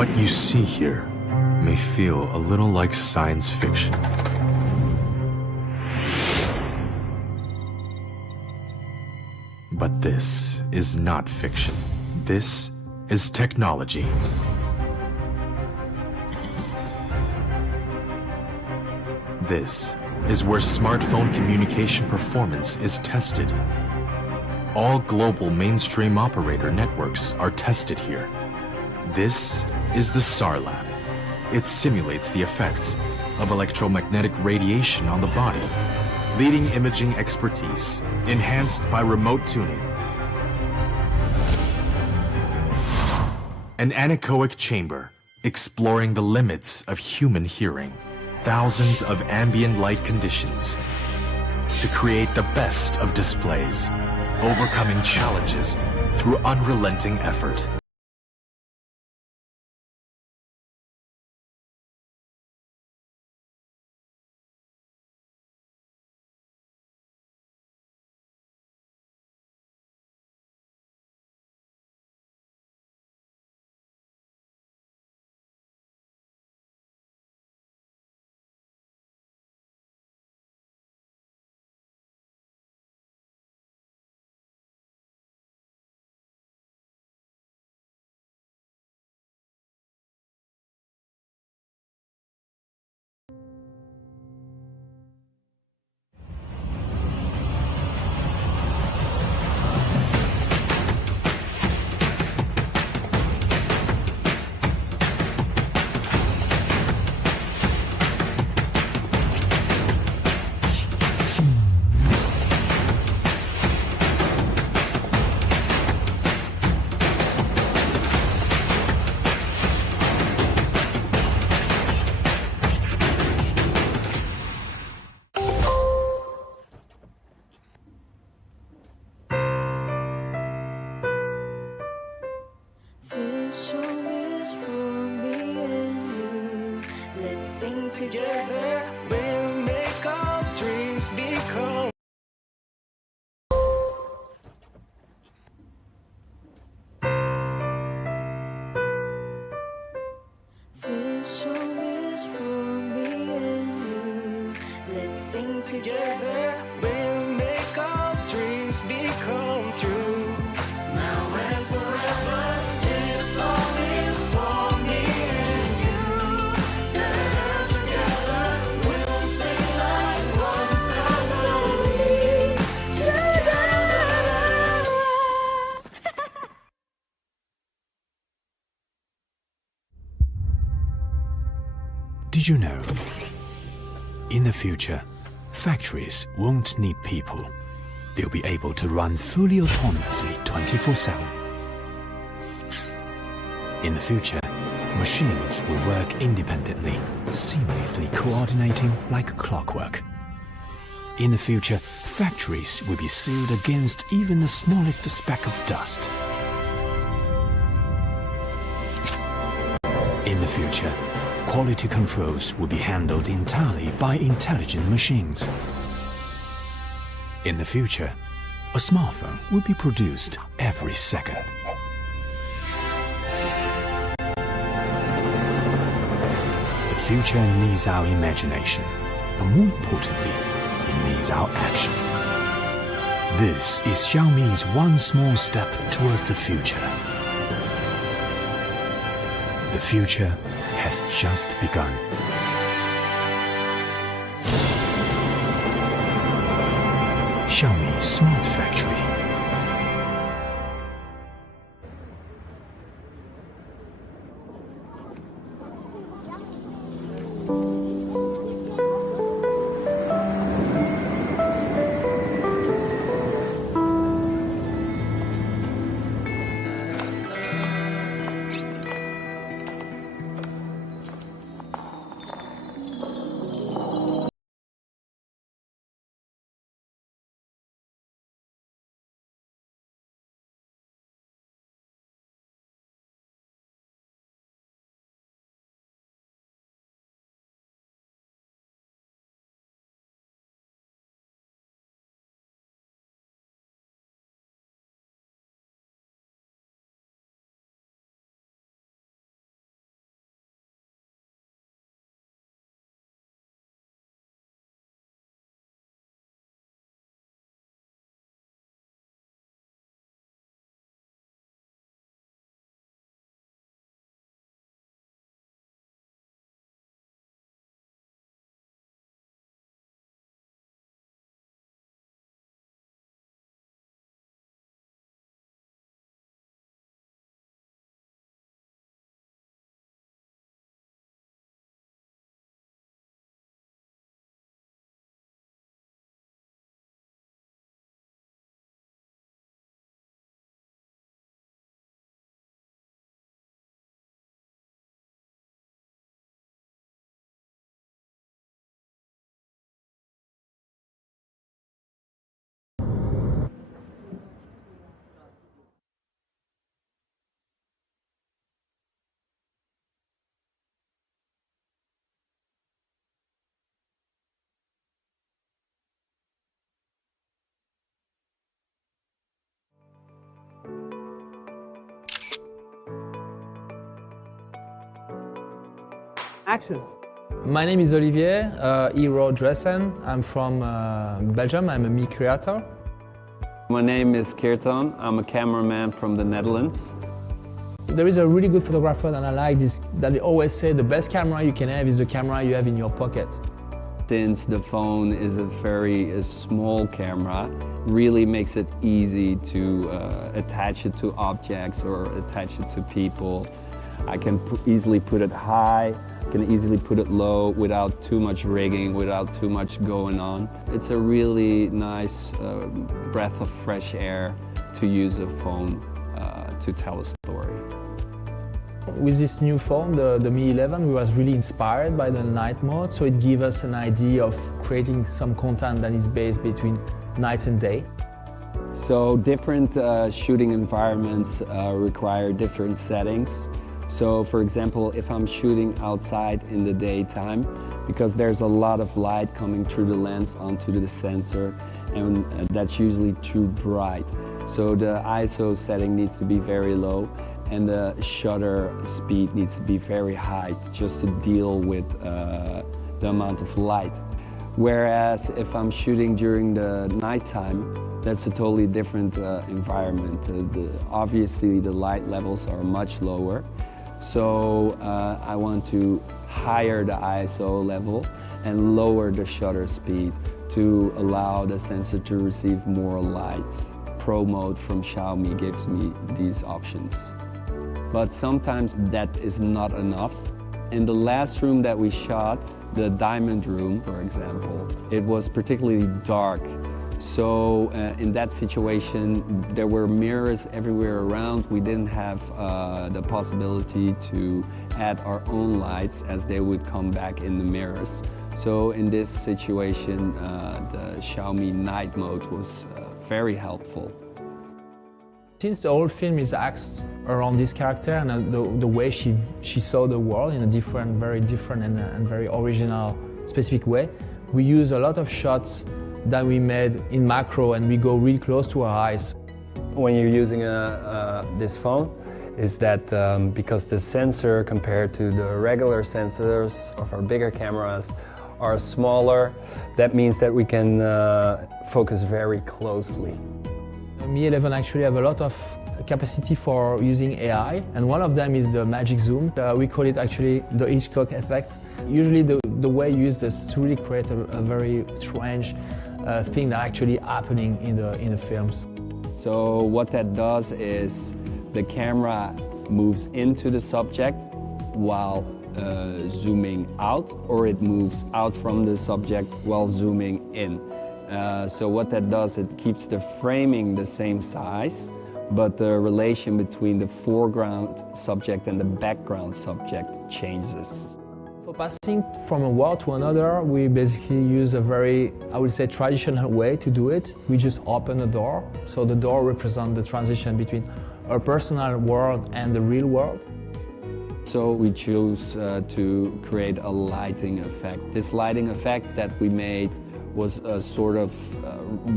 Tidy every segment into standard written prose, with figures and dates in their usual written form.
What you see here may feel a little like science fiction. But this is not fiction. This is technology. This is where smartphone communication performance is tested. All global mainstream operator networks are tested here. This is the SAR lab. It simulates the effects of electromagnetic radiation on the body, leading imaging expertise, enhanced by remote tuning. An anechoic chamber, exploring the limits of human hearing. Thousands of ambient light conditions to create the best of displays, overcoming challenges through unrelenting effort. This song is for me and you. Let's sing together. We'll make our dreams become. This song is for me and you. Let's sing together. We'll make our dreams become true. Now and forever. This song is for me and you. Together, together, we'll sing like one family. Together. Did you know? In the future, factories won't need people. They'll be able to run fully autonomously 24/7. In the future, machines will work independently, seamlessly coordinating like clockwork. In the future, factories will be sealed against even the smallest speck of dust. In the future, quality controls will be handled entirely by intelligent machines. In the future, a smartphone will be produced every second. The future needs our imagination, but more importantly, it needs our action. This is Xiaomi's one small step towards the future. The future has just begun. Xiaomi Smart Factory. Action. My name is Olivier, Hero Dressen. I'm from Belgium. I'm a MIUI creator. My name is Kirtan. I'm a cameraman from the Netherlands. There is a really good photographer, and I like this, that they always say the best camera you can have is the camera you have in your pocket. Since the phone is a very small camera, really makes it easy to attach it to objects or attach it to people. I can easily put it high, can easily put it low without too much rigging, without too much going on. It's a really nice breath of fresh air to use a phone to tell a story. With this new phone, the Mi 11, we was really inspired by the night mode, so it gives us an idea of creating some content that is based between night and day. So different shooting environments require different settings. So for example, if I'm shooting outside in the daytime, because there's a lot of light coming through the lens onto the sensor, and that's usually too bright. So the ISO setting needs to be very low, and the shutter speed needs to be very high just to deal with the amount of light. Whereas if I'm shooting during the nighttime, that's a totally different environment. Obviously the light levels are much lower, so I want to higher the ISO level and lower the shutter speed to allow the sensor to receive more light. Pro mode from Xiaomi gives me these options. But sometimes that is not enough. In the last room that we shot, the diamond room, for example, it was particularly dark. So in that situation, there were mirrors everywhere around. We didn't have the possibility to add our own lights as they would come back in the mirrors. So in this situation, the Xiaomi night mode was very helpful. Since the whole film is axed around this character and the way she saw the world in a very different and very original, specific way, we use a lot of shots that we made in macro, and we go really close to her eyes. When you're using this phone, is that because the sensor compared to the regular sensors of our bigger cameras are smaller, that means that we can focus very closely. Mi 11 actually have a lot of capacity for using AI, and one of them is the magic zoom. We call it actually the Hitchcock effect. Usually the way you use this to really create a very strange thing that actually happening in the films. So what that does is the camera moves into the subject while zooming out, or it moves out from the subject while zooming in. So what that does, it keeps the framing the same size, but the relation between the foreground subject and the background subject changes. For passing from a world to another, we basically use a very, I would say, traditional way to do it. We just open a door, so the door represents the transition between our personal world and the real world. So we choose to create a lighting effect. This lighting effect that we made was a sort of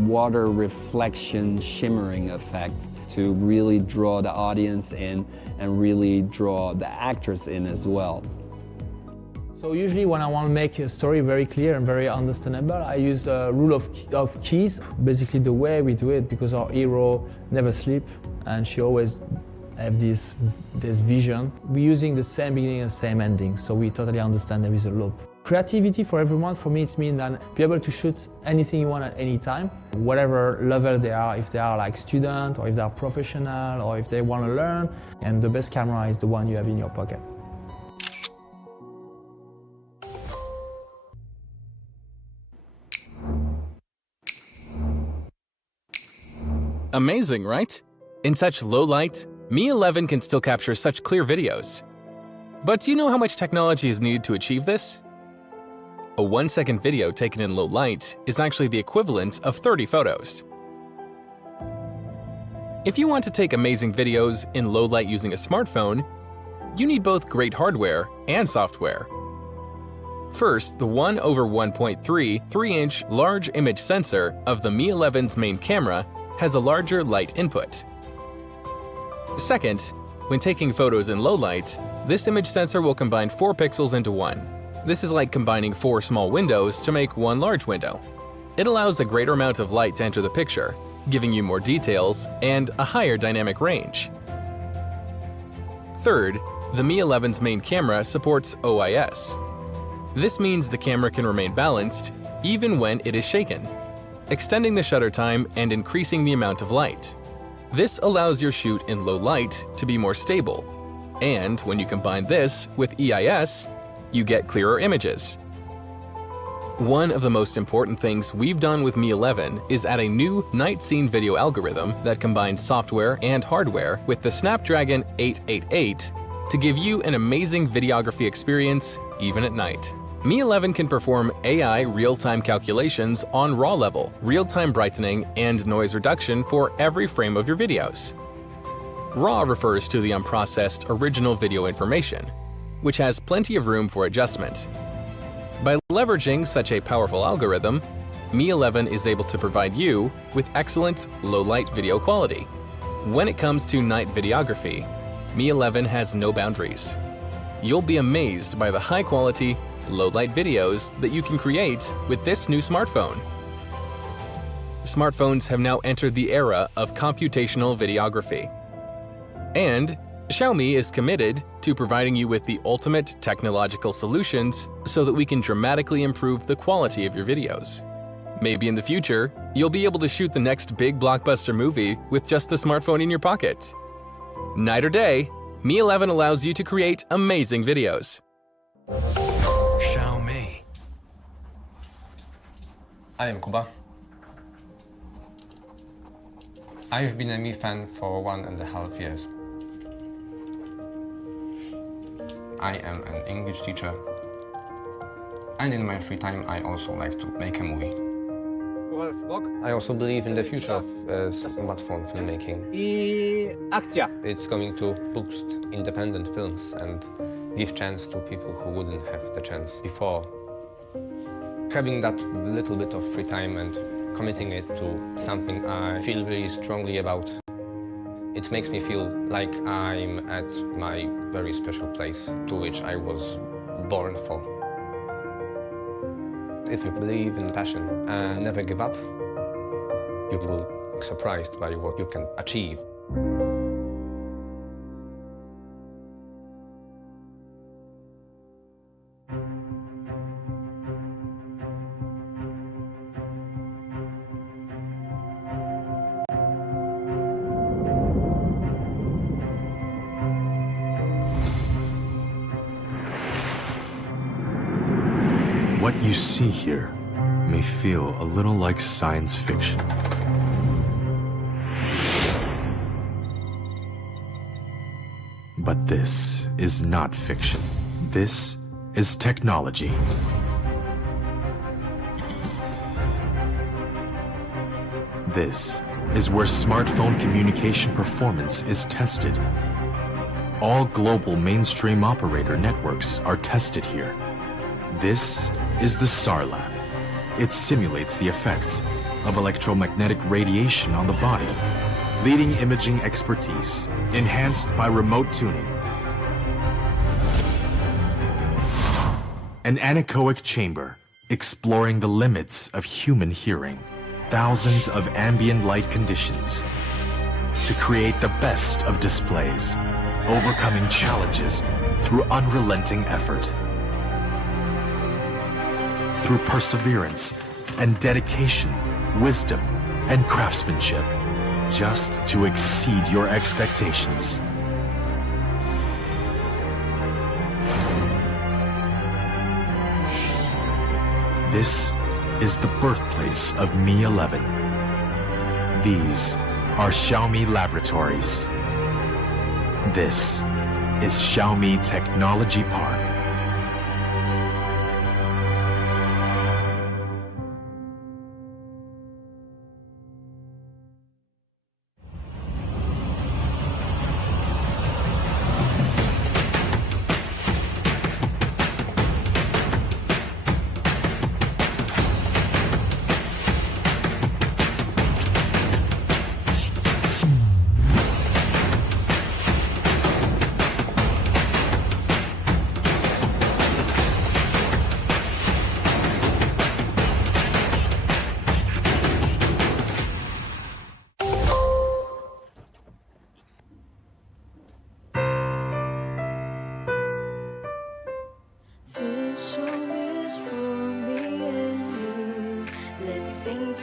water reflection shimmering effect to really draw the audience in and really draw the actors in as well. So usually when I want to make a story very clear and very understandable, I use a rule of keys. Basically the way we do it, because our hero never sleeps and she always have this vision. We're using the same beginning and same ending, so we totally understand there is a loop. Creativity for everyone, for me, it means that be able to shoot anything you want at any time, whatever level they are, if they are like student or if they are professional or if they want to learn. And the best camera is the one you have in your pocket. Amazing, right? In such low light, Mi 11 can still capture such clear videos. But do you know how much technology is needed to achieve this? A 1-second video taken in low light is actually the equivalent of 30 photos. If you want to take amazing videos in low light using a smartphone, you need both great hardware and software. First, the 1/1.3 3-inch large image sensor of the Mi 11's main camera has a larger light input. Second, when taking photos in low light, This image sensor will combine 4 pixels into one. This is like combining 4 small windows to make one large window. It allows a greater amount of light to enter the picture, giving you more details and a higher dynamic range. Third, the Mi 11's main camera supports OIS. This means the camera can remain balanced even when it is shaken, extending the shutter time and increasing the amount of light. This allows your shoot in low light to be more stable, and when you combine this with EIS, you get clearer images. One of the most important things we've done with Mi 11 is add a new night scene video algorithm that combines software and hardware with the Snapdragon 888 to give you an amazing videography experience even at night. Mi 11 can perform AI real-time calculations on RAW level, real-time brightening, and noise reduction for every frame of your videos. RAW refers to the unprocessed original video information, which has plenty of room for adjustment. By leveraging such a powerful algorithm, Mi 11 is able to provide you with excellent low-light video quality. When it comes to night videography, Mi 11 has no boundaries. You'll be amazed by the high-quality, low-light videos that you can create with this new smartphone. Smartphones have now entered the era of computational videography. And Xiaomi is committed to providing you with the ultimate technological solutions so that we can dramatically improve the quality of your videos. Maybe in the future, you'll be able to shoot the next big blockbuster movie with just the smartphone in your pocket. Night or day, Mi 11 allows you to create amazing videos. Xiaomi. I am Kuba. I've been a Mi fan for 1.5 years. I am an English teacher, and in my free time I also like to make a movie. I also believe in the future of smartphone filmmaking. It's going to boost independent films and give chance to people who wouldn't have the chance before. Having that little bit of free time and committing it to something I feel really strongly about, it makes me feel like I'm at my very special place to which I was born for. If you believe in passion and never give up, you will be surprised by what you can achieve. What you see here may feel a little like science fiction. But this is not fiction. This is technology. This is where smartphone communication performance is tested. All global mainstream operator networks are tested here. This is the SAR lab. It simulates the effects of electromagnetic radiation on the body, leading imaging expertise, enhanced by remote tuning. An anechoic chamber, exploring the limits of human hearing. Thousands of ambient light conditions to create the best of displays, overcoming challenges through unrelenting effort. Through perseverance and dedication, wisdom and craftsmanship, just to exceed your expectations. This is the birthplace of Mi 11. These are Xiaomi laboratories. This is Xiaomi Technology Park.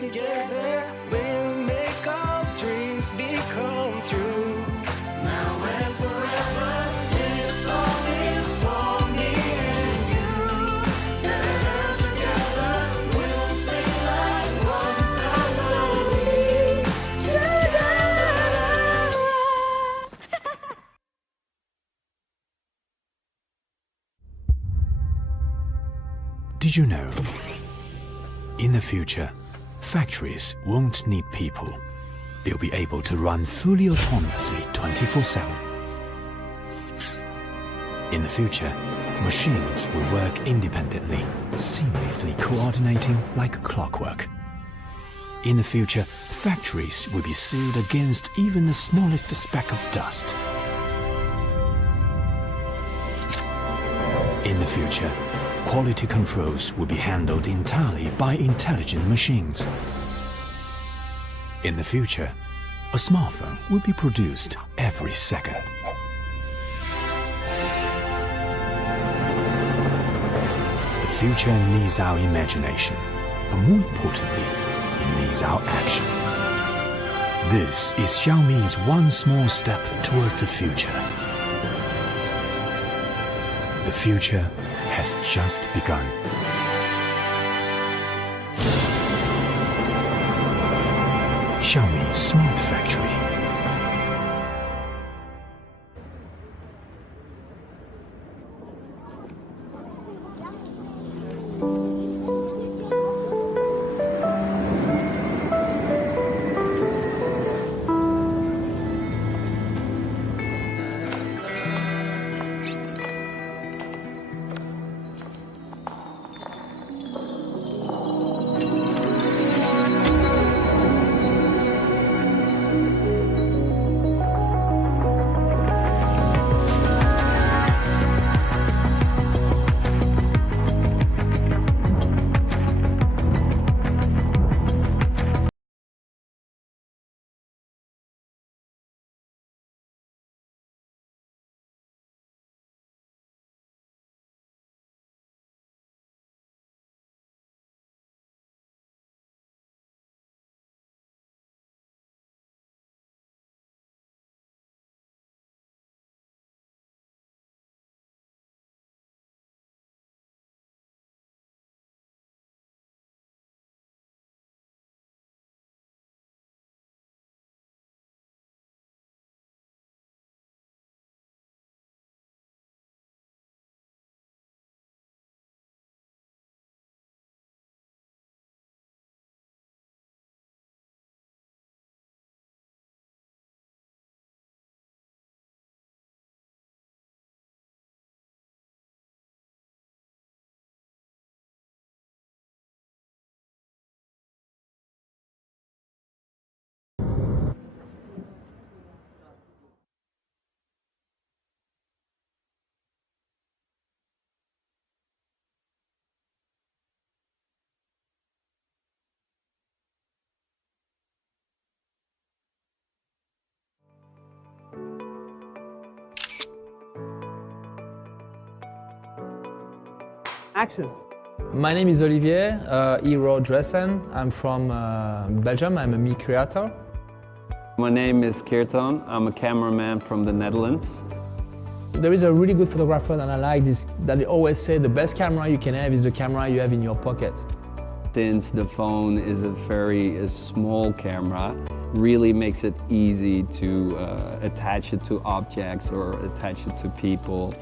together, we'll make our dreams become true. Now and forever, this song is for me and you. Together, together, we'll sing like one family. Together. Did you know? In the future, factories won't need people. They'll be able to run fully autonomously 24/7. In the future, machines will work independently, seamlessly coordinating like clockwork. In the future, factories will be sealed against even the smallest speck of dust. In the future, quality controls will be handled entirely by intelligent machines. In the future, a smartphone will be produced every second. The future needs our imagination, but more importantly, it needs our action. This is Xiaomi's one small step towards the future. The future has just begun. Xiaomi Smart Factory. Action. My name is Olivier Hero Dressen. I'm from Belgium. I'm a me creator. My name is Kirtan. I'm a cameraman from the Netherlands. There is a really good photographer that I like this, that they always say the best camera you can have is the camera you have in your pocket. Since the phone is a very small camera, really makes it easy to attach it to objects or attach it to people.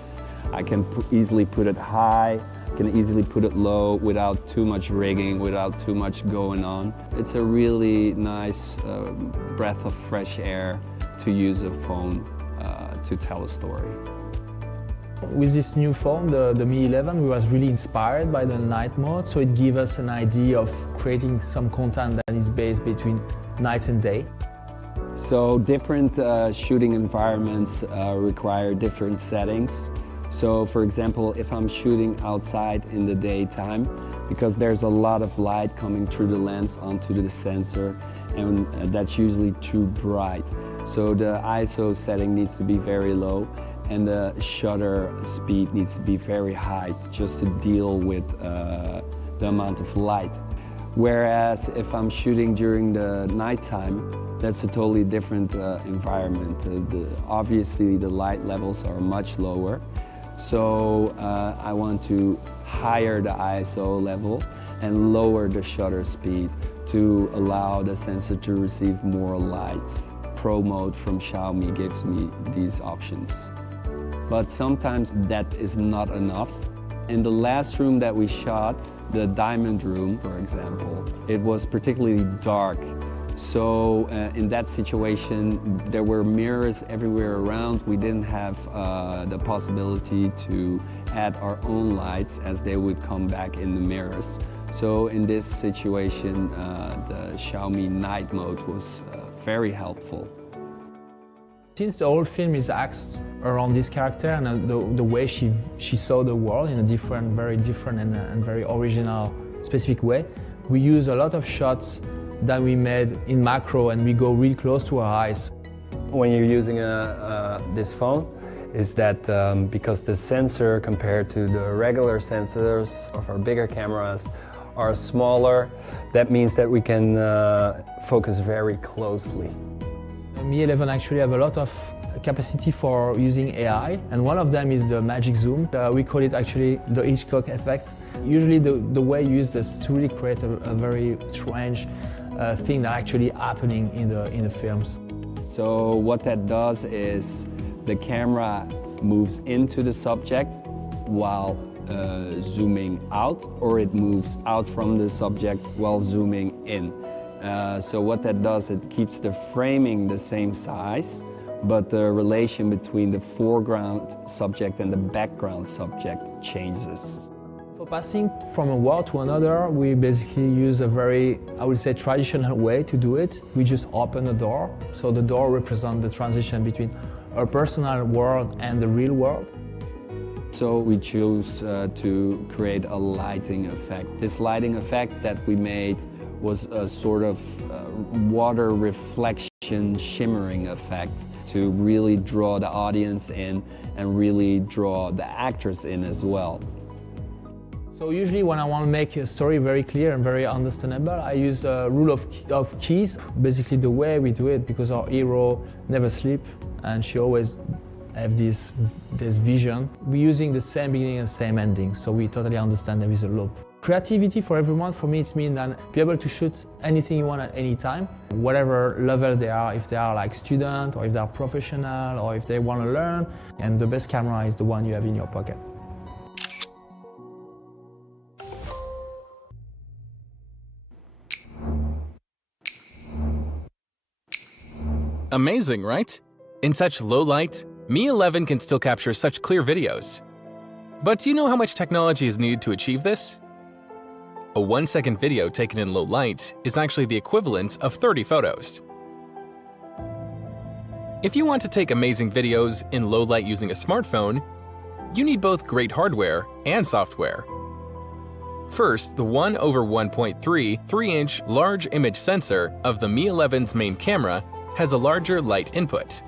I can easily put it high, can easily put it low without too much rigging, without too much going on. It's a really nice breath of fresh air to use a phone to tell a story. With this new phone, the Mi 11, we was really inspired by the night mode, so it gave us an idea of creating some content that is based between night and day. So different shooting environments require different settings. So for example, if I'm shooting outside in the daytime, because there's a lot of light coming through the lens onto the sensor, and that's usually too bright. So the ISO setting needs to be very low, and the shutter speed needs to be very high just to deal with the amount of light. Whereas if I'm shooting during the nighttime, that's a totally different environment. Obviously, the light levels are much lower. So I want to higher the ISO level and lower the shutter speed to allow the sensor to receive more light. Pro mode from Xiaomi gives me these options. But sometimes that is not enough. In the last room that we shot, the diamond room, for example, it was particularly dark. So in that situation, there were mirrors everywhere around. We didn't have the possibility to add our own lights as they would come back in the mirrors. So in this situation, the Xiaomi night mode was very helpful. Since the whole film is axed around this character and the way she saw the world in a different, very different and very original, specific way, we use a lot of shots that we made in macro and we go really close to her eyes. When you're using this phone, is that because the sensor compared to the regular sensors of our bigger cameras are smaller, that means that we can focus very closely. Mi 11 actually have a lot of capacity for using AI, and one of them is the magic zoom. We call it actually the Hitchcock effect. Usually the way you use this to really create a very strange thing that actually happening in the films. So what that does is the camera moves into the subject while zooming out, or it moves out from the subject while zooming in. So what that does, it keeps the framing the same size, but the relation between the foreground subject and the background subject changes. For passing from a world to another, we basically use a very, I would say, traditional way to do it. We just open a door, so the door represents the transition between our personal world and the real world. So we choose to create a lighting effect. This lighting effect that we made was a sort of water reflection shimmering effect to really draw the audience in and really draw the actors in as well. So usually when I want to make a story very clear and very understandable, I use a rule of keys. Basically the way we do it, because our hero never sleep and she always have this vision. We're using the same beginning and same ending, so we totally understand there is a loop. Creativity for everyone, for me, it means that be able to shoot anything you want at any time, whatever level they are, if they are like student or if they are professional or if they want to learn. And the best camera is the one you have in your pocket. Amazing, right? In such low light, Mi 11 can still capture such clear videos. But do you know how much technology is needed to achieve this? A 1-second video taken in low light is actually the equivalent of 30 photos. If you want to take amazing videos in low light using a smartphone, you need both great hardware and software. First, the 1/1.3 3-inch large image sensor of the Mi 11's main camera has a larger light input.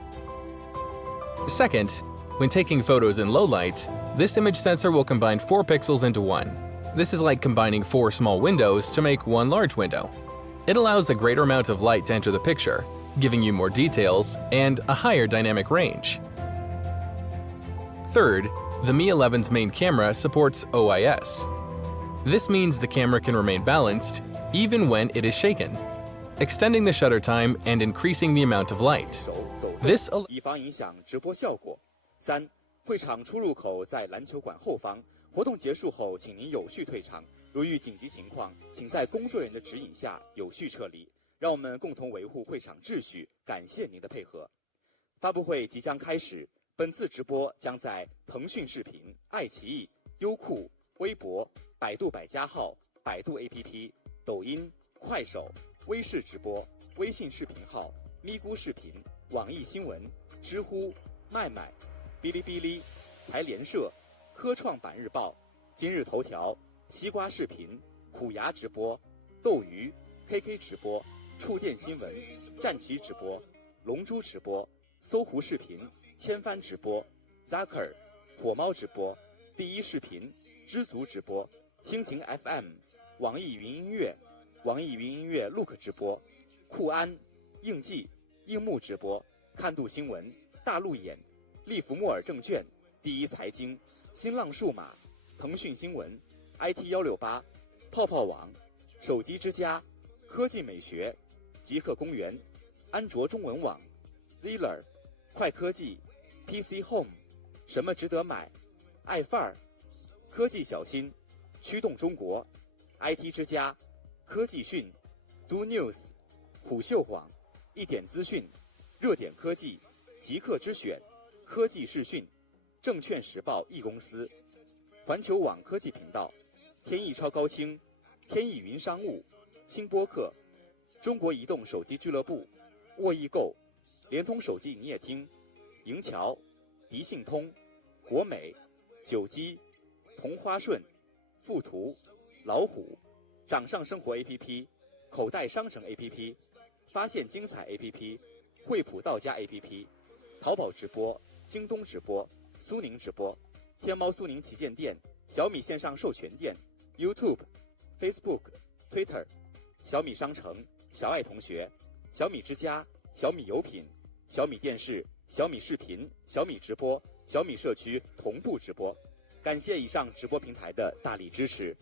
Second, when taking photos in low light, this image sensor will combine 4 pixels into one. This is like combining 4 small windows to make one large window. It allows a greater amount of light to enter the picture, giving you more details and a higher dynamic range. Third, the Mi 11's main camera supports OIS. This means the camera can remain balanced even when it is shaken, extending the shutter time and increasing the amount of light. This 以防影响直播效果。3. 会场出入口在篮球馆后方。活动结束后，请您有序退场。如遇紧急情况，请在工作人员的指引下有序撤离。让我们共同维护会场秩序。感谢您的配合。发布会即将开始，本次直播将在腾讯视频、爱奇艺、优酷、微博、百度百家号、百度 APP、抖音、快手、微视直播、微信视频号、咪咕视频、网易新闻、知乎、麦麦、哔哩哔哩、财联社、科创板日报、今日头条、西瓜视频、虎牙直播、斗鱼、KK 直播、触电新闻、战旗直播、龙珠直播、搜狐视频、千帆直播、Zaker、火猫直播、第一视频、知足直播、蜻蜓 FM、网易云音乐、网易云音乐 Look 直播，酷安、应记、应木直播，看度新闻、大路眼、利弗莫尔证券、第一财经、新浪数码、腾讯新闻、IT168、泡泡网、手机之家、科技美学、极客公园、安卓中文网、Zeller、快科技、PC Home、什么值得买、爱范儿、科技小新、驱动中国、IT 之家、科技讯、Do News、虎嗅网、一点资讯、热点科技、极客之选、科技视讯、证券时报 E 公司、环球网科技频道、天翼超高清、天翼云商务、新播客、中国移动手机俱乐部、沃易购、联通手机营业厅、营桥、迪信通、国美、九机、同花顺、富途、老虎、掌上生活 APP、口袋商城 APP、发现精彩 APP、惠普到家 APP、淘宝直播、京东直播、苏宁直播、天猫苏宁旗舰店、小米线上授权店、YouTube、Facebook、Twitter、小米商城、小爱同学、小米之家、小米有品、小米电视、小米视频、小米直播、小米社区同步直播。感谢以上直播平台的大力支持。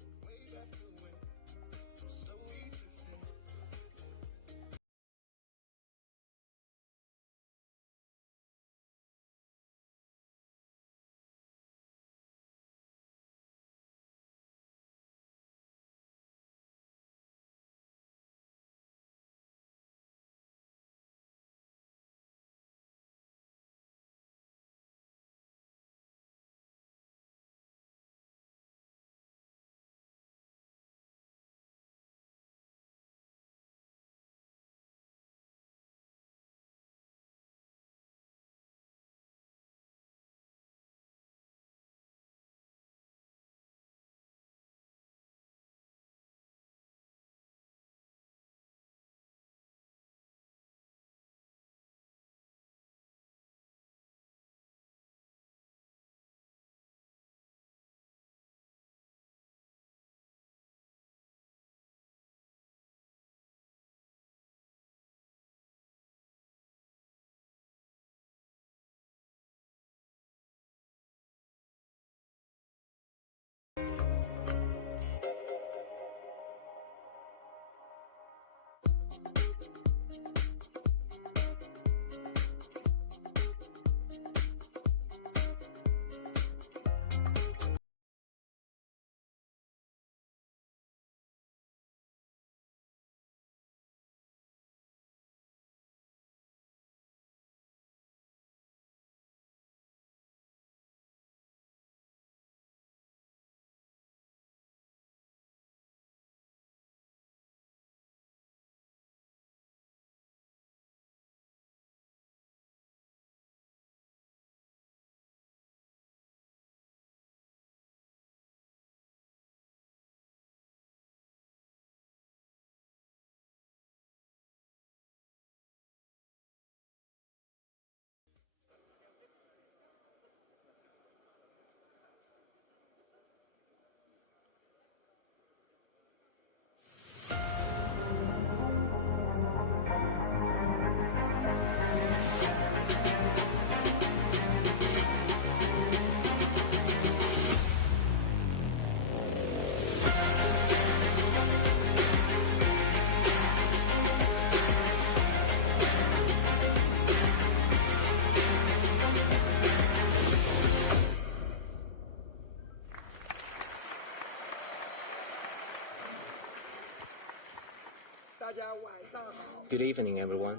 大家晚上好。 Good evening, everyone.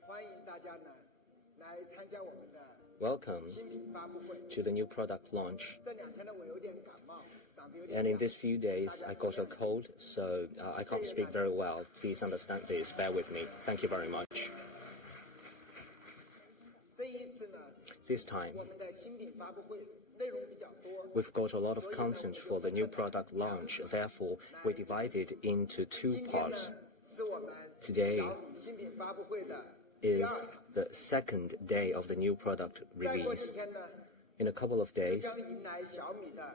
欢迎大家呢来参加我们的 Welcome 新品发布会。 to the new product launch. 这两天呢，我有点感冒，嗓子有点 And in 哑。 these few days, I got a cold, so I can't speak very well. Please understand this. Bear with me. Thank you very much. 这一次呢， This time, 我们的新品发布会内容比较多。 we've got a lot of content for the new product launch. Therefore, we divided into two 今天 parts. 呢，是我们 Today 小米新品发布会的 is 第二场。 the second day of the new product 再过几 release. 天呢， In a couple of days, 将迎来小米的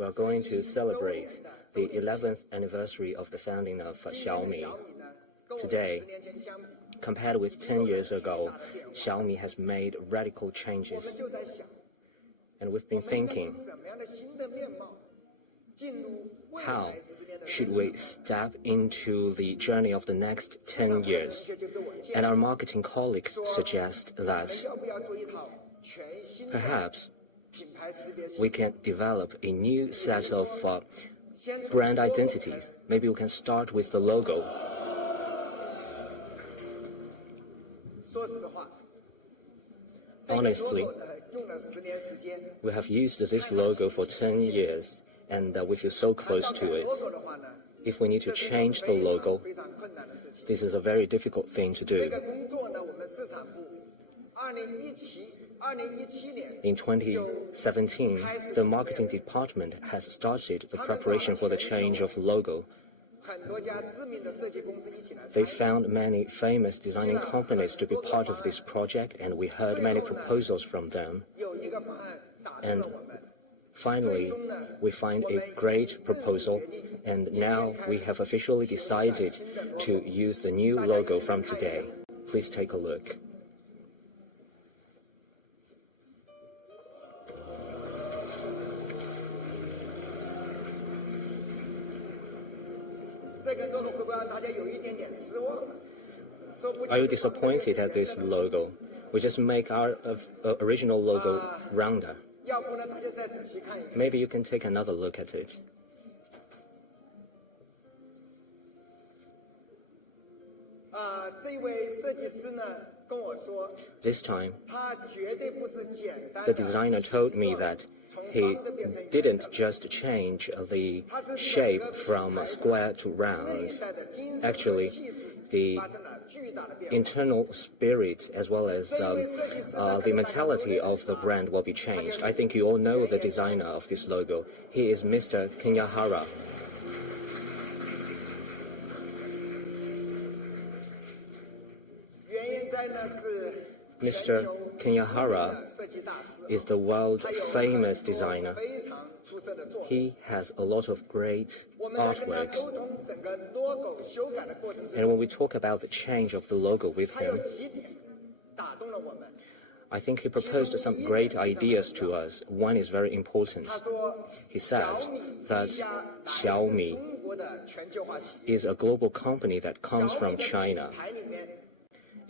We are going to celebrate the 11th anniversary of the founding of Xiaomi. Today, compared with 10 years ago, Xiaomi has made radical changes. And we've been thinking, how should we step into the journey of the next 10 years? And our marketing colleagues suggest that perhaps we can develop a new set of brand identities. Maybe we can start with the logo. Honestly, we have used this logo for 10 years, and we feel so close to it. If we need to change the logo, this is a very difficult thing to do. In 2017, the marketing department has started the preparation for the change of logo. They found many famous designing companies to be part of this project, and we heard many proposals from them. And finally, we find a great proposal, and now we have officially decided to use the new logo from today. Please take a look. Are you disappointed at this logo? We just make our original logo rounder. Maybe you can take another look at it. This time, the designer told me that he didn't just change the shape from square to round. Actually, the internal spirit as well as the mentality of the brand will be changed. I think you all know the designer of this logo. He is Mr. Kenyahara. Mr. Kenyahara is the world-famous designer. He has a lot of great artworks. And when we talk about the change of the logo with him, I think he proposed some great ideas to us. One is very important. He said that Xiaomi is a global company that comes from China.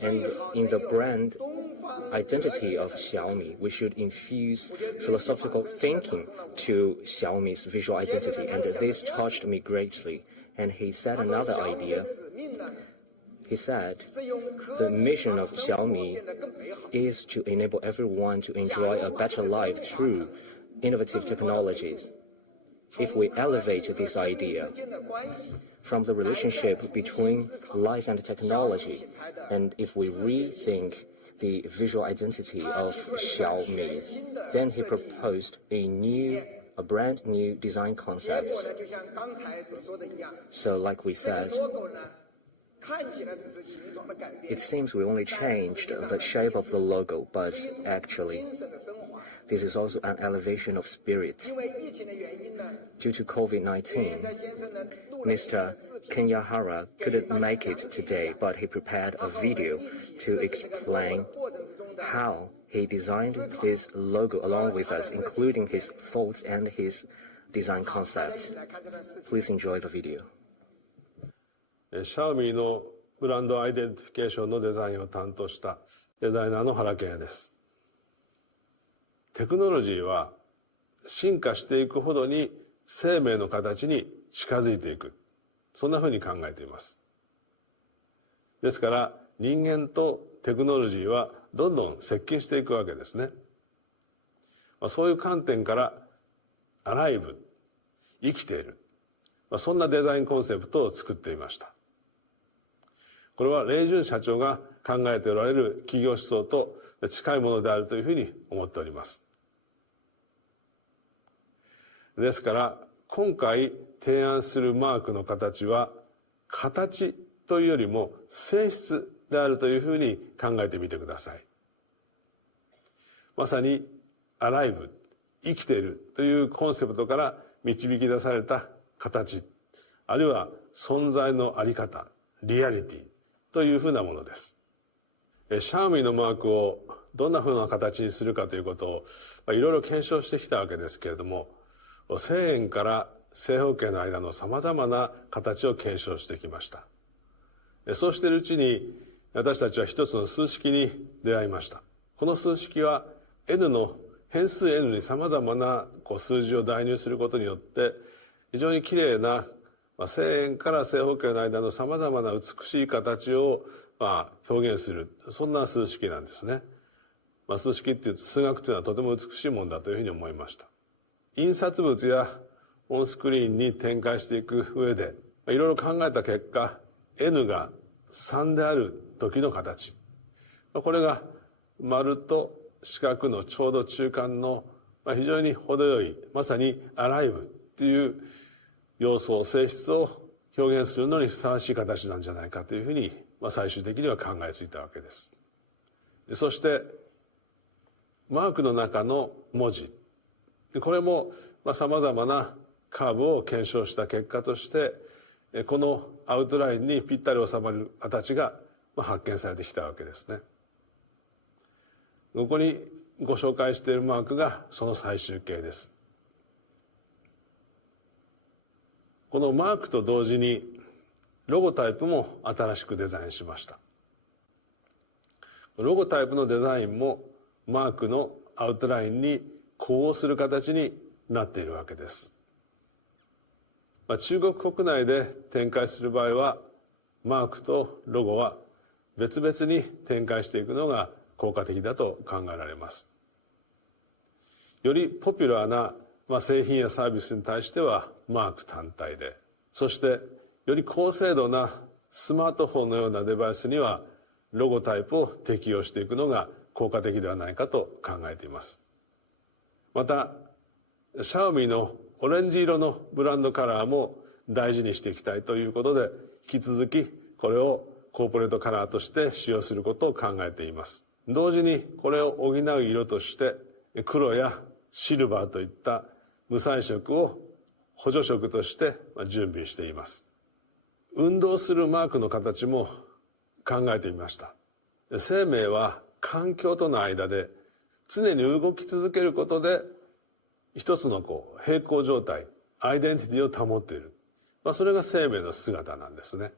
And in the brand identity of Xiaomi, we should infuse philosophical thinking to Xiaomi's visual identity, and this touched me greatly. And he said another idea. He said the mission of Xiaomi is to enable everyone to enjoy a better life through innovative technologies. If we elevate this idea from the relationship between life and technology, and if we rethink the visual identity of Xiaomi, then he proposed a brand new design concept. So like we said, it seems we only changed the shape of the logo, but actually, this is also an elevation of spirit. Due to COVID-19, Mr. Kenyahara couldn't make it today, but he prepared a video to explain how he designed this logo along with us, including his thoughts and his design concept. Please enjoy the video. Xiaomi のブランドアイデンティフィケーションのデザインを担当したデザイナーの原健也です。テクノロジーは進化していくほどに生命の形に近づいていく。そんなふうに考えています。ですから人間とテクノロジーはどんどん接近していくわけですね。そういう観点からアライブ、生きている。そんなデザインコンセプトを作っていました。これはレイジュン社長が考えておられる企業思想と近いものであるというふうに思っております。ですから今回提案するマークの形は形というよりも性質であるというふうに考えてみてください。まさにアライブ、生きているというコンセプトから導き出された形、あるいは存在のあり方、リアリティというふうなものです。Xiaomi のマークをどんなふうな形にするかということをいろいろ検証してきたわけですけれども、1000円から正方形の間のさまざまな形を検証してきました。そうしているうちに私たちは一つの数式に出会いました。この数式は N の変数 N にさまざまな数字を代入することによって非常にきれいな1000円から正方形の間のさまざまな美しい形を表現する、そんな数式なんですね。数式っていうと数学というのはとても美しいものだというふうに思いました。印刷物やオンスクリーンに展開していく上でいろいろ考えた結果、 N が3である時の形、これが丸と四角のちょうど中間の非常に程よい、まさにアライブっていう要素、性質を表現するのにふさわしい形なんじゃないかというふうに最終的には考えついたわけです。そしてマークの中の文字、これもさまざまなカーブを検証した結果としてこのアウトラインにぴったり収まる形が発見されてきたわけですね。ここにご紹介しているマークがその最終形です。このマークと同時にロゴタイプも新しくデザインしました。ロゴタイプのデザインもマークのアウトラインに呼応する形になっているわけです。中国国内で展開する場合はマークとロゴは別々に展開していくのが効果的だと考えられます。よりポピュラーな製品やサービスに対してはマーク単体で、そしてより高精度なスマートフォンのようなデバイスにはロゴタイプを適用していくのが効果的ではないかと考えています。またXiaomiのオレンジ色のブランドカラーも大事にしていきたいということで、引き続きこれをコーポレートカラーとして使用することを考えています。同時にこれを補う色として黒やシルバーといった無彩色を補助色として準備しています。運動するマークの形も考えてみました。生命は環境との間で常に動き続けることで一つの平行状態、アイデンティティを保っている、それが生命の姿なんですね。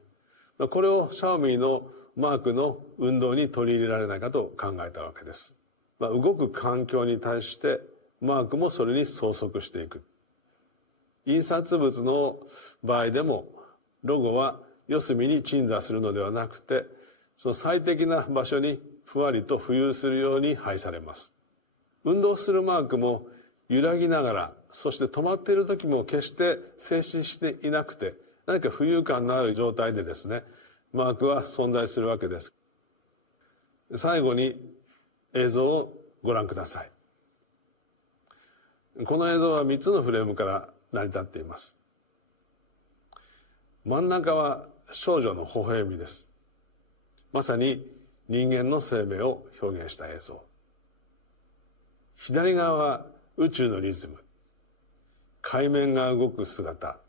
これをXiaomiのマークの運動に取り入れられないかと考えたわけです。動く環境に対してマークもそれに相続していく。印刷物の場合でもロゴは四隅に鎮座するのではなくて、その最適な場所にふわりと浮遊するように配されます。運動するマークも揺らぎながら、そして止まっている時も決して静止していなくて、何か浮遊感のある状態でですね、マークは存在するわけです。最後に映像をご覧ください。この映像は3つのフレームから成り立っています。真ん中は少女の微笑みです。まさに人間の生命を表現した映像。左側は宇宙のリズム、海面が動く姿、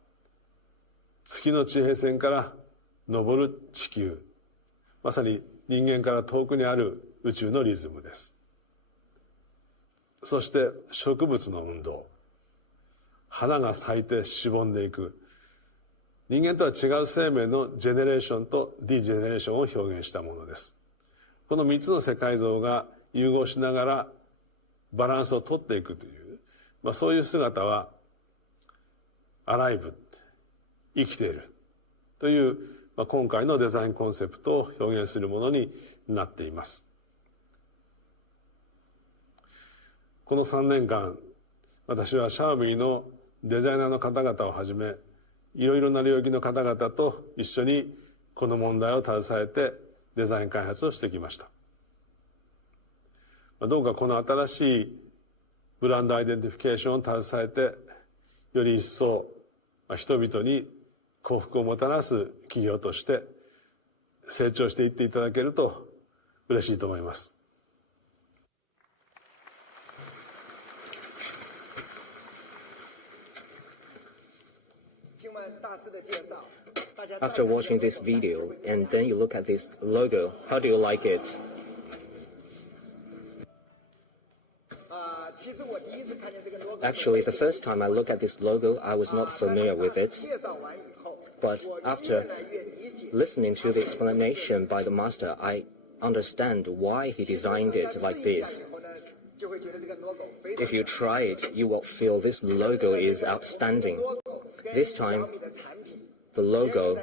月の地平線から昇る地球、まさに人間から遠くにある宇宙のリズムです。そして植物の運動、花が咲いてしぼんでいく、人間とは違う生命のジェネレーションとディジェネレーションを表現したものです。この3つの世界像が融合しながらバランスを取っていくという、そういう姿はアライブ、生きているという、今回のデザインコンセプトを表現するものになっています。この3年間、私はXiaomiのデザイナーの方々をはじめ、いろいろな領域の方々と一緒にこの問題を携えてデザイン開発をしてきました。どうかこの新しいブランドアイデンティフィケーションを携えて、より一層人々に幸福をもたらす企業として成長していっていただけると嬉しいと思います。After watching this video and then you look at this logo, how do you like it? Actually, the first time I looked at this logo, I was not familiar with it. But after listening to the explanation by the master, I understand why he designed it like this. If you try it, you will feel this logo is outstanding. This time, the logo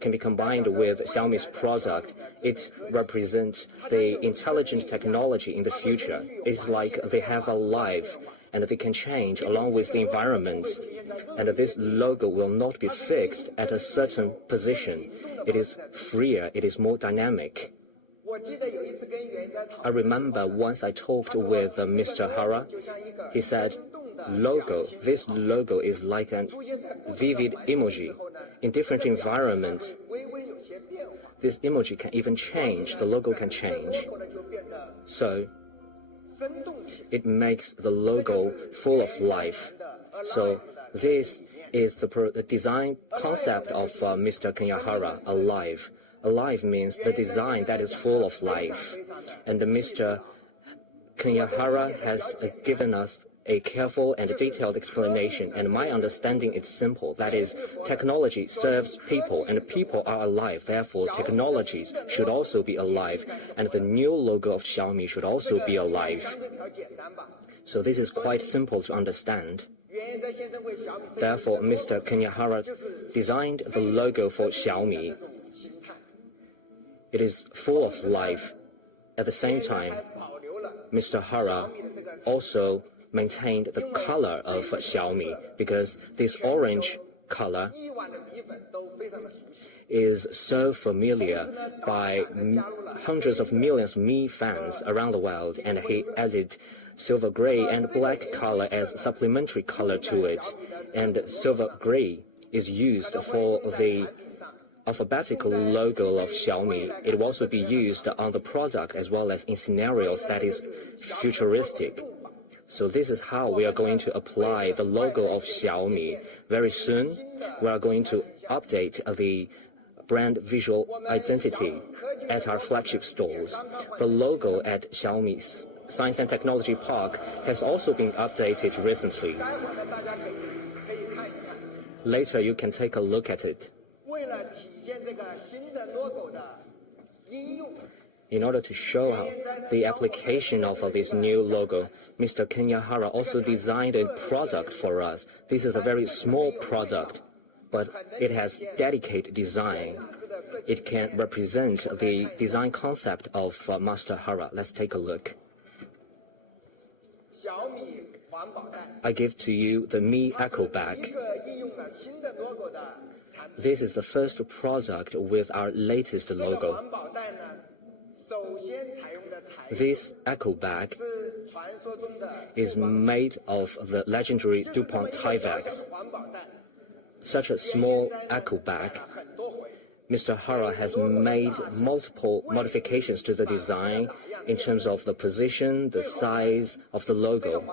can be combined with Xiaomi's product. It represents the intelligent technology in the future. It's like they have a life and they can change along with the environment. And this logo will not be fixed at a certain position. It is freer, it is more dynamic. I remember once I talked with Mr. Hara. He said, this logo is like a vivid emoji. In different environments, this emoji can even change, the logo can change. So, it makes the logo full of life. So, this is the design concept of Mr. Kanyahara, alive. Alive means the design that is full of life. And Mr. Kanyahara has given us a careful and detailed explanation, and my understanding is simple. That is, technology serves people, and people are alive. Therefore, technologies should also be alive, and the new logo of Xiaomi should also be alive. So this is quite simple to understand. Therefore, Mr. Kanyahara designed the logo for Xiaomi. It is full of life. At the same time, Mr. Hara also maintained the color of Xiaomi, because this orange color is so familiar by hundreds of millions of Mi fans around the world, and he added silver gray and black color as supplementary color to it. And silver gray is used for the alphabetical logo of Xiaomi. It will also be used on the product as well as in scenarios that is futuristic. So this is how we are going to apply the logo of Xiaomi. Very soon, we are going to update the brand visual identity at our flagship stores. The logo at Xiaomi's Science and Technology Park has also been updated recently. Later, you can take a look at it. In order to show the application of this new logo, Mr. Kanyahara also designed a product for us. This is a very small product, but it has dedicated design. It can represent the design concept of Master Hara. Let's take a look. I give to you the Mi Echo Bag. This is the first product with our latest logo. This echo bag is made of the legendary DuPont Tyvek. Such a small echo bag, Mr. Hara has made multiple modifications to the design in terms of the position, the size of the logo.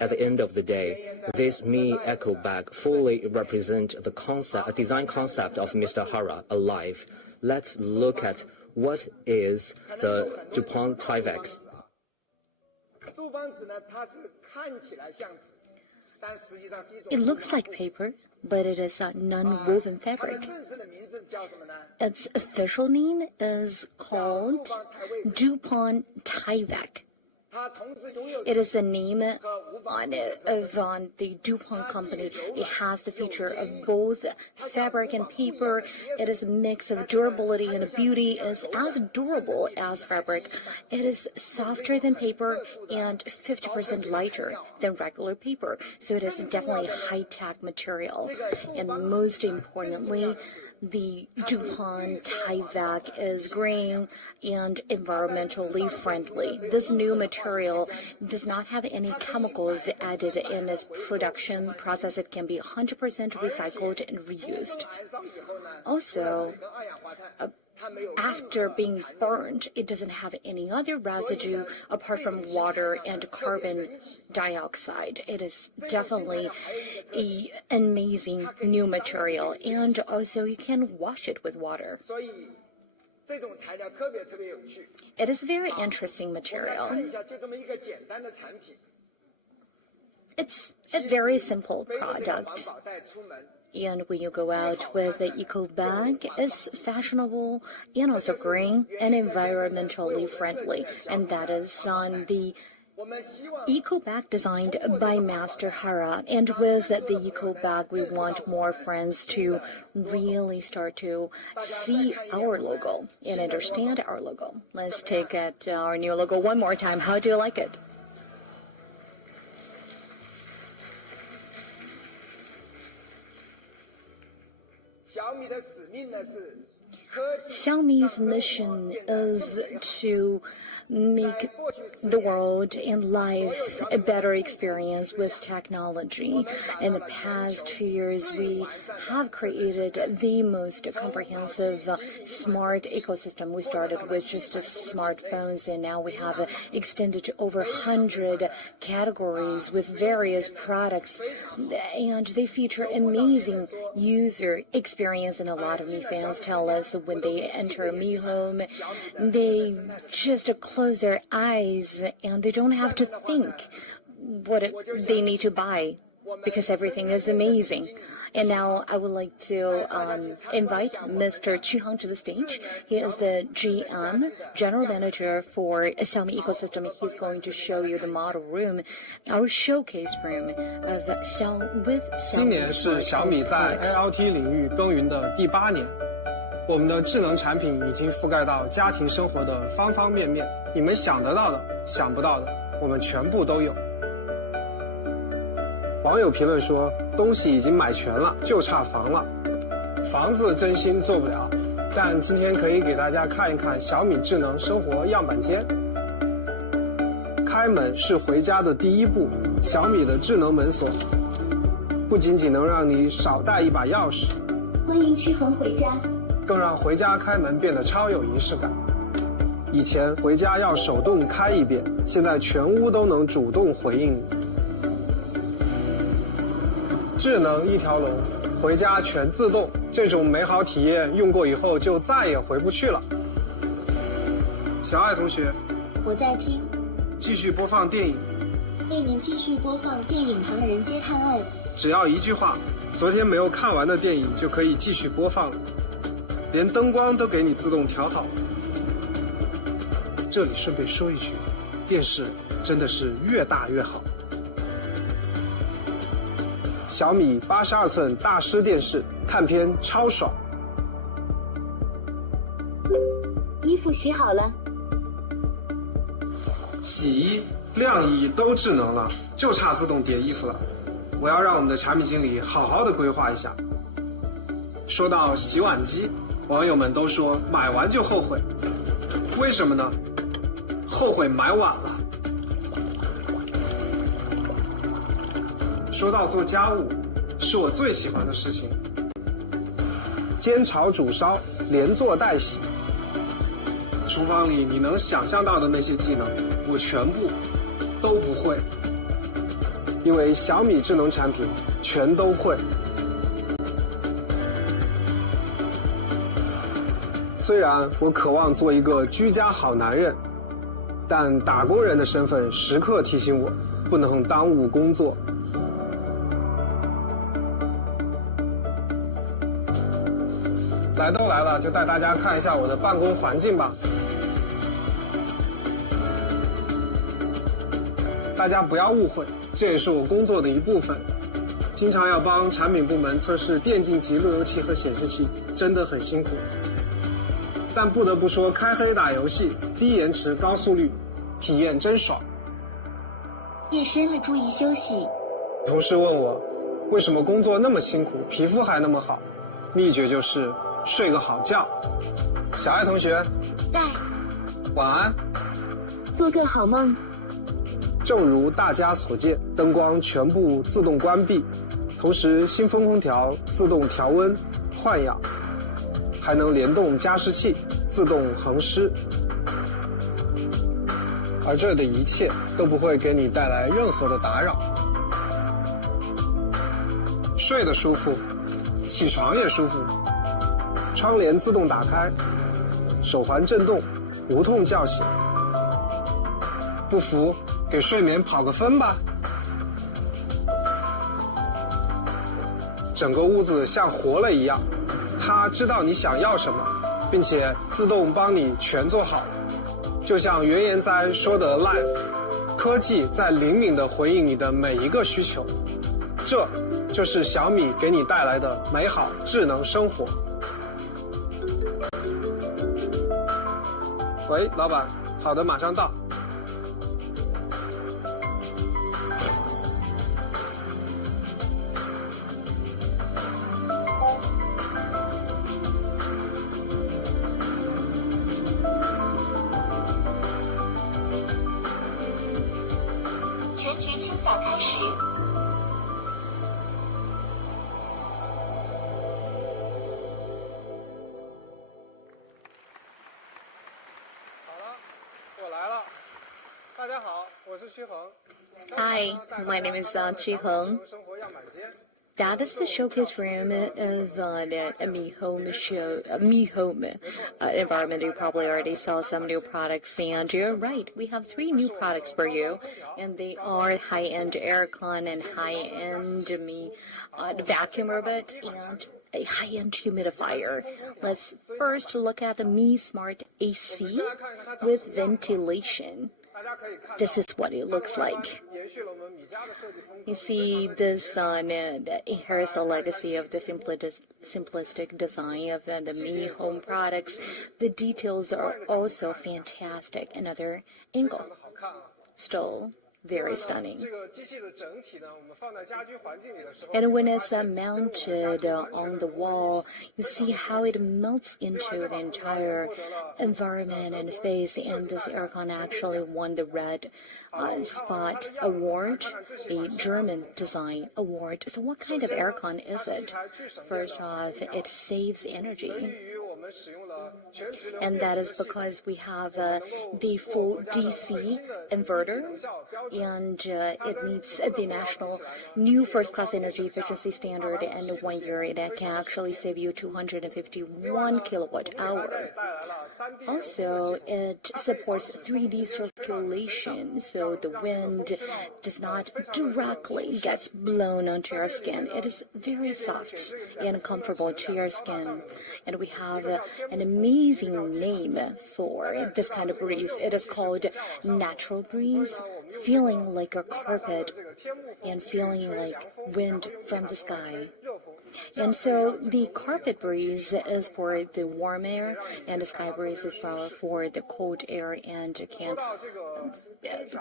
At the end of the day, this Mi Echo Bag fully represents the concept, design concept of Mr. Hara, alive. Let's look at what is the DuPont Tyvek. It looks like paper, but it is a non-woven fabric. Its official name is called DuPont Tyvek. It is the name on the DuPont company. It has the feature of both fabric and paper. It is a mix of durability and beauty. It's as durable as fabric. It is softer than paper and 50% lighter than regular paper. So it is definitely a high-tech material. And most importantly, the DuPont Tyvek is green and environmentally friendly. This new material does not have any chemicals added in its production process. It can be 100% recycled and reused. Also, after being burned, it doesn't have any other residue apart from water and carbon dioxide. It is definitely an amazing new material, and also you can wash it with water. It is a very interesting material. It's a very simple product. And when you go out with the eco bag, it's fashionable and also green and environmentally friendly. And that is on the eco bag designed by Master Hara. And with the eco bag, we want more friends to really start to see our logo and understand our logo. Let's take at our new logo one more time. How do you like it? Xiaomi's mission is to make the world and life a better experience with technology. In the past few years, we have created the most comprehensive smart ecosystem. We started with just smartphones, and now we have extended to over 100 categories with various products, and they feature amazing user experience. And a lot of Mi fans tell us when they enter Mi Home, they just close their eyes and they don't have to think what they need to buy because everything is amazing. And now I would like to invite Mr. Qu Hang to the stage. He is the GM, General Manager for Xiaomi Ecosystem. He's going to show you the model room, our showcase room of Xiaomi. 今年是小米在 IoT 领域耕耘的第8年。我们的智能产品已经覆盖到家庭生活的方方面面，你们想得到的、想不到的，我们全部都有。网友评论说，东西已经买全了，就差房了。房子真心做不了，但今天可以给大家看一看小米智能生活样板间。开门是回家的第一步，小米的智能门锁不仅仅能让你少带一把钥匙，欢迎驱恒回家，更让回家开门变得超有仪式感。以前回家要手动开一遍，现在全屋都能主动回应你。智能一条龙，回家全自动，这种美好体验用过以后就再也回不去了。小爱同学，我在听，继续播放电影。为您继续播放电影《唐人街探案》。只要一句话，昨天没有看完的电影就可以继续播放了，连灯光都给你自动调好了。这里顺便说一句，电视真的是越大越好。小米82寸大师电视，看片超爽。衣服洗好了，洗衣、晾衣都智能了，就差自动叠衣服了。我要让我们的产品经理好好的规划一下。说到洗碗机，网友们都说买完就后悔，为什么呢？后悔买晚了。说到做家务，是我最喜欢的事情。煎炒煮烧，连做带洗。厨房里你能想象到的那些技能，我全部都不会。因为小米智能产品全都会。虽然我渴望做一个居家好男人，但打工人的身份时刻提醒我，不能耽误工作。来都来了，就带大家看一下我的办公环境吧。大家不要误会，这也是我工作的一部分。经常要帮产品部门测试电竞级路由器和显示器，真的很辛苦。但不得不说，开黑打游戏，低延迟高速率，体验真爽。夜深了，注意休息。同事问我，为什么工作那么辛苦，皮肤还那么好？秘诀就是睡个好觉。小爱同学，在，晚安，做个好梦。正如大家所见，灯光全部自动关闭，同时新风空调自动调温换氧，还能联动加湿器，自动恒湿。而这的一切都不会给你带来任何的打扰。睡得舒服，起床也舒服。窗帘自动打开，手环震动，无痛叫醒。不服，给睡眠跑个分吧。整个屋子像活了一样，它知道你想要什么，并且自动帮你全做好了。就像原研哉说的 lite， 科技在灵敏地回应你的每一个需求。这就是小米给你带来的美好智能生活。喂，老板，好的，马上到。全局清扫开始。大家好，我是曲恒。 Hi, my name is Qu Heng. That is the showcase room of a Mi Home environment. You probably already saw some new products, and you're right. We have 3 new products for you, and they are high-end aircon and high-end Mi vacuum robot and a high-end humidifier. Let's first look at the Mi Smart AC with ventilation. This is what it looks like. You see, this inherits the legacy of the simplistic design of the Mi Home products. The details are also fantastic. Another angle, still very stunning. And when it's mounted on the wall, you see how it melts into the entire environment and space. And this aircon actually won the Red Spot Award, a German design award. So what kind of aircon is it? First off, it saves energy. And that is because we have the full DC inverter, and it meets the national new first-class energy efficiency standard, and in 1 year it can actually save you 251 kilowatt-hour. Also, it supports 3D circulation, so the wind does not directly get blown onto your skin. It is very soft and comfortable to your skin. And we have an amazing name for this kind of breeze. It is called natural breeze, feeling like a carpet and feeling like wind from the sky. And so the carpet breeze is for the warm air, and the sky breeze is for the cold air, and can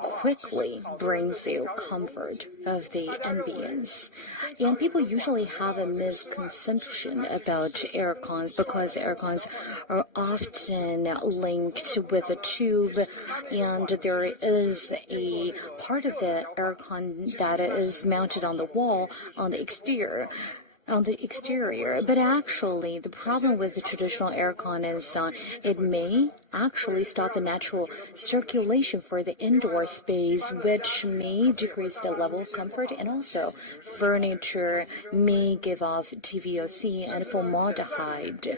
quickly brings you comfort of the ambience. And people usually have a misconception about aircons because aircons are often linked with a tube, and there is a part of the aircon that is mounted on the wall on the exterior. But actually the problem with the traditional aircon is it may actually stop the natural circulation for the indoor space, which may decrease the level of comfort, and also furniture may give off TVOC and formaldehyde.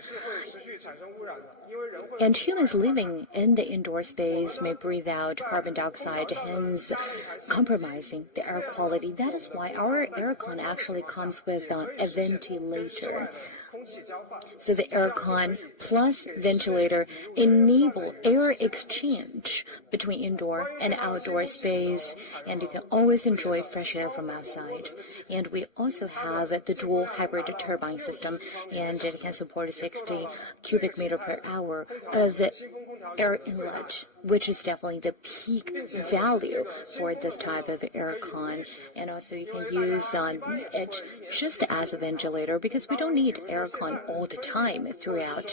And humans living in the indoor space may breathe out carbon dioxide, hence compromising the air quality. That is why our aircon actually comes with a ventilator. So the aircon plus ventilator enable air exchange between indoor and outdoor space, and you can always enjoy fresh air from outside. And we also have the dual hybrid turbine system, and it can support 60 cubic meter per hour of air inlet. which is definitely the peak value for this type of aircon. And also you can use it just as a ventilator, because we don't need aircon all the time throughout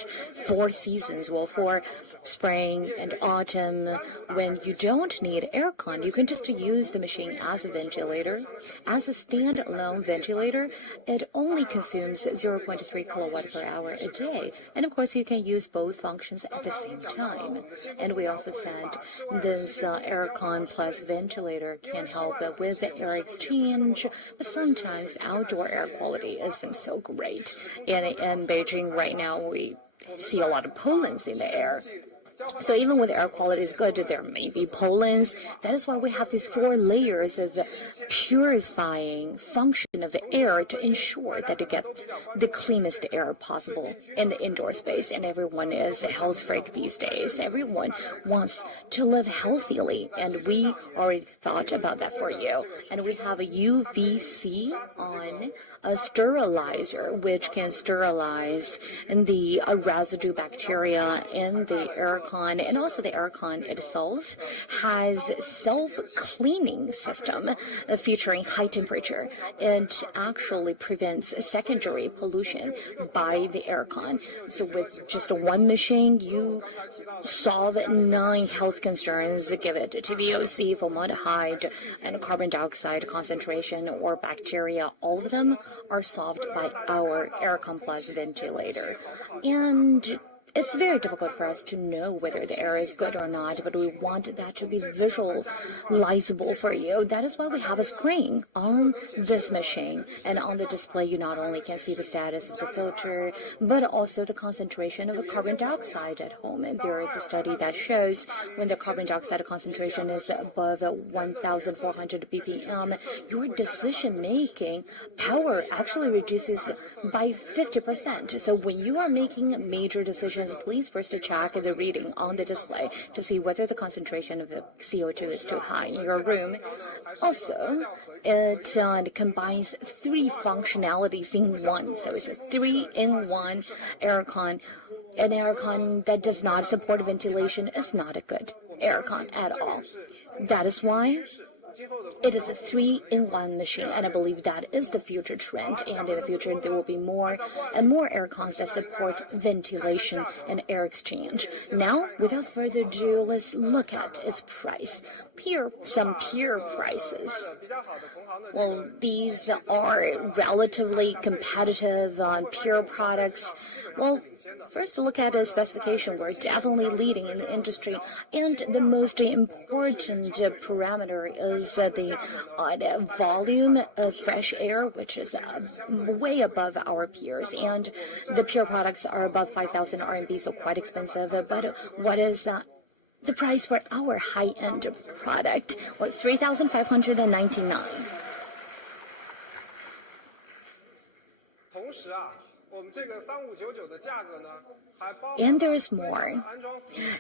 4 seasons. Well, for spring and autumn, when you don't need aircon, you can just use the machine as a ventilator. As a standalone ventilator, it only consumes 0.3 kilowatt per hour a day. And of course, you can use both functions at the same time. And we also said this aircon plus ventilator can help with the air exchange, but sometimes outdoor air quality isn't so great. In Beijing right now, we see a lot of pollens in the air. So even when the air quality is good, there may be pollens. That is why we have these 4 layers of purifying function of the air to ensure that you get the cleanest air possible in the indoor space. And everyone is a health freak these days. Everyone wants to live healthily, and we already thought about that for you. And we have a UVC on a sterilizer, which can sterilize the residue bacteria in the aircon. And also the aircon itself has self-cleaning system featuring high temperature. It actually prevents secondary pollution by the aircon. So with just one machine, you solve 9 health concerns. Give it to VOC, formaldehyde, and carbon dioxide concentration or bacteria. All of them are solved by our aircon plus ventilator. And it's very difficult for us to know whether the air is good or not, but we want that to be visualizable for you. That is why we have a screen on this machine. And on the display, you not only can see the status of the filter, but also the concentration of carbon dioxide at home. And there is a study that shows when the carbon dioxide concentration is above 1,400 ppm, your decision-making power actually reduces by 50%. So when you are making major decisions, please first check the reading on the display to see whether the concentration of the CO2 is too high in your room. Also, it combines 3 functionalities in one. So it's a 3-in-1 aircon. An aircon that does not support ventilation is not a good aircon at all. That is why it is a 3-in-1 machine, and I believe that is the future trend. And in the future, there will be more and more aircons that support ventilation and air exchange. Now, without further ado, let's look at its price. Some peer prices. Well, these are relatively competitive peer products. Well, first, look at the specification. We're definitely leading in the industry. And the most important parameter is the volume of fresh air, which is way above our peers. And the pure products are above 5,000 RMB, so quite expensive. But what is the price for our high-end product? Well, 3,599. And there's more.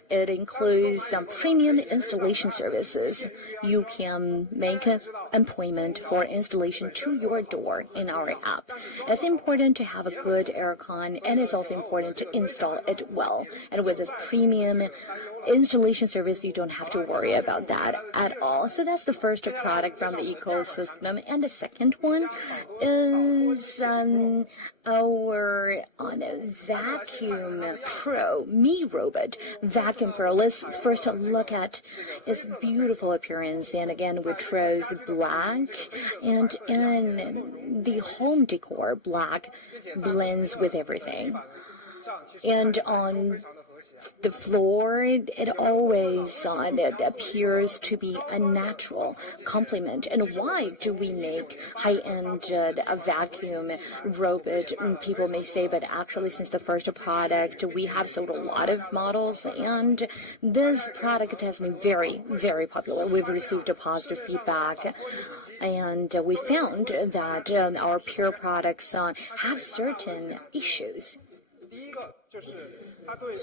It includes some premium installation services. You can make an appointment for installation to your door in our app. It's important to have a good aircon, and it's also important to install it well. And with this premium installation service, you don't have to worry about that at all. So that's the first product from the ecosystem. And the second one is our Vacuum Pro Mi Robot Vacuum Pro. Let's first look at its beautiful appearance. And again, we chose black, and in the home decor, black blends with everything. And on the floor, it always it appears to be a natural complement. And why do we make high-end vacuum robot? People may say, but actually since the first product, we have sold a lot of models, and this product has been very, very popular. We've received a positive feedback. And we found that our pure products have certain issues.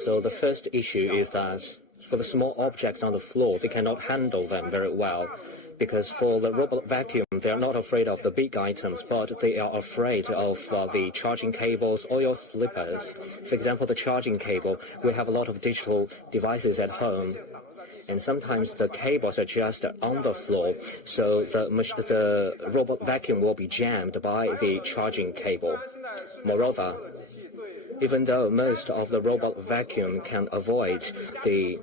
So the first issue is that for the small objects on the floor, they cannot handle them very well. Because for the robot vacuum, they are not afraid of the big items, but they are afraid of the charging cables or your slippers. For example, the charging cable, we have a lot of digital devices at home. and sometimes the cables are just on the floor, so the robot vacuum will be jammed by the charging cable. Moreover, even though most of the robot vacuum can avoid the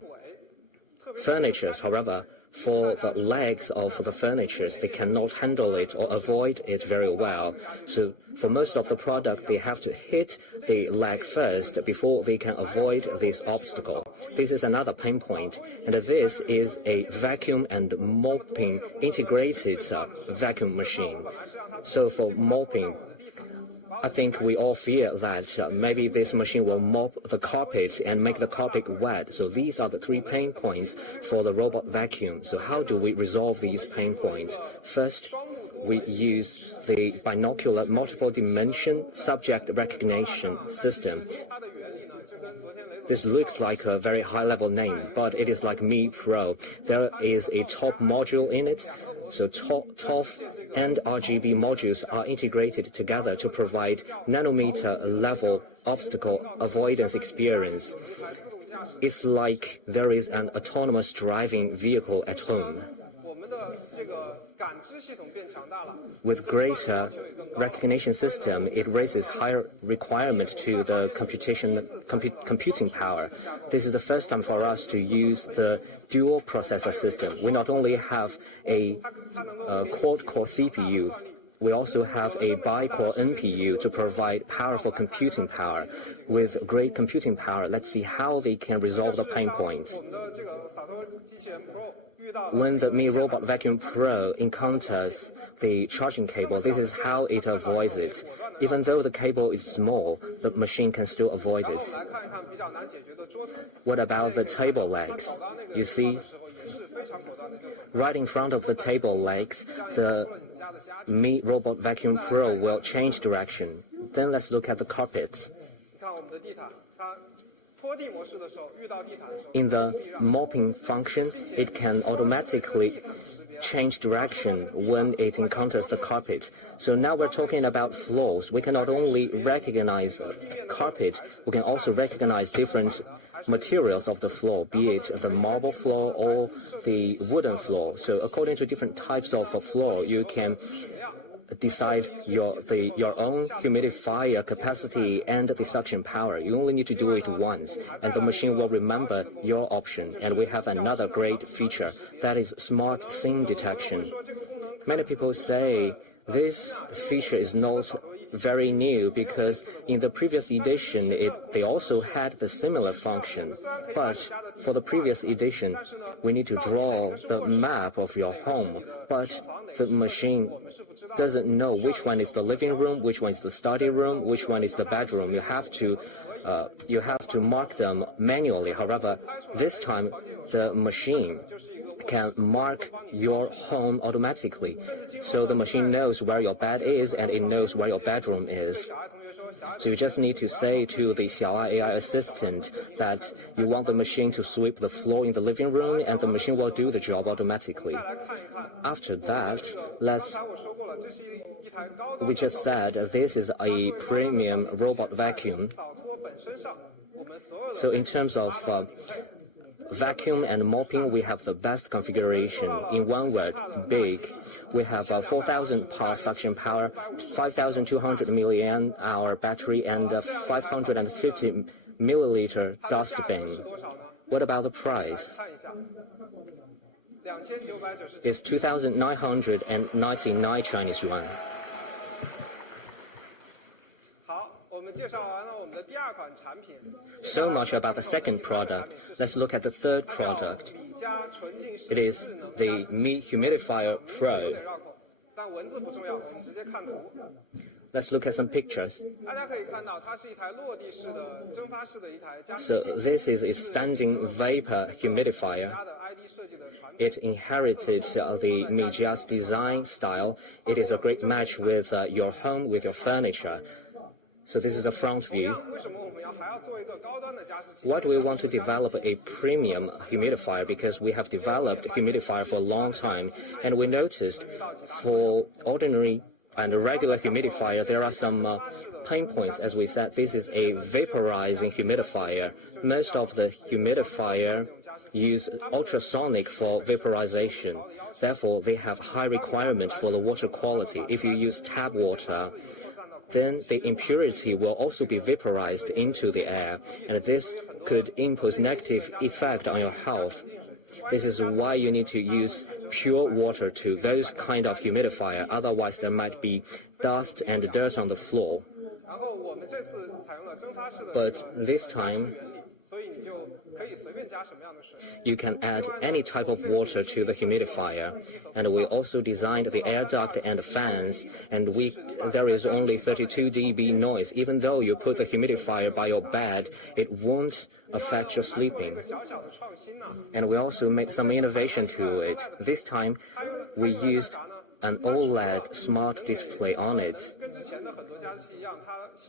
furnitures, however, for the legs of the furnitures, they cannot handle it or avoid it very well. So for most of the product, they have to hit the leg first before they can avoid this obstacle. This is another pain point, and this is a vacuum and mopping integrated vacuum machine. So for mopping, I think we all fear that maybe this machine will mop the carpet and make the carpet wet. So these are the 3 pain points for the robot vacuum. So how do we resolve these pain points? First, we use the binocular multiple dimension subject recognition system. This looks like a very high-level name, but it is like Mi Pro. There is a top module in it. So TOF and RGB modules are integrated together to provide nanometer-level obstacle avoidance experience. It's like there is an autonomous driving vehicle at home. With greater recognition system, it raises higher requirement to the computing power. This is the first time for us to use the dual processor system. We not only have a quad-core CPU, we also have a bi-core NPU to provide powerful computing power. With great computing power, let's see how they can resolve the pain points. When the Mi Robot Vacuum Pro encounters the charging cable, this is how it avoids it. Even though the cable is small, the machine can still avoid it. What about the table legs? You see, right in front of the table legs, the Mi Robot Vacuum Pro will change direction. Then let's look at the carpets. In the mopping function, it can automatically change direction when it encounters the carpet. So now we're talking about floors. We can not only recognize carpet, we can also recognize different materials of the floor, be it the marble floor or the wooden floor. So according to different types of floor, you can decide your own humidifier capacity and the suction power. You only need to do it once, and the machine will remember your option. And we have another great feature, that is smart scene detection. Many people say this feature is not very new because in the previous edition they also had the similar function. But for the previous edition, we need to draw the map of your home, but the machine doesn't know which one is the living room, which one is the study room, which one is the bedroom. You have to mark them manually. However, this time the machine can mark your home automatically. So the machine knows where your bed is and it knows where your bedroom is. So you just need to say to the Xiaomi AI assistant that you want the machine to sweep the floor in the living room, and the machine will do the job automatically. After that, we just said this is a premium robot vacuum. So in terms of vacuum and mopping, we have the best configuration. In one word, big. We have 4,000 par suction power, 5,200 mAh battery, and 550 milliliter dust bin. What about the price? It's 2,999 Chinese yuan. So much about the second product. Let's look at the third product. It is the Mi Humidifier Pro. Let's look at some pictures. So this is a standing vapor humidifier. It inherited the Mijia's design style. It is a great match with your home, with your furniture. So this is a front view. Why do we want to develop a premium humidifier? Because we have developed humidifier for a long time, and we noticed for ordinary and regular humidifier, there are some pain points, as we said, this is a vaporizing humidifier. Most of the humidifier use ultrasonic for vaporization. Therefore, they have high requirement for the water quality. If you use tap water, then the impurity will also be vaporized into the air, and this could impose negative effect on your health. This is why you need to use pure water to those kind of humidifier, otherwise there might be dust and dirt on the floor. But this time, you can add any type of water to the humidifier, and we also designed the air duct and fans, and there is only 32 dB noise. Even though you put the humidifier by your bed, it won't affect your sleeping. And we also made some innovation to it. This time, we used an OLED smart display on it.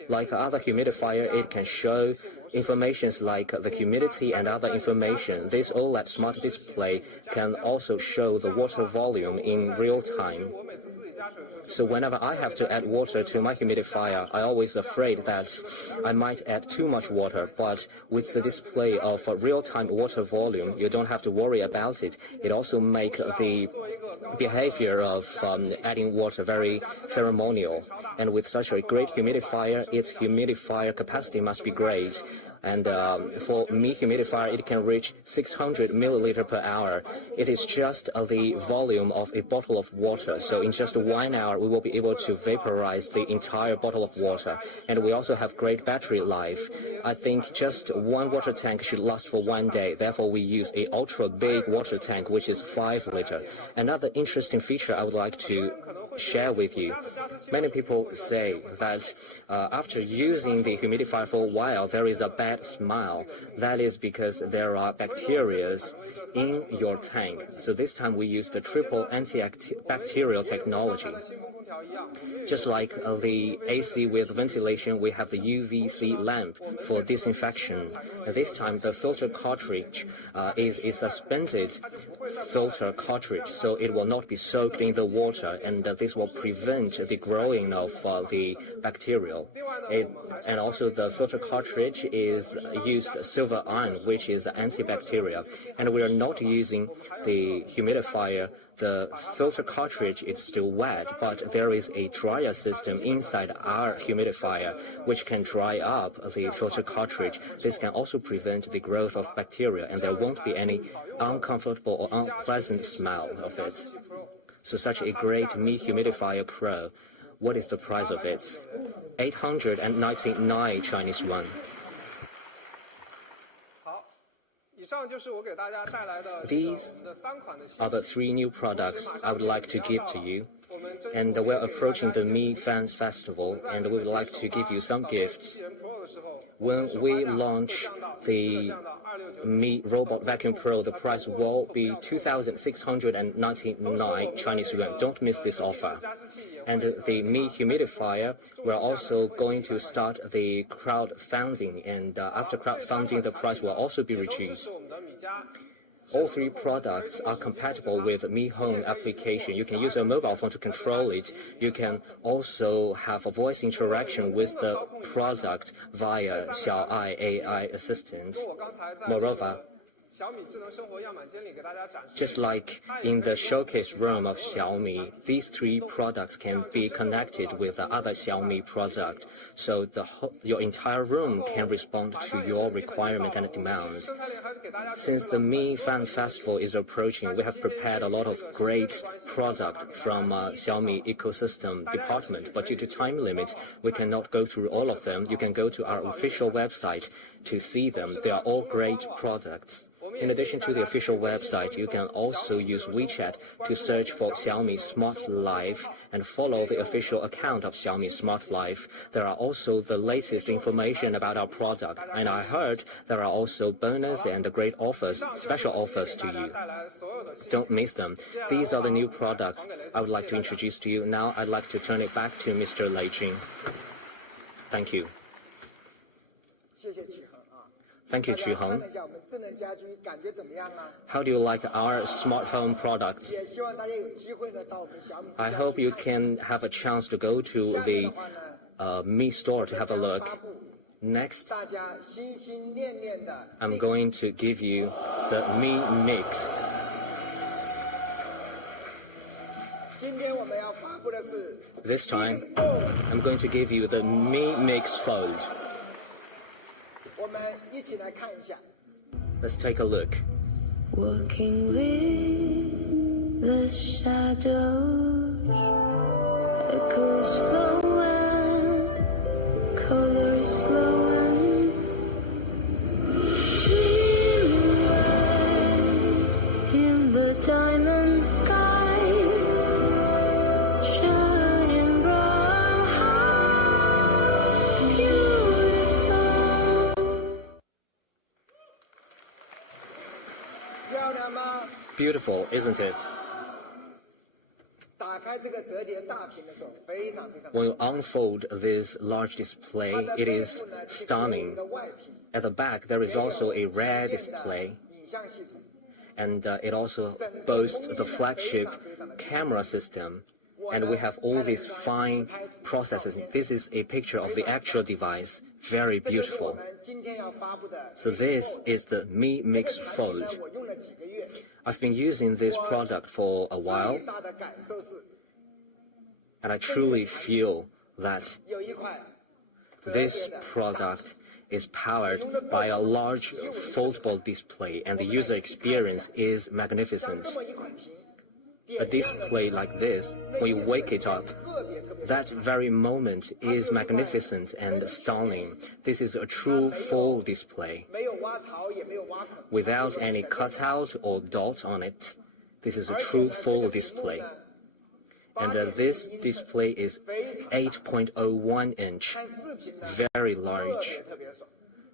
Like other humidifier, it can show information like the humidity and other information. This OLED smart display can also show the water volume in real time. So whenever I have to add water to my humidifier, I'm always afraid that I might add too much water. But with the display of real-time water volume, you don't have to worry about it. It also makes the behavior of adding water very ceremonial. And with such a great humidifier, its humidifier capacity must be great. And for me humidifier, it can reach 600 milliliter per hour. It is just the volume of a bottle of water. So in just 1 hour, we will be able to vaporize the entire bottle of water. And we also have great battery life. I think just one water tank should last for 1 day. Therefore, we use a ultra big water tank, which is 5 liter. Another interesting feature I would like to share with you. Many people say that after using the humidifier for a while, there is a bad smell. That is because there are bacteria in your tank. So this time we use the triple antibacterial technology. Just like the AC with ventilation, we have the UVC lamp for disinfection. This time the filter cartridge is a suspended filter cartridge, so it will not be soaked in the water, and this will prevent the growing of the bacteria. And also the filter cartridge is used silver iron, which is antibacterial. And we are not using the humidifier. The filter cartridge is still wet, but there is a dryer system inside our humidifier which can dry up the filter cartridge. This can also prevent the growth of bacteria, and there won't be any uncomfortable or unpleasant smell of it. So such a great Mi Humidifier Pro. What is the price of it? 899 Chinese yuan. These are the 3 new products I would like to give to you. And we're approaching the Mi Fans Festival, and we would like to give you some gifts. When we launch the Mi Robot Vacuum Pro, the price will be 2,699 Chinese yuan. Don't miss this offer. And the Mi Humidifier, we're also going to start the crowdfunding, and after crowdfunding, the price will also be reduced. All 3 products are compatible with Mi Home application. You can use your mobile phone to control it. You can also have a voice interaction with the product via Xiaomi AI assistant. Moreover, just like in the showcase room of Xiaomi, these 3 products can be connected with the other Xiaomi product, so your entire room can respond to your requirement and demand. Since the Mi Fan Festival is approaching, we have prepared a lot of great product from Xiaomi ecosystem department, but due to time limit, we cannot go through all of them. You can go to our official website to see them. They are all great products. In addition to the official website, you can also use WeChat to search for Xiaomi Smart Life and follow the official account of Xiaomi Smart Life. There are also the latest information about our product, and I heard there are also bonus and great offers, special offers to you. Don't miss them. These are the new products I would like to introduce to you. Now I'd like to turn it back to Mr. Lei Jun. Thank you. Thank you, Hong. How do you like our smart home products? I hope you can have a chance to go to the Mi store to have a look. Next, I'm going to give you the Mi Mix. This time, I'm going to give you the Mi Mix Fold. Let's take a look. Walking with the shadows, echoes flowing, colors glowing, dreaming right in the diamond sky, shining bright, beautiful. Beautiful, isn't it? When you unfold this large display, it is stunning. At the back, there is also a rear display, and it also boasts the flagship camera system. And we have all these fine processes. This is a picture of the actual device. Very beautiful. So this is the Mi Mix Fold. I've been using this product for a while, and I truly feel that this product is powered by a large foldable display, and the user experience is magnificent. A display like this, when you wake it up, that very moment is magnificent and stunning. This is a true full display, without any cutout or dot on it. This is a true full display. And this display is 8.01 inch, very large.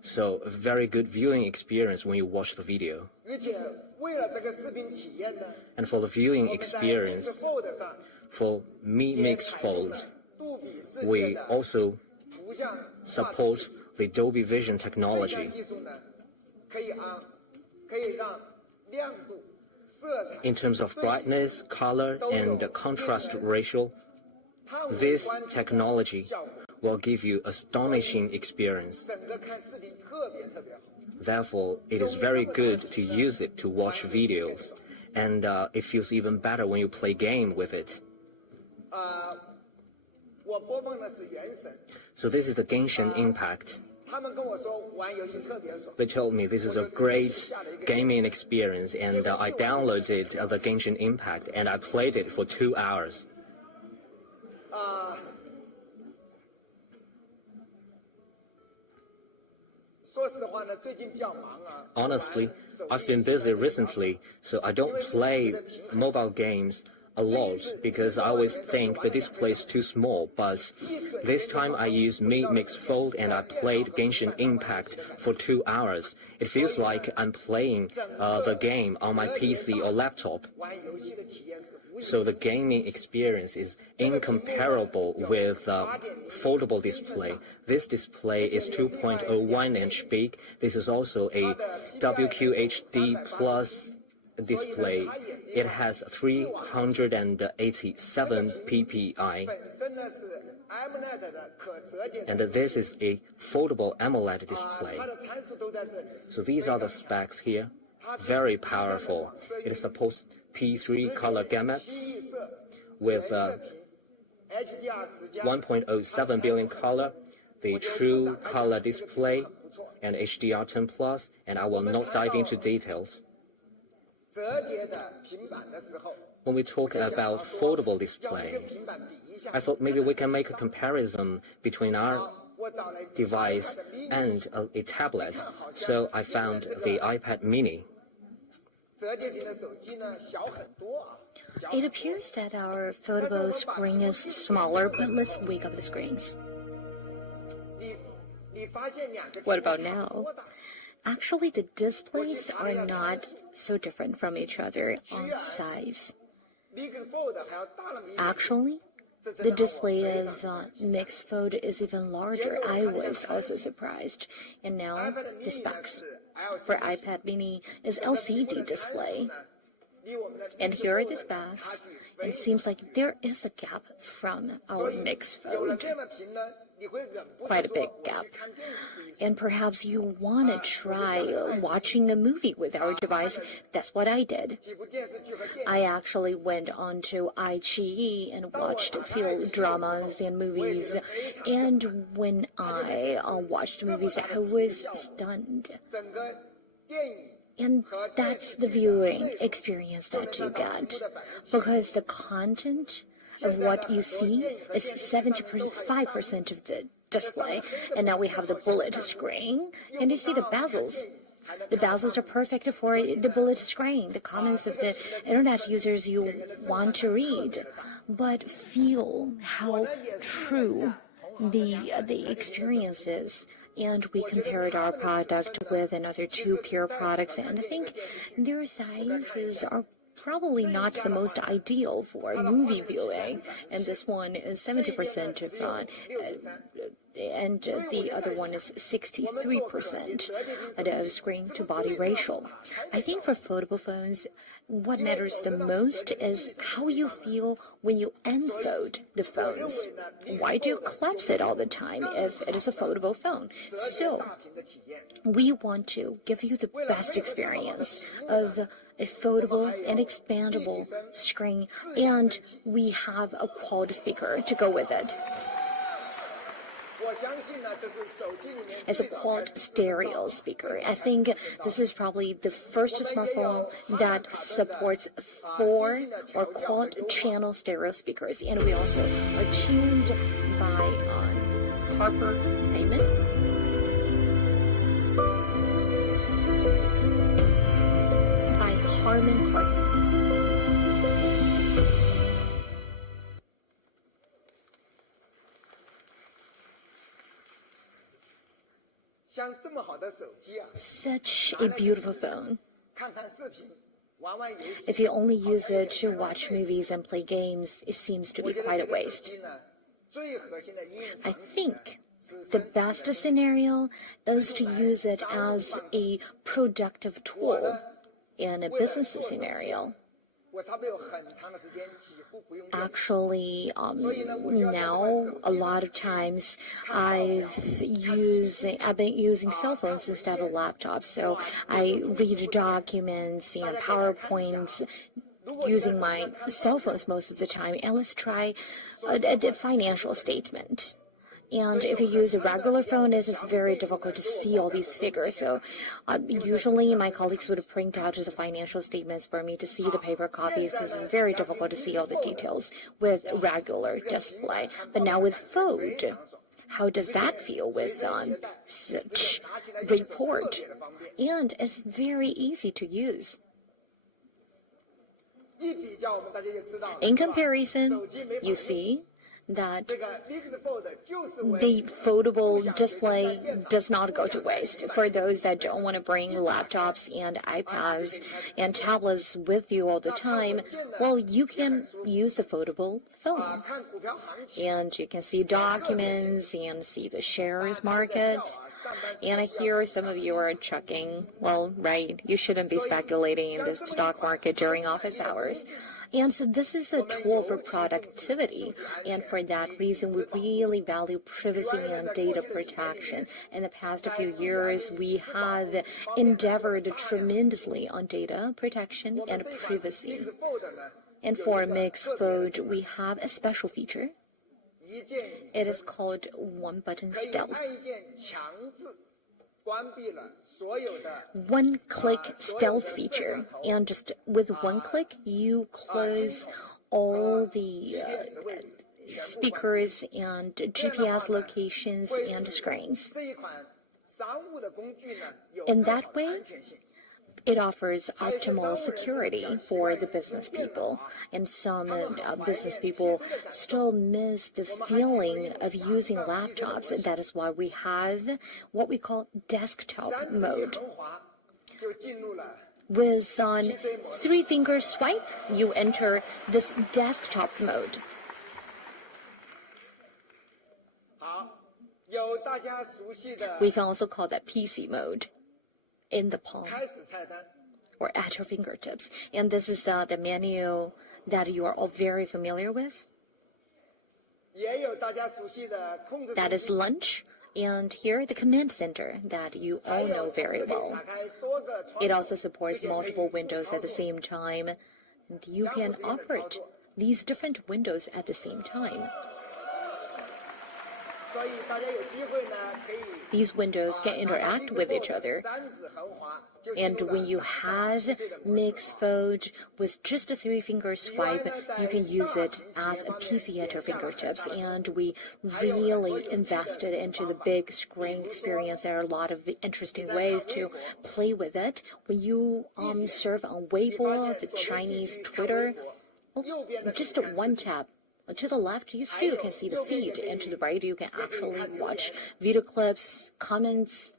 So a very good viewing experience when you watch the video. And for the viewing experience, for Mi Mix Fold, we also support the Dolby Vision technology. In terms of brightness, color, and contrast ratio, this technology will give you astonishing experience. Therefore, it is very good to use it to watch videos, and it feels even better when you play game with it. So this is the Genshin Impact. They told me this is a great gaming experience, and I downloaded the Genshin Impact and I played it for 2 hours. Honestly, I've been busy recently, so I don't play mobile games a lot because I always think the display is too small, but this time I used Mi Mix Fold and I played Genshin Impact for 2 hours. It feels like I'm playing the game on my PC or laptop. So the gaming experience is incomparable with foldable display. This display is 2.01 inch big. This is also a WQHD plus display. It has 387 ppi. And this is a foldable AMOLED display. So these are the specs here. Very powerful. It supports P3 color gamut with 1.07 billion color, the true color display, and HDR10+, and I will not dive into details. When we talk about foldable display, I thought maybe we can make a comparison between our device and a tablet. So I found the iPad mini. It appears that our foldable screen is smaller, but let's wake up the screens. What about now? Actually, the displays are not so different from each other on size. Actually, the display of Mix Fold is even larger. I was also surprised. And now, the specs. For iPad mini is LCD display. And here are the specs. It seems like there is a gap from our Mix Fold. quite a big gap. And perhaps you want to try watching a movie with our device. That's what I did. I actually went onto iQIYI and watched a few dramas and movies. And when I watched movies, I was stunned. And that's the viewing experience that you get, because the content of what you see is 75% of the display, and now we have the bullet screen, and you see the bezels. The bezels are perfect for the bullet screen, the comments of the internet users you want to read, but feel how true the experience is. And we compared our product with another two peer products, and I think their sizes are probably not the most ideal for movie viewing, and this one is 70% of and the other one is 63% of screen to body ratio. I think for foldable phones, what matters the most is how you feel when you unfold the phones. Why do you collapse it all the time if it is a foldable phone? So we want to give you the best experience of a foldable and expandable screen, and we have a quad speaker to go with it. It's a quad stereo speaker. I think this is probably the first smartphone that supports 4 or quad channel stereo speakers, and we also are tuned by Harper Heyman. By Harman Kardon. 像这么好的手机啊 Such a beautiful phone. 看看视频 玩玩游戏 If you only use it to watch movies and play games, it seems to be quite a waste. 最核心的应用 I think the best scenario is to use it as a productive tool in a business scenario. 我差不多有很长的时间几乎不用 Actually, now a lot of times I've been using cell phones instead of laptops. So I read documents and PowerPoints using my cell phones most of the time. And let's try a financial statement. And if you use a regular phone, it is very difficult to see all these figures. So usually my colleagues would print out the financial statements for me to see the paper copies. This is very difficult to see all the details with regular display. But now with Fold, how does that feel with such report? And it's very easy to use. 一比较我们大家就知道 In comparison, you see that the foldable display does not go to waste. For those that don't want to bring laptops and iPads and tablets with you all the time, well, you can use the foldable phone. And you can see documents and see the shares market. And I hear some of you are checking. Well, right, you shouldn't be speculating in the stock market during office hours. And so this is a tool for productivity, and for that reason, we really value privacy and data protection. In the past few years, we have endeavored tremendously on data protection and privacy. And for Mix Fold, we have a special feature. It is called one-button stealth. One-click stealth feature, and just with one click, you close all the speakers and GPS locations and screens. In that way, it offers optimal security for the business people, and some business people still miss the feeling of using laptops. That is why we have what we call desktop mode. With 3-finger swipe, you enter this desktop mode. We can also call that PC mode. In the palm or at your fingertips. And this is the menu that you are all very familiar with. That is lunch. And here, the command center that you all know very well. It also supports multiple windows at the same time, and you can operate these different windows at the same time. These windows can interact with each other. And when you have mixed fold with just a 3-finger swipe, you can use it as a PC at your fingertips. And we really invested into the big screen experience. There are a lot of interesting ways to play with it. When you surf on Weibo, the Chinese Twitter, just one tap. To the left, you still can see the feed, and to the right, you can actually watch video clips, comments.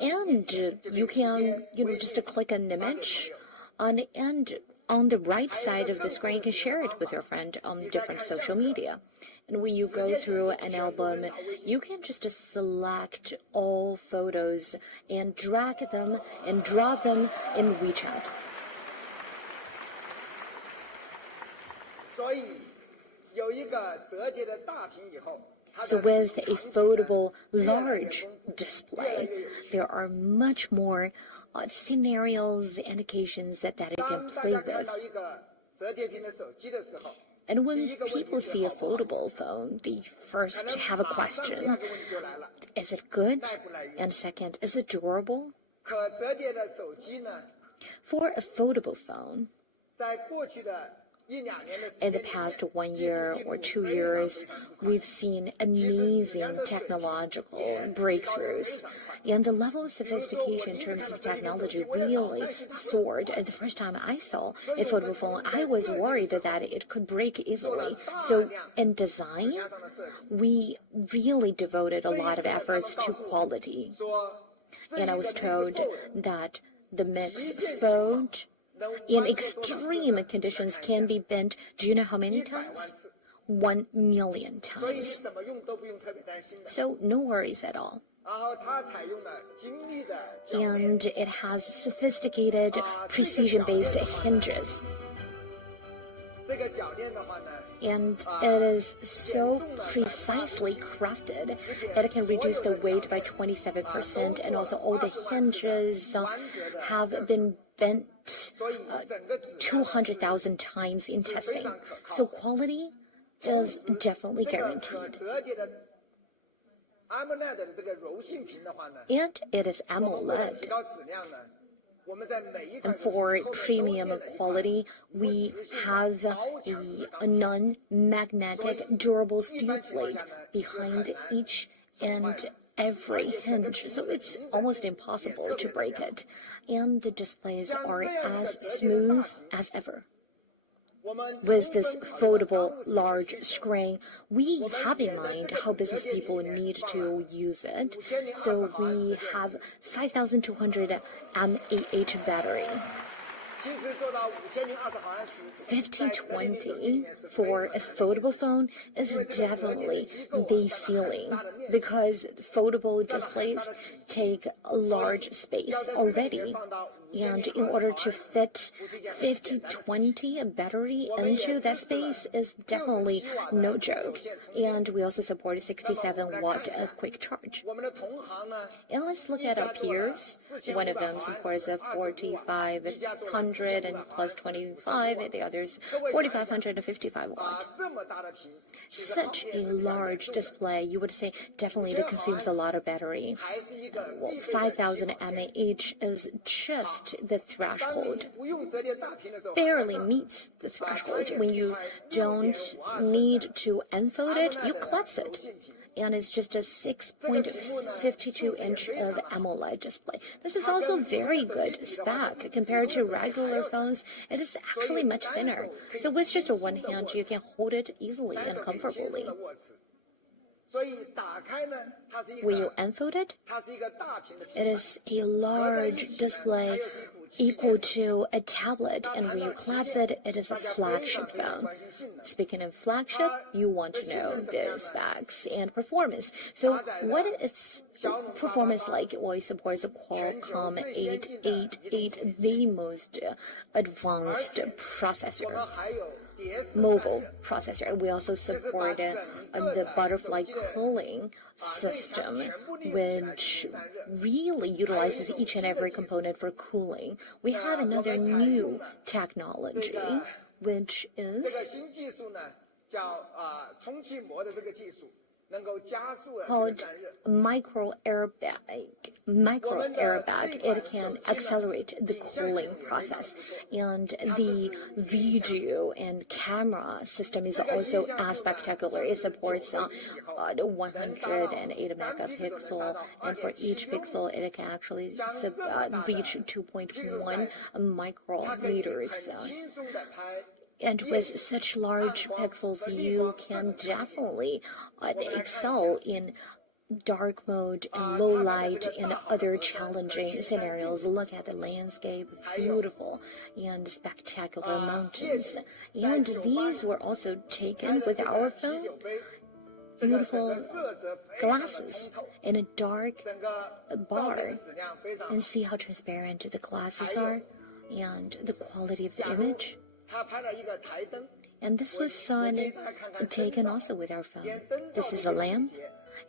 And you can, just click an image, and on the right side of the screen, you can share it with your friend on different social media. And when you go through an album, you can just select all photos and drag them and drop them in WeChat. So with a foldable large display, there are much more scenarios and occasions that you can play with. And when people see a foldable phone, they first have a question. Is it good? And second, is it durable? For a foldable phone, in the past 1 year or 2 years, we've seen amazing technological breakthroughs. And the level of sophistication in terms of technology really soared. The first time I saw a foldable phone, I was worried that it could break easily. So in design, we really devoted a lot of efforts to quality. And I was told that the mixed fold in extreme conditions can be bent, do you know how many times? 1 million times. So no worries at all. And it has sophisticated, precision-based hinges. And it is so precisely crafted that it can reduce the weight by 27%, and also all the hinges have been bent 200,000 times in testing. So quality is definitely guaranteed. And it is AMOLED. And for premium quality, we have a non-magnetic durable steel plate behind each and every hinge, so it's almost impossible to break it. And the displays are as smooth as ever. With this foldable large screen, we have in mind how business people need to use it. So we have 5,200 mAh battery. 1520 for a foldable phone is definitely the ceiling, because foldable displays take a large space already. And in order to fit 5020 battery into that space is definitely no joke. And we also support 67 watt of quick charge. And let's look at our peers. One of them supports a 4500 and plus 25, the others 4500 and 55 watt. Such a large display, you would say definitely it consumes a lot of battery. Well, 5,000 mAh is just the threshold, barely meets the threshold. When you don't need to unfold it, you collapse it. And it's just a 6.52 inch of AMOLED display. This is also very good spec compared to regular phones. It is actually much thinner. So with just one hand, you can hold it easily and comfortably. When you unfold it, it is a large display equal to a tablet, and when you collapse it, it is a flagship phone. Speaking of flagship, you want to know the specs and performance. So what is performance like? Well, it supports a Qualcomm 888, the most advanced processor. mobile processor. We also support the butterfly cooling system, which really utilizes each and every component for cooling. We have another new technology, which is called micro airbag. It can accelerate the cooling process, and the video and camera system is also as spectacular. It supports 108 megapixel, and for each pixel it can actually reach 2.1 micrometers. And with such large pixels, you can definitely excel in dark mode and low light and other challenging scenarios. Look at the landscape, beautiful and spectacular mountains. And these were also taken with our phone. Beautiful glasses in a dark bar, and see how transparent the glasses are and the quality of the image. And this was taken also with our phone. This is a lamp,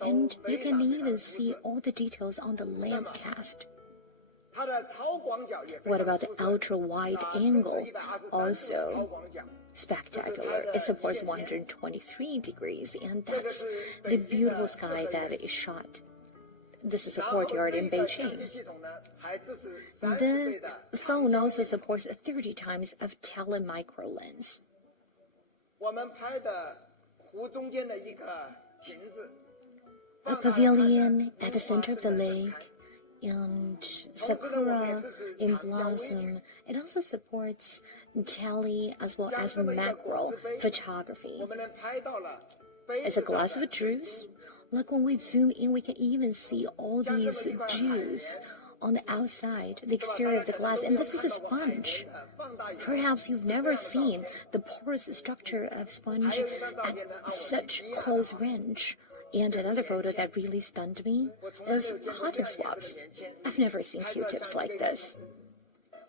and you can even see all the details on the lamp cast. What about the ultra-wide angle? Also spectacular. It supports 123 degrees, and that's the beautiful sky that is shot. This is a courtyard in Beijing. The phone also supports 30 times of telemicro lens. A pavilion at the center of the lake and sakura in blossom. It also supports tele as well as macro photography. It's a glass of juice. Look, when we zoom in, we can even see all these juice on the outside, the exterior of the glass, and this is a sponge. Perhaps you've never seen the porous structure of sponge at such close range. And another photo that really stunned me is cotton swabs. I've never seen Q-tips like this.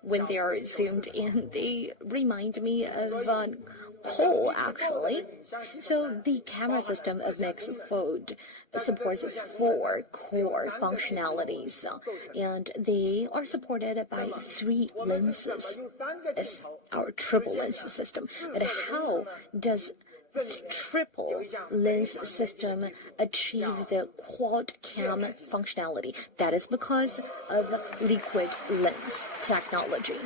When they are zoomed in, they remind me of coal, actually. So the camera system of Mixfold supports 4 core functionalities, and they are supported by 3 lenses. It's our triple lens system. But how does triple lens system achieve the quad cam functionality? That is because of liquid lens technology.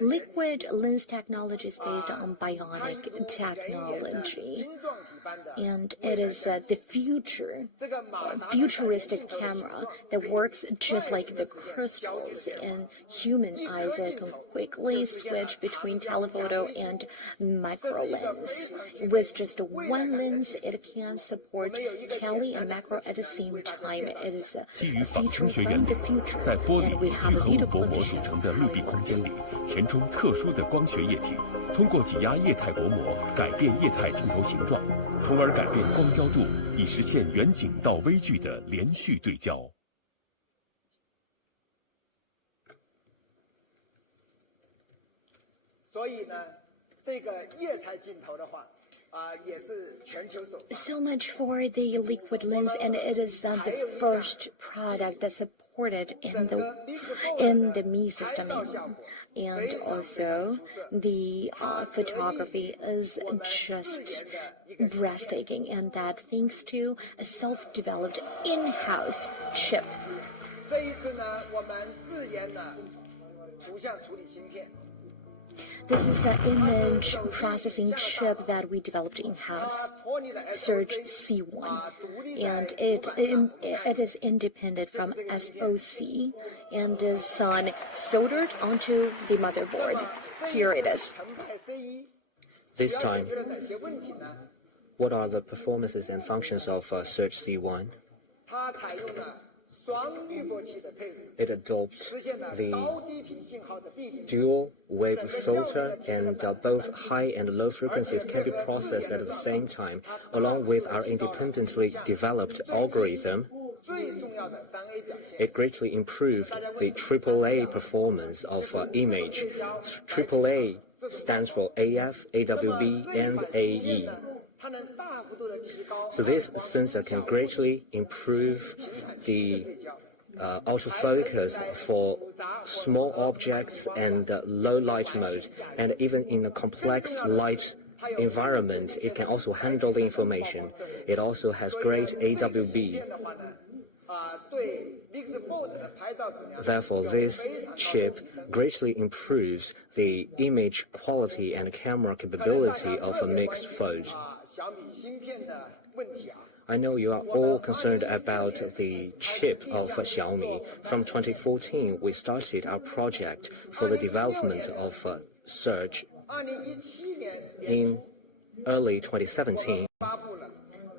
Liquid lens technology is based on bionic technology, and it is the futuristic camera that works just like the crystals, and human eyes can quickly switch between telephoto and micro lens. With just one lens, it can support tele and macro at the same time. It is a feature from the future, and we have a beautiful vision. 填充特殊的光学液体，通过挤压液态薄膜改变液态镜头形状，从而改变光焦度，以实现远景到微距的连续对焦。所以呢，这个液态镜头的话。So much for the liquid lens, and it is the first product that's supported in the Mi system, and also the photography is just breathtaking, and that thanks to a self-developed in-house chip. 这一次呢，我们自研了图像处理芯片。 This is an image processing chip that we developed in-house, Surge C1, and it is independent from SoC and is soldered onto the motherboard. Here it is. This time, what are the performances and functions of Surge C1? It adopts the dual wave filter, and both high and low frequencies can be processed at the same time, along with our independently developed algorithm. It greatly improved the AAA performance of image. AAA stands for AF, AWB, and AE. So this sensor can greatly improve the autofocus for small objects and low light mode, and even in a complex light environment, it can also handle the information. It also has great AWB. Therefore, this chip greatly improves the image quality and camera capability of a mixed fold. I know you are all concerned about the chip of Xiaomi. From 2014, we started our project for the development of Surge. In early 2017,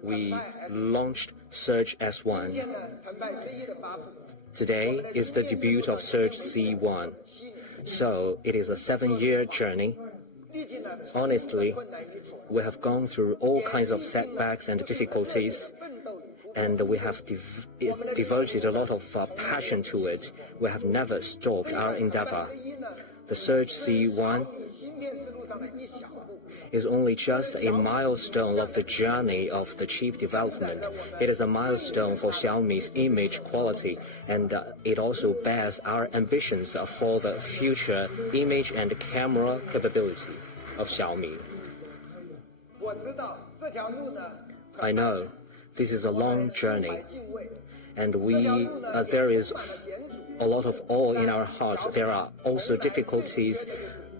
we launched Surge S1. Today is the debut of Surge C1. So it is a 7-year journey. Honestly, we have gone through all kinds of setbacks and difficulties, and we have devoted a lot of passion to it. We have never stopped our endeavor. The Surge C1 is only just a milestone of the journey of the chip development. It is a milestone for Xiaomi's image quality, and it also bears our ambitions for the future image and camera capability of Xiaomi. I know this is a long journey, and there is a lot of awe in our hearts. There are also difficulties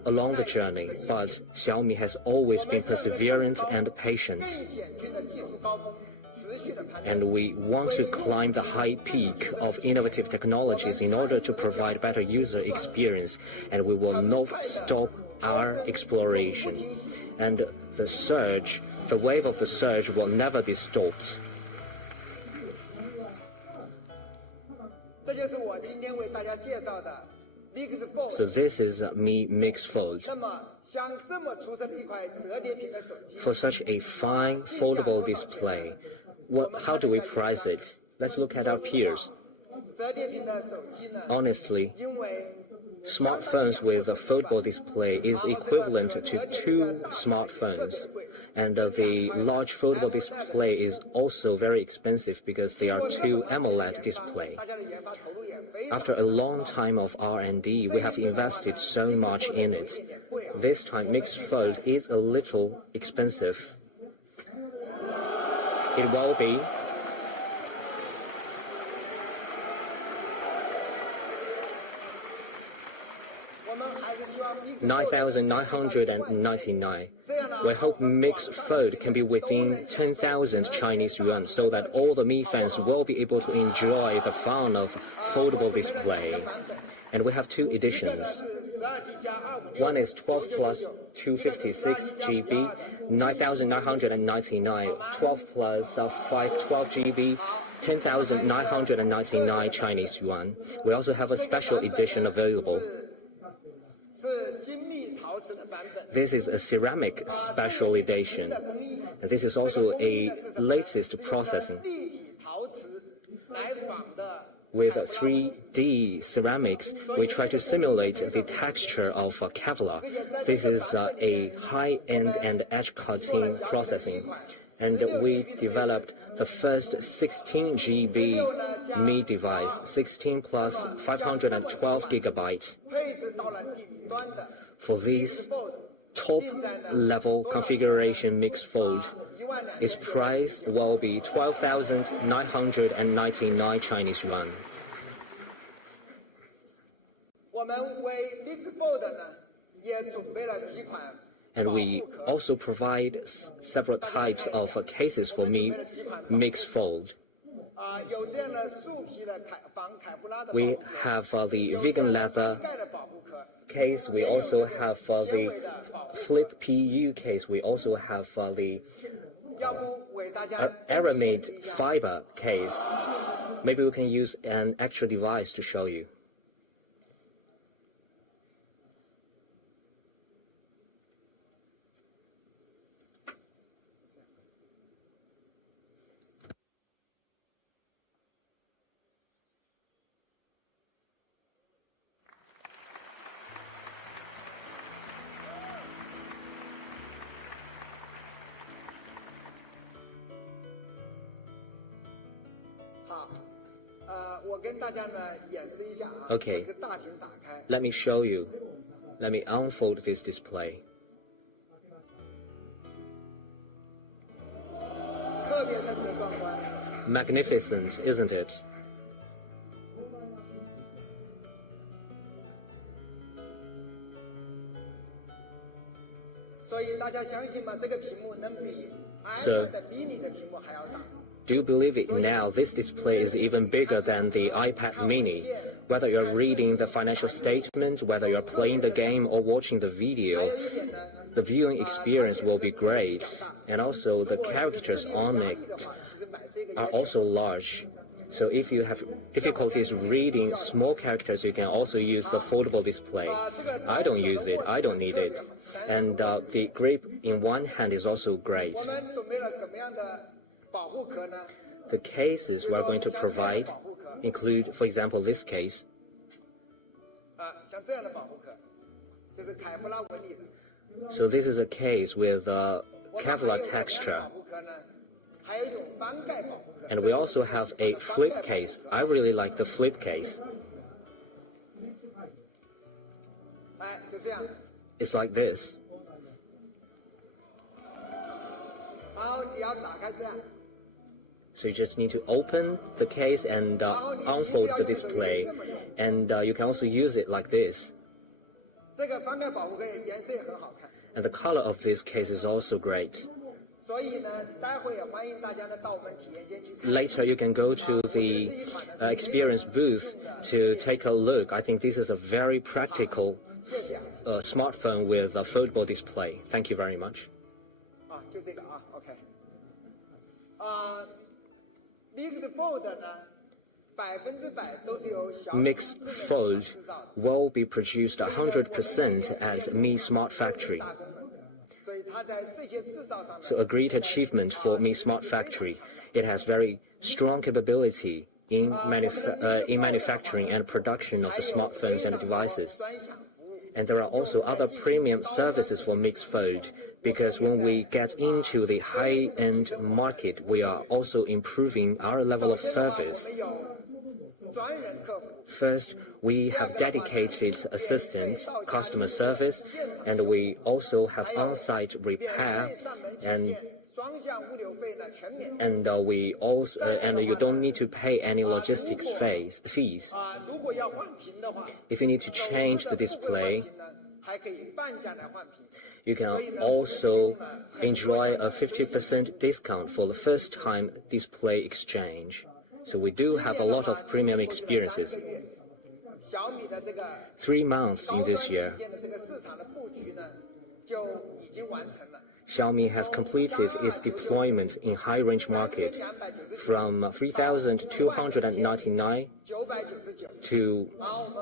along the journey, but Xiaomi has always been perseverant and patient. And we want to climb the high peak of innovative technologies in order to provide better user experience, and we will not stop our exploration. And the wave of the surge will never be stopped. So this is Mi Mix Fold. For such a fine foldable display, how do we price it? Let's look at our peers. Honestly, smartphones with a foldable display is equivalent to 2 smartphones. And the large foldable display is also very expensive because they are 2 AMOLED display. After a long time of R&D, we have invested so much in it. This time, mixed fold is a little expensive. It will be. $9,999. We hope mixed fold can be within 10,000 Chinese yuan, so that all the Mi fans will be able to enjoy the fun of foldable display. And we have 2 editions. One is 12 plus 256 GB, 9,999. 12 plus 512 GB, 10,999 Chinese yuan. We also have a special edition available. This is a ceramic special edition. This is also a latest processing. With 3D ceramics, we try to simulate the texture of Kevlar. This is a high-end and edge-cutting processing. And we developed the first 16 GB Mi device, 16 plus 512 gigabytes. For this top-level configuration mixed fold, its price will be 12,999 Chinese yuan. And we also provide several types of cases for Mi Mixed Fold. We have the vegan leather case. We also have the flip PU case. We also have the aramid fiber case. Maybe we can use an actual device to show you. Okay, let me show you. Let me unfold this display. Magnificent, isn't it? So, do you believe it now? This display is even bigger than the iPad mini. Whether you're reading the financial statement, whether you're playing the game or watching the video, the viewing experience will be great. And also the characters on it are also large. So if you have difficulties reading small characters, you can also use the foldable display. I don't use it, I don't need it. And the grip in one hand is also great. The cases we're going to provide include, for example, this case. So this is a case with Kevlar texture. And we also have a flip case. I really like the flip case. It's like this. So you just need to open the case and unfold the display. And you can also use it like this. And the color of this case is also great. Later you can go to the experience booth to take a look. I think this is a very practical smartphone with a foldable display. Thank you very much. Mixed Fold will be produced 100% at Mi Smart Factory. So a great achievement for Mi Smart Factory. It has very strong capability in manufacturing and production of the smartphones and devices. And there are also other premium services for Mixed Fold, because when we get into the high-end market, we are also improving our level of service. First, we have dedicated assistance, customer service, and we also have on-site repair, and you don't need to pay any logistics fees. If you need to change the display, you can also enjoy a 50% discount for the first-time display exchange. So we do have a lot of premium experiences. 3 months in this year, Xiaomi has completed its deployment in high-range market from 3,299 to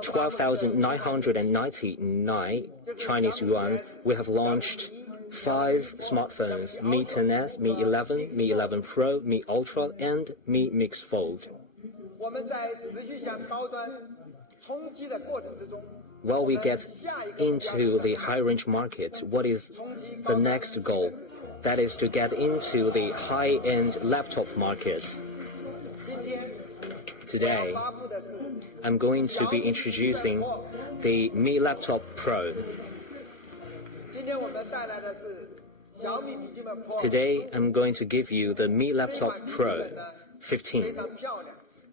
12,999 Chinese yuan. We have launched 5 smartphones: Mi 10s, Mi 11, Mi 11 Pro, Mi Ultra, and Mi Mix Fold. While we get into the high-range market, what is the next goal? That is to get into the high-end laptop market. Today, I'm going to be introducing the Mi Laptop Pro. Today, I'm going to give you the Mi Laptop Pro 15.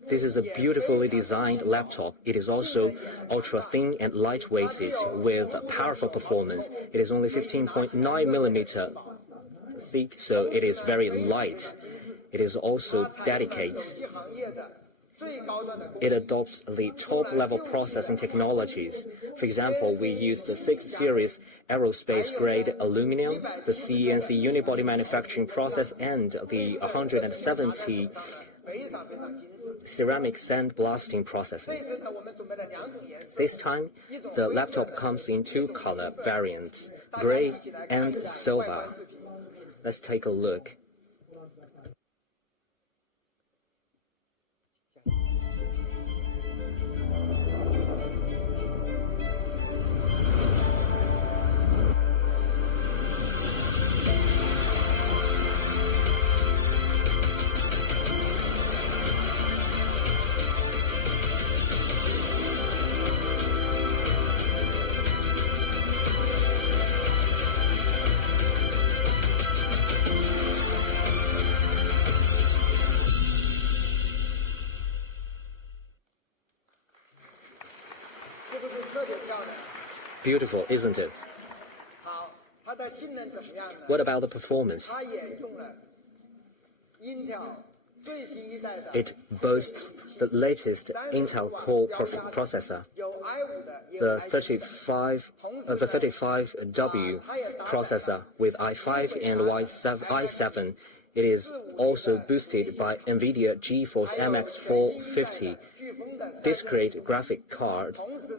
This is a beautifully designed laptop. It is also ultra-thin and lightweighted with powerful performance. It is only 15.9 millimeter thick, so it is very light. It is also dedicated. It adopts the top-level processing technologies. For example, we use the 6 Series aerospace-grade aluminum, the CNC unibody manufacturing process, and the 170 ceramic sandblasting processing. This time, the laptop comes in 2 color variants, gray and silver. Let's take a look. beautiful, isn't it? What about the performance? It boasts the latest Intel Core processor, the 35W processor with i5 and i7. It is also boosted by NVIDIA GeForce MX 450 discrete graphic card.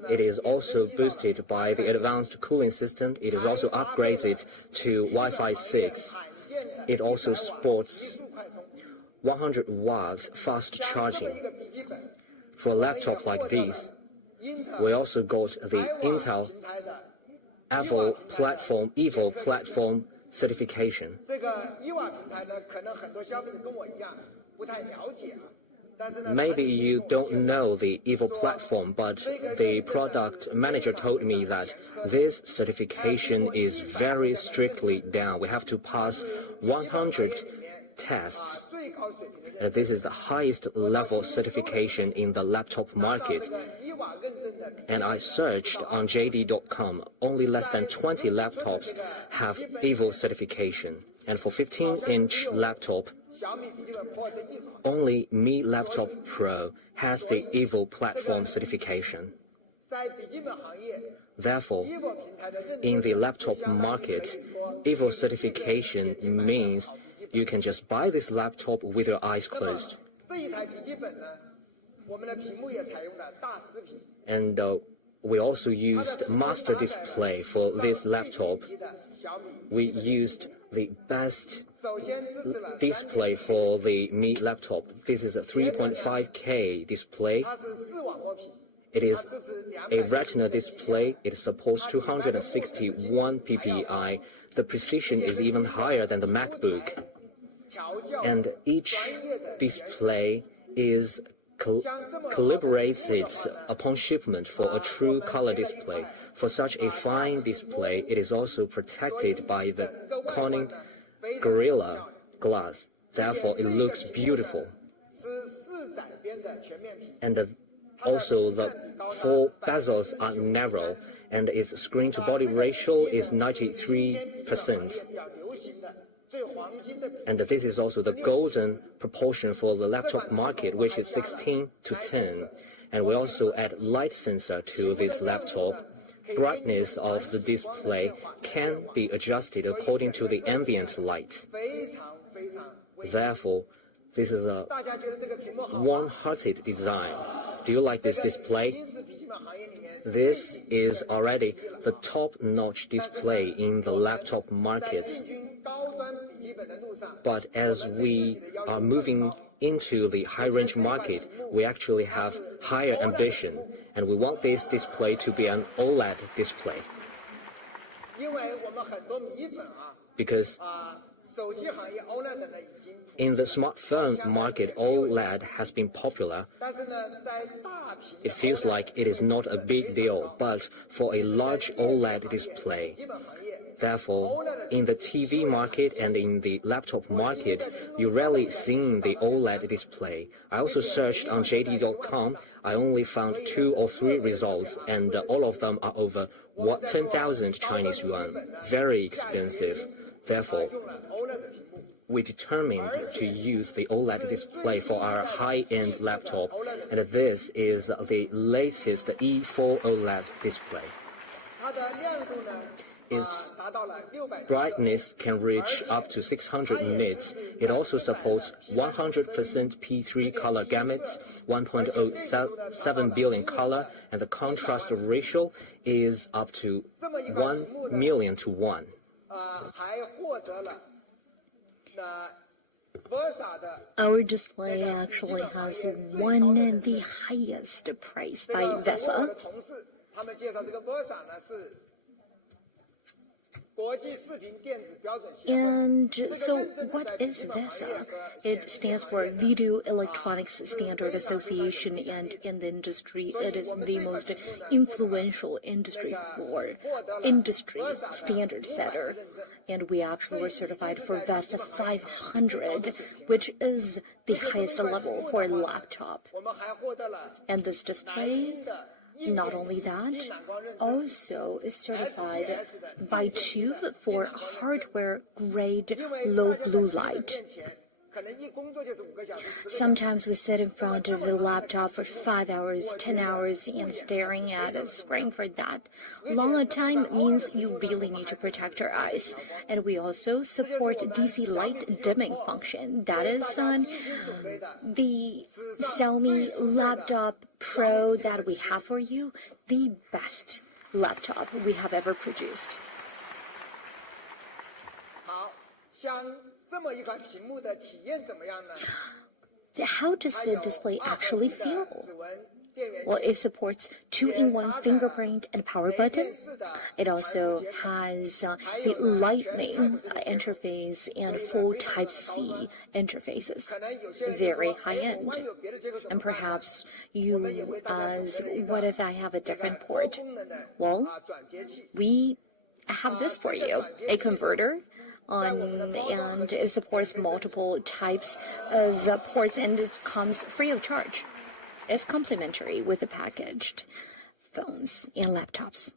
It is also boosted by the advanced cooling system. It is also upgraded to Wi-Fi 6. It also sports 100 watts fast charging. For a laptop like this, we also got the Intel Evo platform certification. Maybe you don't know the Evo platform, but the product manager told me that this certification is very strictly done. We have to pass 100 tests. This is the highest level certification in the laptop market. And I searched on JD.com. Only less than 20 laptops have Evo certification. And for 15-inch laptop, only Mi Laptop Pro has the Evo platform certification. Therefore, in the laptop market, Evo certification means you can just buy this laptop with your eyes closed. And we also used master display for this laptop. We used the best display for the Mi laptop. This is a 3.5K display. It is a retina display. It supports 261 ppi. The precision is even higher than the MacBook. And each display is calibrated upon shipment for a true color display. For such a fine display, it is also protected by the Corning Gorilla Glass. Therefore, it looks beautiful. And also, the four bezels are narrow, and its screen-to-body ratio is 93%. And this is also the golden proportion for the laptop market, which is 16:10. And we also add light sensor to this laptop. Brightness of the display can be adjusted according to the ambient light. Therefore, this is a warm-hearted design. Do you like this display? This is already the top-notch display in the laptop market. But as we are moving into the high-range market, we actually have higher ambition, and we want this display to be an OLED display. Because in the smartphone market, OLED has been popular. It feels like it is not a big deal, but for a large OLED display, therefore, in the TV market and in the laptop market, you rarely see the OLED display. I also searched on JD.com. I only found 2 or 3 results, and all of them are over 10,000 Chinese yuan. Very expensive. Therefore, we determined to use the OLED display for our high-end laptop, and this is the latest E4 OLED display. Its brightness can reach up to 600 nits. It also supports 100% P3 color gamuts, 1.07 billion color, and the contrast ratio is up to 1 million to 1. Our display actually has won the highest prize by VESA. And so what is VESA? It stands for Video Electronics Standard Association, and in the industry, it is the most influential industry standard setter. And we actually were certified for VESA 500, which is the highest level for a laptop. And this display Not only that, also is certified by Tube for hardware-grade low blue light. Sometimes we sit in front of the laptop for 5 hours, 10 hours, and staring at a screen for that long a time means you really need to protect your eyes. And we also support DC light dimming function. That is on the Xiaomi Laptop Pro that we have for you, the best laptop we have ever produced. How does the display actually feel? Well, it supports 2-in-1 fingerprint and power button. It also has the Lightning interface and full Type-C interfaces. Very high-end. And perhaps you ask, what if I have a different port? Well, we have this for you, a converter. And it supports multiple types of ports, and it comes free of charge. It's complimentary with the packaged phones and laptops.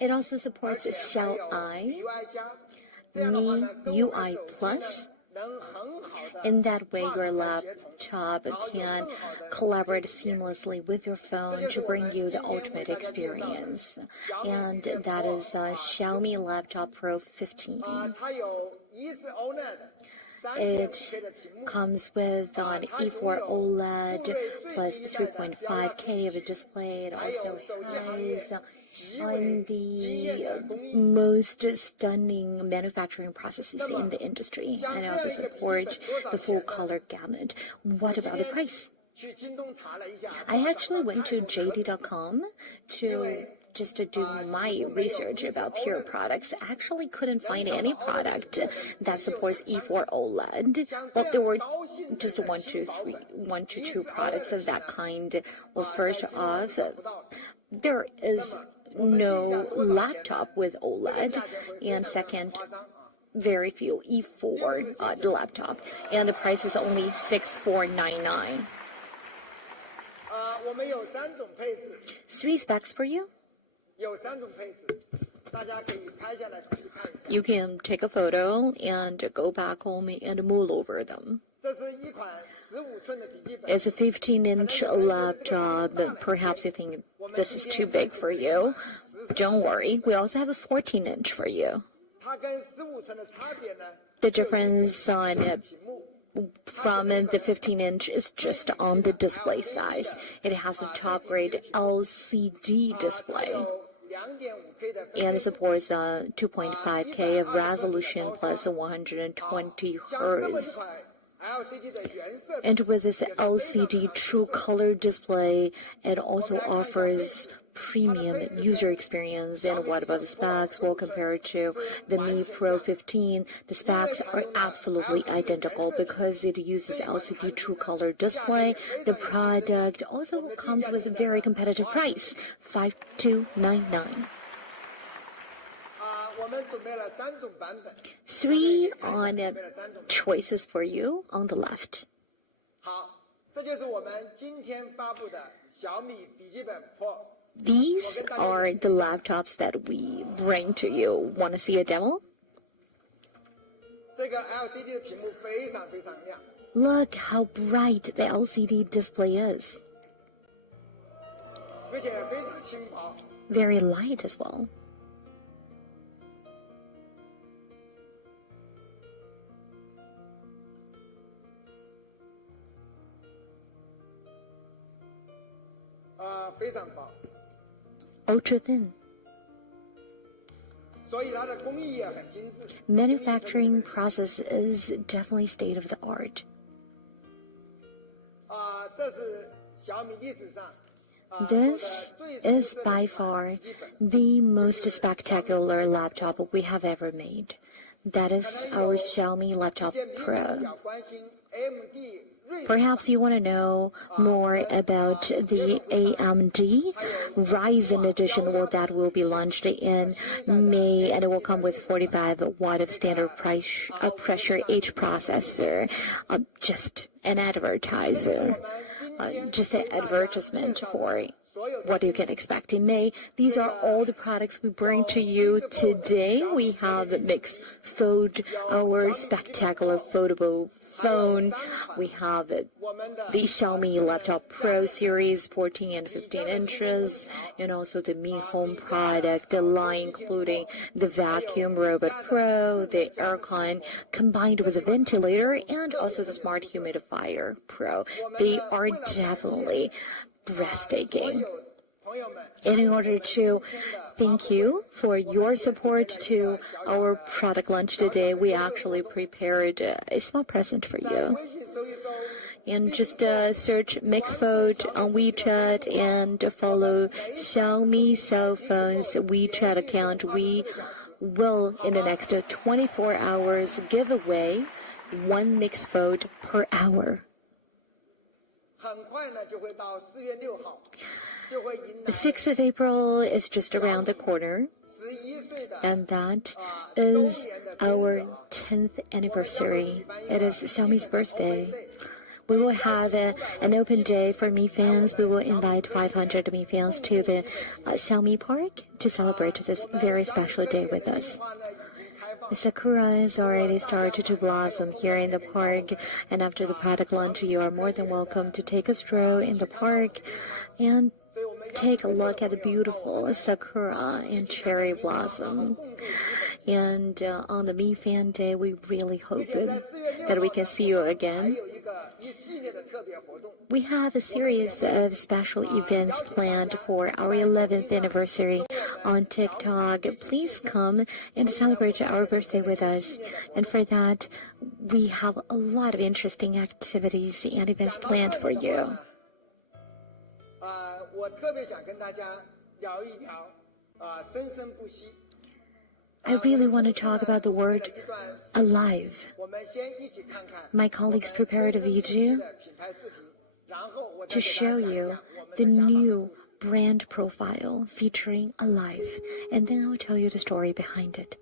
It also supports Xiaomi, miui Plus. In that way, your laptop can collaborate seamlessly with your phone to bring you the ultimate experience. And that is Xiaomi Laptop Pro 15. It comes with an E4 OLED plus 3.5K of a display. It also has on the most stunning manufacturing processes in the industry, and it also supports the full color gamut. What about the price? I actually went to JD.com just to do my research about Pure products. I actually couldn't find any product that supports E4 OLED, but there were just one to two products of that kind. Well, first off, there is no laptop with OLED, and second, very few E4 laptop, and the price is only $6,499. 3 specs for you. You can take a photo and go back home and mull over them. It's a 15-inch laptop. Perhaps you think this is too big for you. Don't worry, we also have a 14-inch for you. The difference from the 15-inch is just on the display size. It has a top-grade LCD display. And it supports 2.5K of resolution plus 120 Hz. And with this LCD true color display, it also offers premium user experience. And what about the specs? Well, compared to the Mi Pro 15, the specs are absolutely identical because it uses LCD true color display. The product also comes with a very competitive price, $5,299. 3 on choices for you on the left. These are the laptops that we bring to you. Want to see a demo? Look how bright the LCD display is. Very light as well. Ultra thin. Manufacturing process is definitely state of the art. This is by far the most spectacular laptop we have ever made. That is our Xiaomi Laptop Pro. Perhaps you want to know more about the AMD Ryzen edition. Well, that will be launched in May, and it will come with 45 watt of standard pressure H processor. Just an advertiser, just an advertisement for what you can expect in May. These are all the products we bring to you today. We have Mix Fold, our spectacular foldable phone. We have the Xiaomi Laptop Pro series, 14 and 15 inches, and also the Mi Home product, the line including the Vacuum Robot Pro, the aircon combined with a ventilator, and also the Smart Humidifier Pro. They are definitely breathtaking. And in order to thank you for your support to our product launch today, we actually prepared a small present for you. And just search Mixfold on WeChat and follow Xiaomi cell phones WeChat account. We will, in the next 24 hours, give away 1 Mixfold per hour. The 6th of April is just around the corner, and that is our 10th anniversary. It is Xiaomi's birthday. We will have an open day for Mi fans. We will invite 500 Mi fans to the Xiaomi Park to celebrate this very special day with us. The sakura has already started to blossom here in the park, and after the product launch, you are more than welcome to take a stroll in the park and take a look at the beautiful sakura and cherry blossom. And on the Mi Fan Day, we really hope that we can see you again. We have a series of special events planned for our 11th anniversary on TikTok. Please come and celebrate our birthday with us. And for that, we have a lot of interesting activities and events planned for you. I really want to talk about the word alive. My colleagues prepared a video to show you the new brand profile featuring alive, and then I'll tell you the story behind it.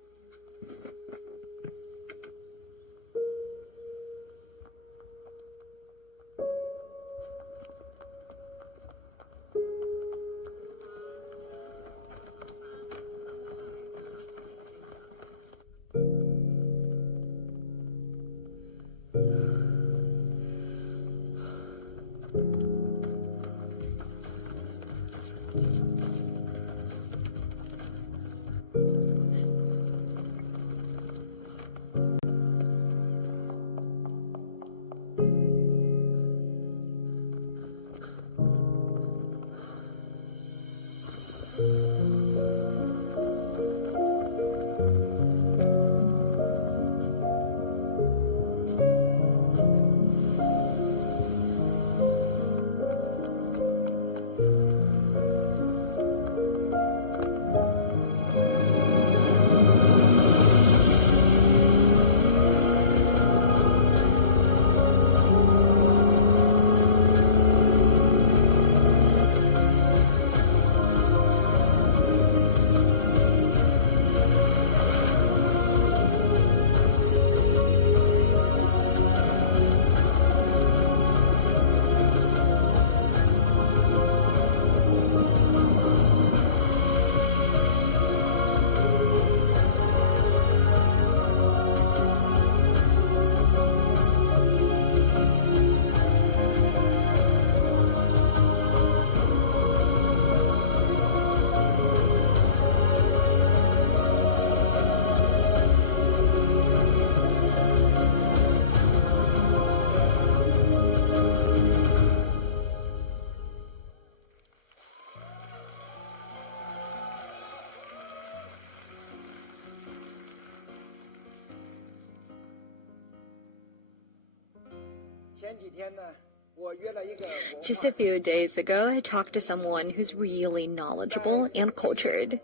Just a few days ago, I talked to someone who's really knowledgeable and cultured.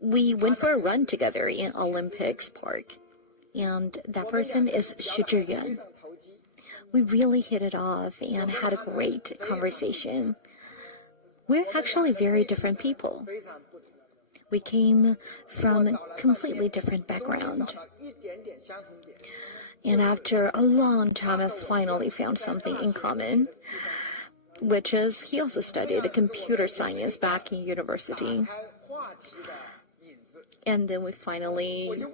We went for a run together in Olympics Park, and that person is Xu Zhiyuan. We really hit it off and had a great conversation. We're actually very different people. We came from a completely different background. And after a long time, I finally found something in common, which is he also studied computer science back in university. And then we finally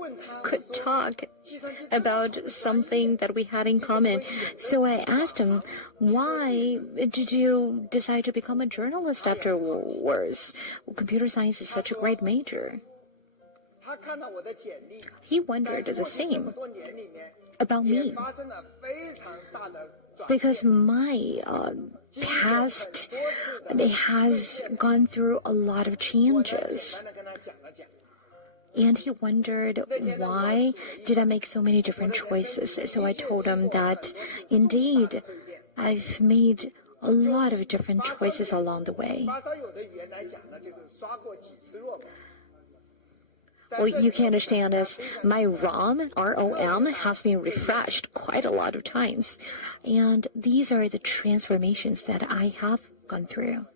could talk about something that we had in common. So I asked him, why did you decide to become a journalist afterwards? Well, computer science is such a great major. He wondered the same about me, because my past has gone through a lot of changes. And he wondered, why did I make so many different choices? So I told him that, indeed, I've made a lot of different choices along the way. Well, you can understand this. My ROM, R-O-M, has been refreshed quite a lot of times. And these are the transformations that I have gone through.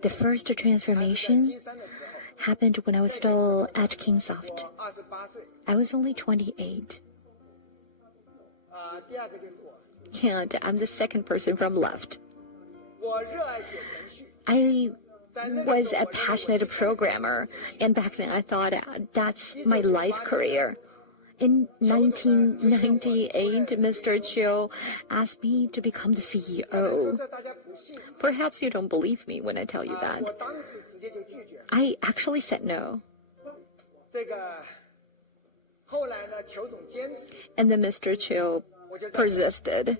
The first transformation happened when I was still at Kingsoft. I was only 28. And I'm the second person from left. I was a passionate programmer, and back then I thought that's my life career. In 1998, Mr. Chiu asked me to become the CEO. Perhaps you don't believe me when I tell you that. I actually said no. And then Mr. Chiu persisted.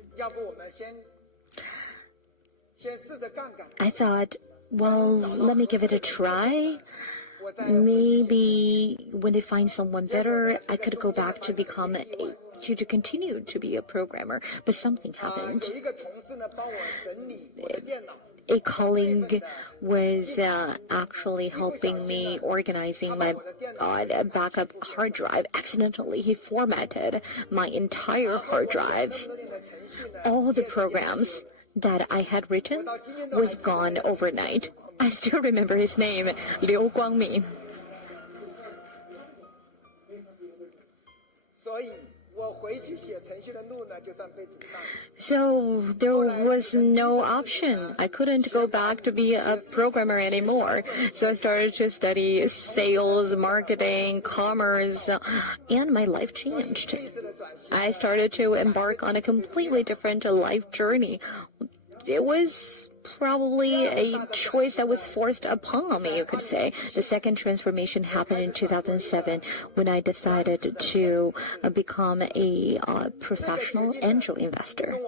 I thought, well, let me give it a try. Maybe when they find someone better, I could go back to become to continue to be a programmer. But something happened. A colleague was actually helping me organizing my backup hard drive. Accidentally, he formatted my entire hard drive. All the programs that I had written was gone overnight. I still remember his name, Liu Guangmin. So there was no option. I couldn't go back to be a programmer anymore. So I started to study sales, marketing, commerce, and my life changed. I started to embark on a completely different life journey. It was probably a choice that was forced upon me, you could say. The second transformation happened in 2007 when I decided to become a professional angel investor.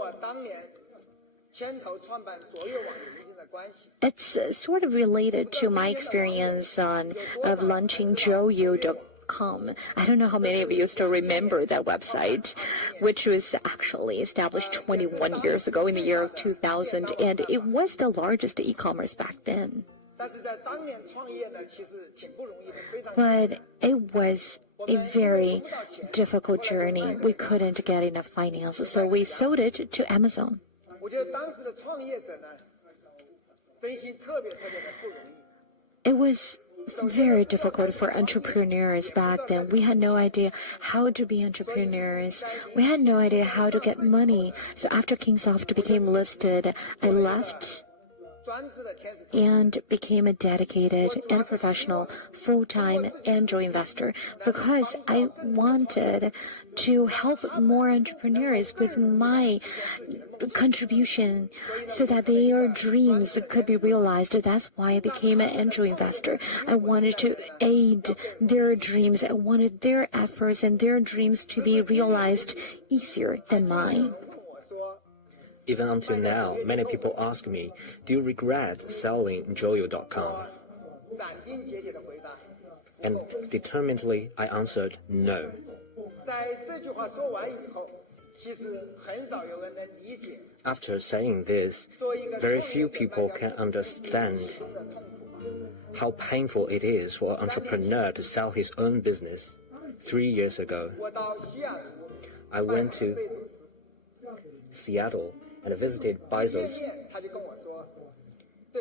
It's sort of related to my experience of launching Joyo.com. I don't know how many of you still remember that website, which was actually established 21 years ago in the year of 2000, and it was the largest e-commerce back then. But it was a very difficult journey. We couldn't get enough finance, so we sold it to Amazon. It was very difficult for entrepreneurs back then. We had no idea how to be entrepreneurs. We had no idea how to get money. So after Kingsoft became listed, I left and became a dedicated and professional full-time angel investor because I wanted to help more entrepreneurs with my contribution so that their dreams could be realized. That's why I became an angel investor. I wanted to aid their dreams. I wanted their efforts and their dreams to be realized easier than mine. Even until now, many people ask me, do you regret selling Joyo.com? And determinedly, I answered no. After saying this, very few people can understand how painful it is for an entrepreneur to sell his own business. 3 years ago, I went to Seattle and visited Bezos.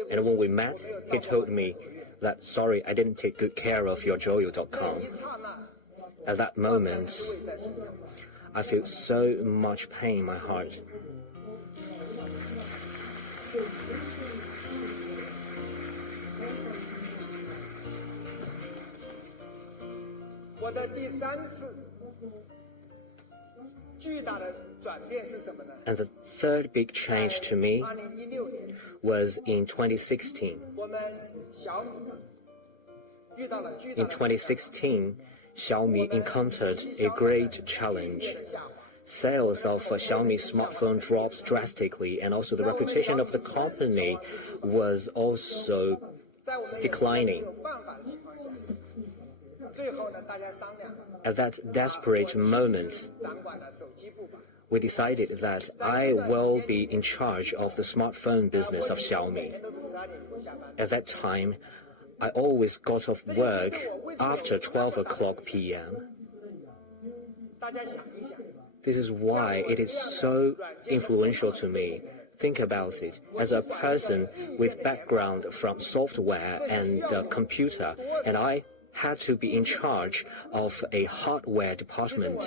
And when we met, he told me, that, sorry, I didn't take good care of your joyo.com. At that moment, I feel so much pain in my heart. And the third big change to me was in 2016. In 2016, Xiaomi encountered a great challenge. Sales of Xiaomi smartphone dropped drastically, and also the reputation of the company was also declining. At that desperate moment, we decided that I will be in charge of the smartphone business of Xiaomi. At that time, I always got off work after 12 o'clock p.m. This is why it is so influential to me. Think about it. As a person with background from software and computer, and I had to be in charge of a hardware department.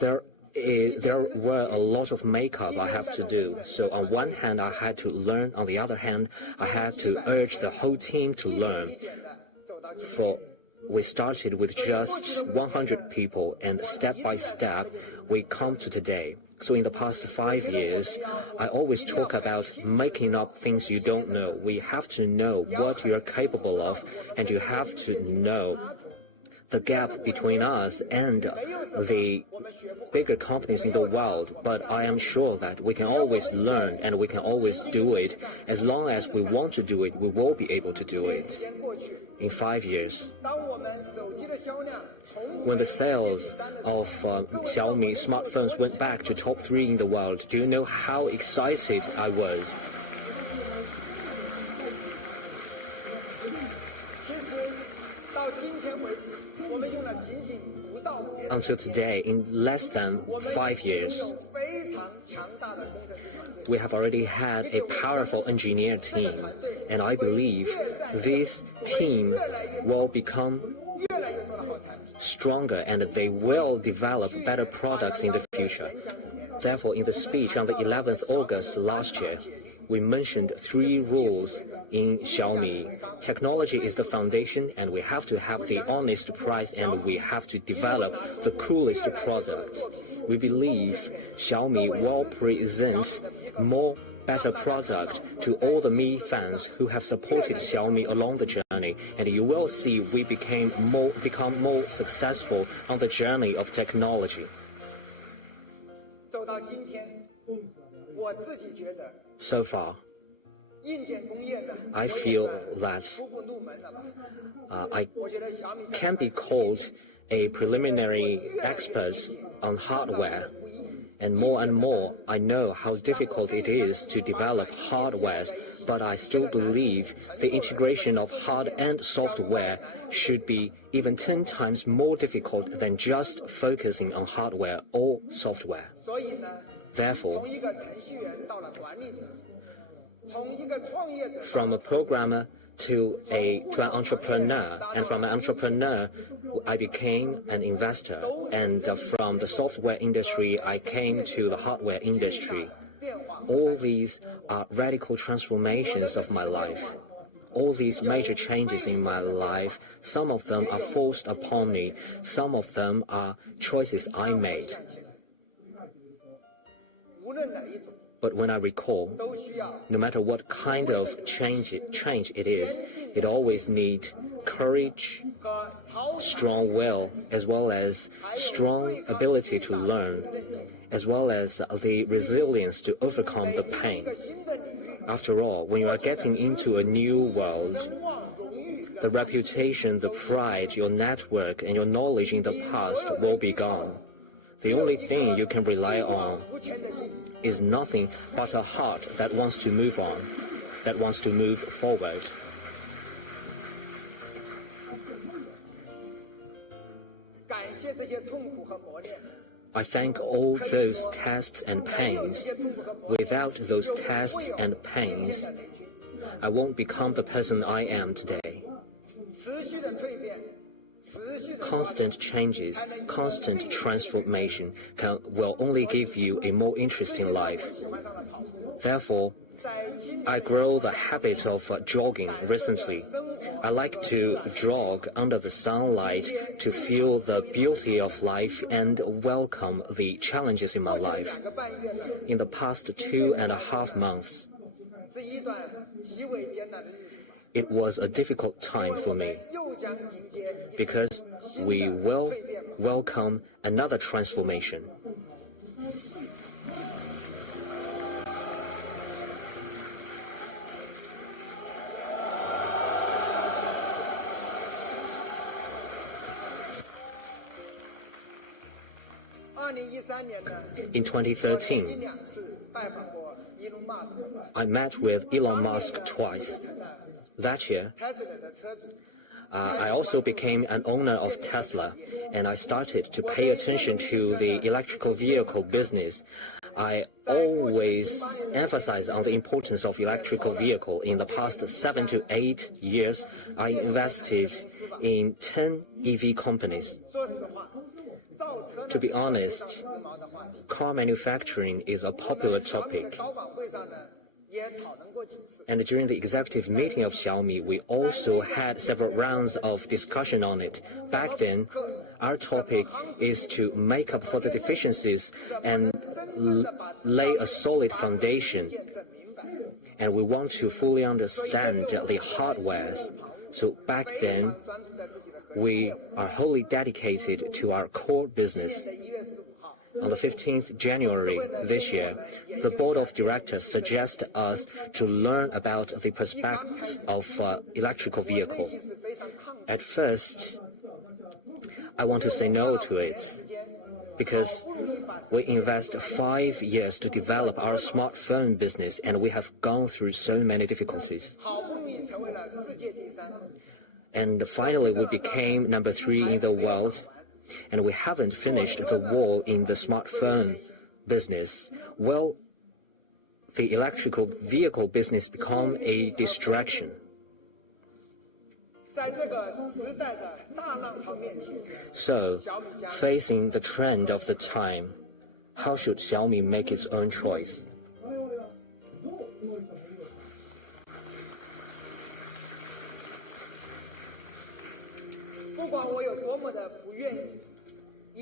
There were a lot of makeup I have to do. So on one hand, I had to learn. On the other hand, I had to urge the whole team to learn. We started with just 100 people, and step by step, we come to today. So in the past 5 years, I always talk about making up things you don't know. We have to know what you're capable of, and you have to know the gap between us and the bigger companies in the world. But I am sure that we can always learn and we can always do it. As long as we want to do it, we will be able to do it. In 5 years, when the sales of Xiaomi smartphones went back to top 3 in the world, do you know how excited I was? Until today, in less than 5 years, we have already had a powerful engineer team, and I believe this team will become stronger and they will develop better products in the future. Therefore, in the speech on the 11th August last year, we mentioned 3 rules in Xiaomi. Technology is the foundation, and we have to have the honest price, and we have to develop the coolest products. We believe Xiaomi will present more better product to all the Mi fans who have supported Xiaomi along the journey, and you will see we become more successful on the journey of technology. So far, I feel that I can be called a preliminary expert on hardware, and more I know how difficult it is to develop hardware, but I still believe the integration of hard and software should be even 10 times more difficult than just focusing on hardware or software. Therefore, from a programmer to an entrepreneur, and from an entrepreneur, I became an investor, and from the software industry, I came to the hardware industry. All these are radical transformations of my life. All these major changes in my life, some of them are forced upon me, some of them are choices I made. But when I recall, no matter what kind of change it is, it always needs courage, strong will, as well as strong ability to learn, as well as the resilience to overcome the pain. After all, when you are getting into a new world, the reputation, the pride, your network, and your knowledge in the past will be gone. The only thing you can rely on is nothing but a heart that wants to move on, that wants to move forward. I thank all those tests and pains. Without those tests and pains, I won't become the person I am today. Constant changes, constant transformation will only give you a more interesting life. Therefore, I grow the habit of jogging recently. I like to jog under the sunlight to feel the beauty of life and welcome the challenges in my life. In the past 2.5 months, it was a difficult time for me because we will welcome another transformation. In 2013, I met with Elon Musk twice. That year, I also became an owner of Tesla, and I started to pay attention to the electrical vehicle business. I always emphasize on the importance of electrical vehicle. In the past 7 to 8 years, I invested in 10 EV companies. To be honest, car manufacturing is a popular topic. And during the executive meeting of Xiaomi, we also had several rounds of discussion on it. Back then, our topic is to make up for the deficiencies and lay a solid foundation. And we want to fully understand the hardware. So back then, we are wholly dedicated to our core business. On the 15th January this year, the board of directors suggested us to learn about the prospects of electrical vehicle. At first, I want to say no to it because we invest 5 years to develop our smartphone business and we have gone through so many difficulties. And finally, we became number 3 in the world. And we haven't finished the war in the smartphone business. Well, the electrical vehicle business become a distraction. So, facing the trend of the time, how should Xiaomi make its own choice?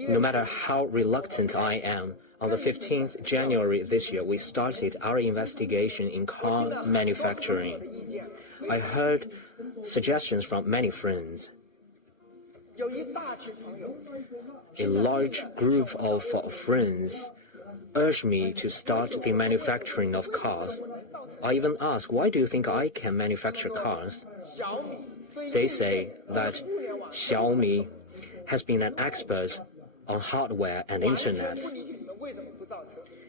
No matter how reluctant I am, on the 15th January this year, we started our investigation in car manufacturing. I heard suggestions from many friends. A large group of friends urged me to start the manufacturing of cars. I even asked, why do you think I can manufacture cars? They say that Xiaomi has been an expert on hardware and internet,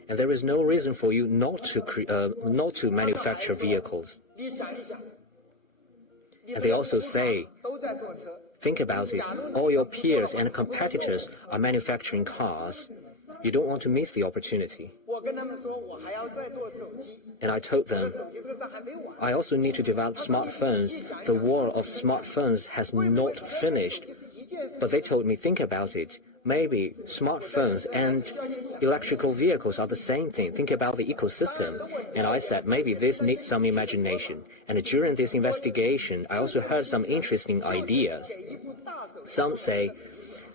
and there is no reason for you not to manufacture vehicles. And they also say, think about it, all your peers and competitors are manufacturing cars. You don't want to miss the opportunity. And I told them, I also need to develop smartphones. The war of smartphones has not finished. But they told me, think about it. Maybe smartphones and electrical vehicles are the same thing. Think about the ecosystem. And I said, maybe this needs some imagination. And during this investigation, I also heard some interesting ideas. Some say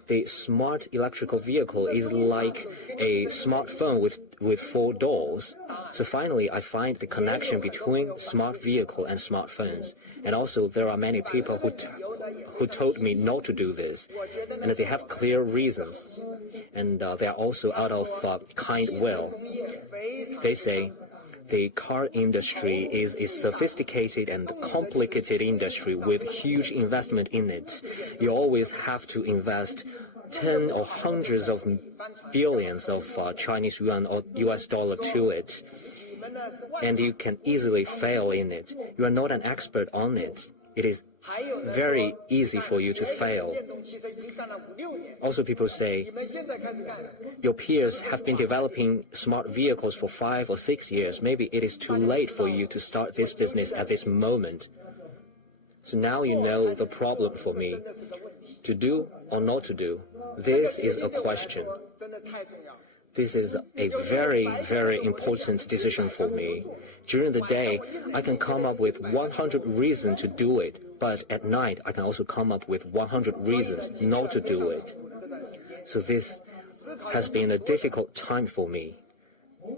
the smart electrical vehicle is like a smartphone with 4 doors. So finally, I find the connection between smart vehicle and smartphones. And also, there are many people who told me not to do this, and they have clear reasons, and they are also out of kind will. They say the car industry is a sophisticated and complicated industry with huge investment in it. You always have to invest 10 or hundreds of billions of Chinese yuan or US dollar to it, and you can easily fail in it. You are not an expert on it. It is very easy for you to fail. Also, people say, your peers have been developing smart vehicles for 5 or 6 years. Maybe it is too late for you to start this business at this moment. So now you know the problem for me. To do or not to do, this is a question. This is a very, very important decision for me. During the day, I can come up with 100 reasons to do it, but at night, I can also come up with 100 reasons not to do it. So this has been a difficult time for me.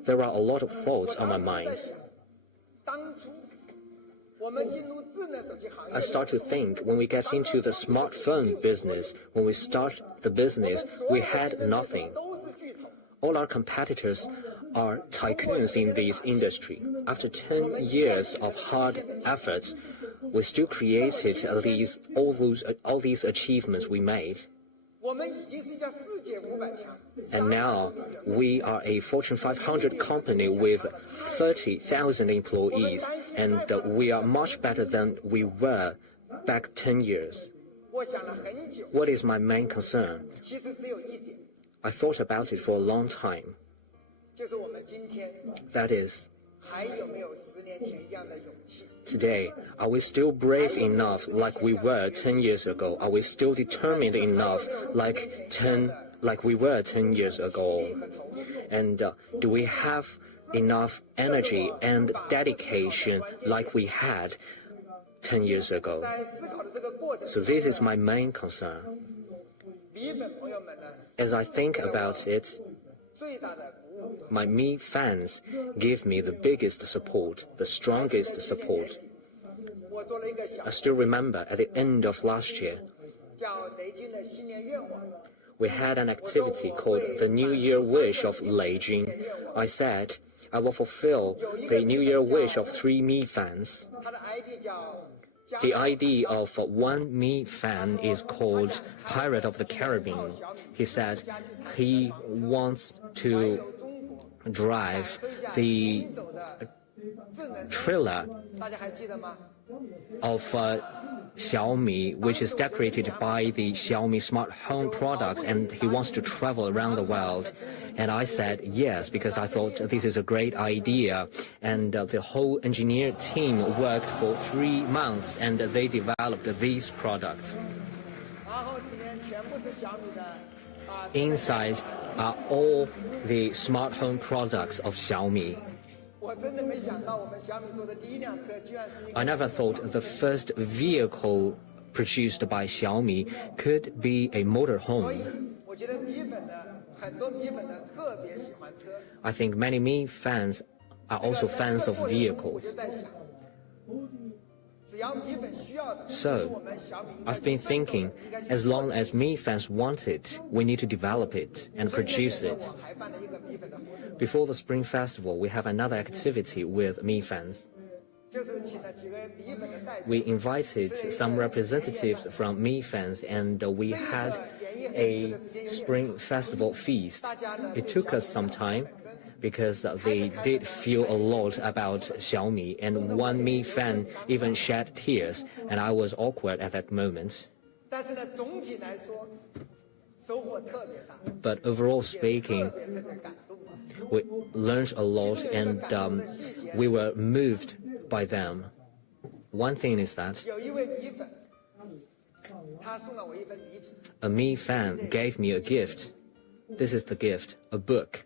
There are a lot of thoughts on my mind. I start to think when we get into the smartphone business, when we start the business, we had nothing. All our competitors are tycoons in this industry. After 10 years of hard efforts, we still created at least all these achievements we made. And now we are a Fortune 500 company with 30,000 employees, and we are much better than we were back 10 years. What is my main concern? I thought about it for a long time. That is, today, are we still brave enough like we were 10 years ago? Are we still determined enough like we were 10 years ago? And do we have enough energy and dedication like we had 10 years ago? So this is my main concern. As I think about it, my Mi fans give me the biggest support, the strongest support. I still remember at the end of last year, we had an activity called the New Year Wish of Leijing. I said, I will fulfill the New Year wish of 3 Mi fans. The idea of one Mi fan is called Pirate of the Caribbean. He said he wants to drive the trailer of Xiaomi, which is decorated by the Xiaomi smart home products, and he wants to travel around the world. And I said yes, because I thought this is a great idea. And the whole engineer team worked for 3 months, and they developed this product. Inside are all the smart home products of Xiaomi. I never thought the first vehicle produced by Xiaomi could be a motorhome. I think many Mi fans are also fans of vehicles. So, I've been thinking, as long as Mi fans want it, we need to develop it and produce it. Before the Spring Festival, we have another activity with Mi fans. We invited some representatives from Mi fans, and we had a Spring Festival feast. It took us some time, because they did feel a lot about Xiaomi, and one Mi fan even shed tears, and I was awkward at that moment. But overall speaking, we learned a lot, and we were moved by them. One thing is that a Mi fan gave me a gift. This is the gift, a book.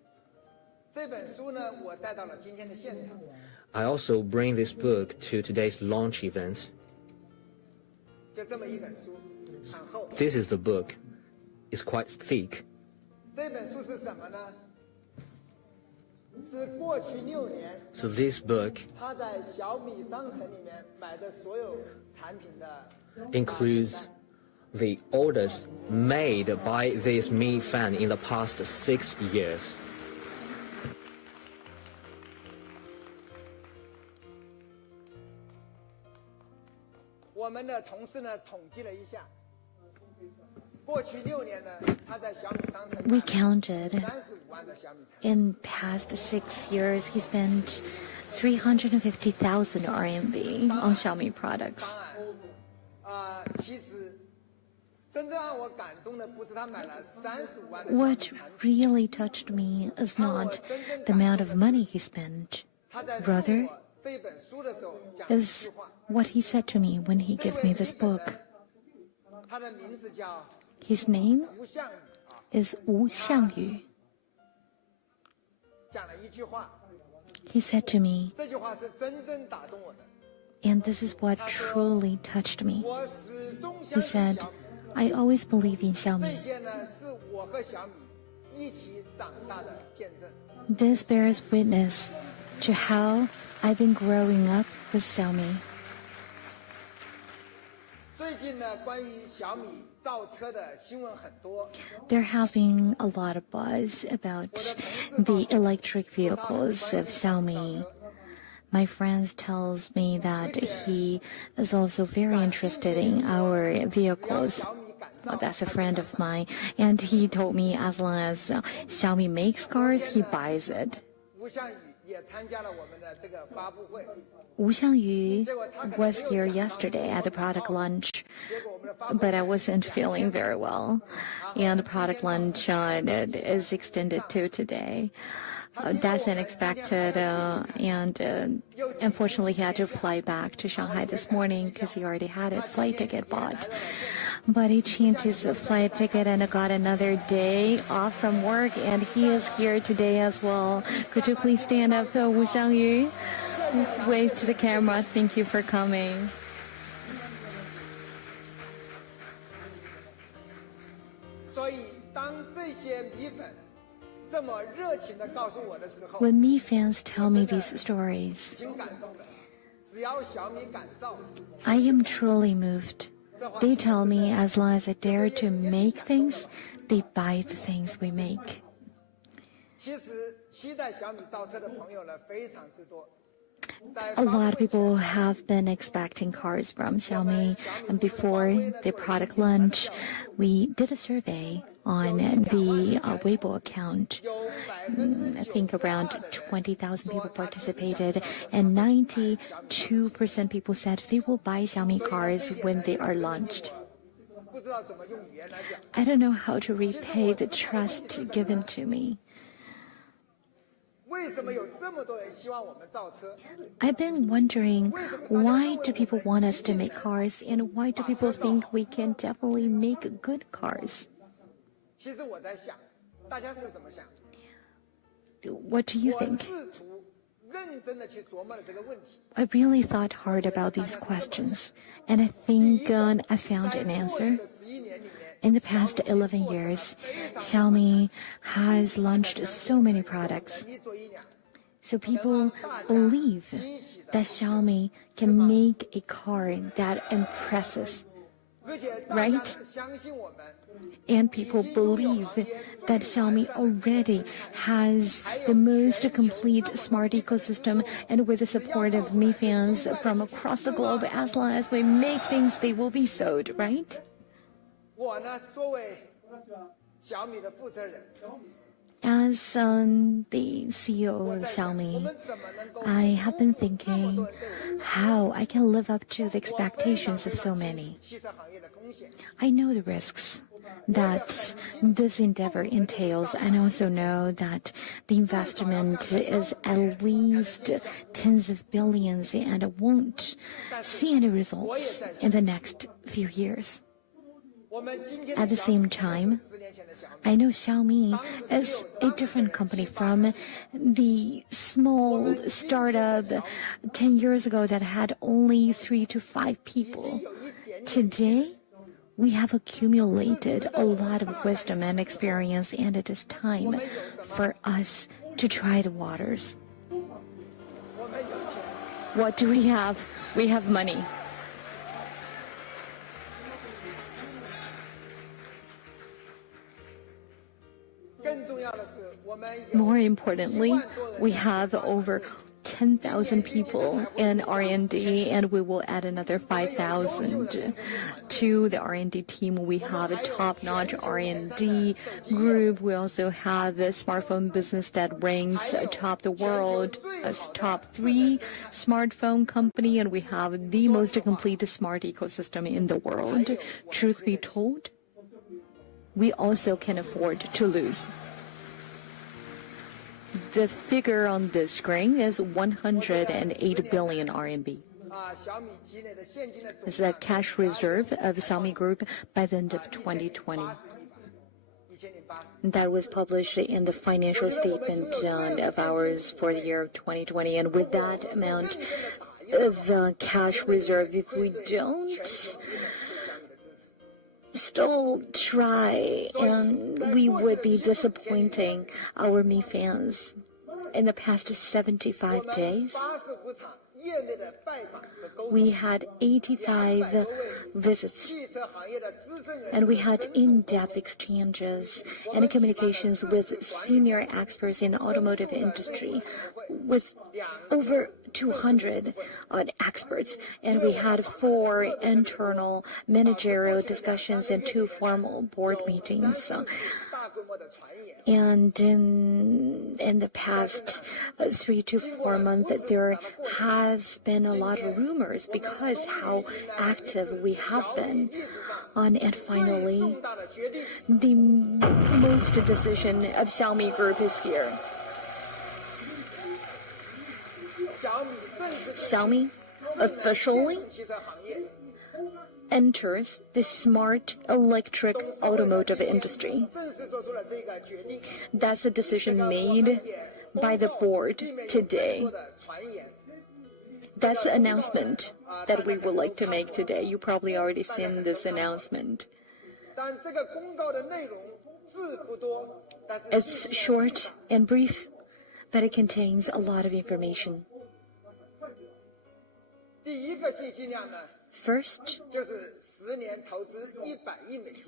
I also bring this book to today's launch event. This is the book. It's quite thick. So this book includes the orders made by this Mi fan in the past 6 years. We counted. In past 6 years, he spent 350,000 RMB on Xiaomi products. What really touched me is not the amount of money he spent, rather, is what he said to me when he gave me this book. His name is Wu Xiangyu. He said to me, and this is what truly touched me. He said, I always believe in Xiaomi. This bears witness to how I've been growing up with Xiaomi. There has been a lot of buzz about the electric vehicles of Xiaomi. My friends tells me that he is also very interested in our vehicles. Well, that's a friend of mine, and he told me as long as Xiaomi makes cars, he buys it. Wu Xiangyu was here yesterday at the product lunch, but I wasn't feeling very well, and the product lunch is extended to today. That's unexpected, and unfortunately he had to fly back to Shanghai this morning because he already had a flight ticket bought. But he changed his flight ticket and got another day off from work, and he is here today as well. Could you please stand up, Wu Xiangyu? Please wave to the camera. Thank you for coming. When Mi fans tell me these stories, I am truly moved. They tell me as long as I dare to make things, they buy the things we make. A lot of people have been expecting cars from Xiaomi, and before the product launch, we did a survey on the Weibo account. I think around 20,000 people participated, and 92% people said they will buy Xiaomi cars when they are launched. I don't know how to repay the trust given to me. I've been wondering, why do people want us to make cars, and why do people think we can definitely make good cars? What do you think? I really thought hard about these questions, and I think I found an answer. In the past 11 years, Xiaomi has launched so many products. So people believe that Xiaomi can make a car that impresses, right? And people believe that Xiaomi already has the most complete smart ecosystem, and with the support of Mi fans from across the globe, as long as we make things, they will be sold, right? As the CEO of Xiaomi, I have been thinking how I can live up to the expectations of so many. I know the risks that this endeavor entails, and I also know that the investment is at least tens of billions, and I won't see any results in the next few years. At the same time, I know Xiaomi is a different company from the small startup 10 years ago that had only 3 to 5 people. Today, we have accumulated a lot of wisdom and experience, and it is time for us to try the waters. What do we have? We have money. More importantly, we have over 10,000 people in R&D, and we will add another 5,000 to the R&D team. We have a top-notch R&D group. We also have a smartphone business that ranks atop the world as top 3 smartphone company, and we have the most complete smart ecosystem in the world. Truth be told, we also can afford to lose. The figure on this screen is 108 billion RMB. is the cash reserve of Xiaomi Group by the end of 2020. That was published in the financial statement of ours for the year of 2020. And with that amount of cash reserve, if we don't still try, and we would be disappointing our Mi fans. In the past 75 days, we had 85 visits, and we had in-depth exchanges and communications with senior experts in the automotive industry, with over 200 experts, and we had 4 internal managerial discussions and 2 formal board meetings. And in the past 3 to 4 months, there has been a lot of rumors because how active we have been. And finally, the most decision of Xiaomi Group is here. Xiaomi officially enters the smart electric automotive industry. That's a decision made by the board today. That's the announcement that we would like to make today. You probably already seen this announcement. It's short and brief, but it contains a lot of information. First,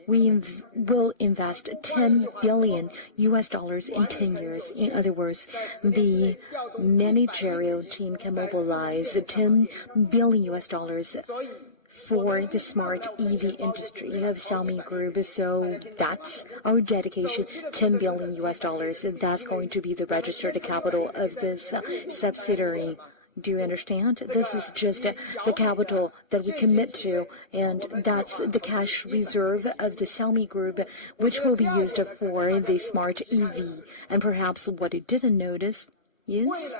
we will invest $10 billion in 10 years. In other words, the managerial team can mobilize $10 billion for the smart EV industry of Xiaomi Group. So that's our dedication, $10 billion. That's going to be the registered capital of this subsidiary. Do you understand? This is just the capital that we commit to, and that's the cash reserve of the Xiaomi Group, which will be used for the smart EV. And perhaps what you didn't notice is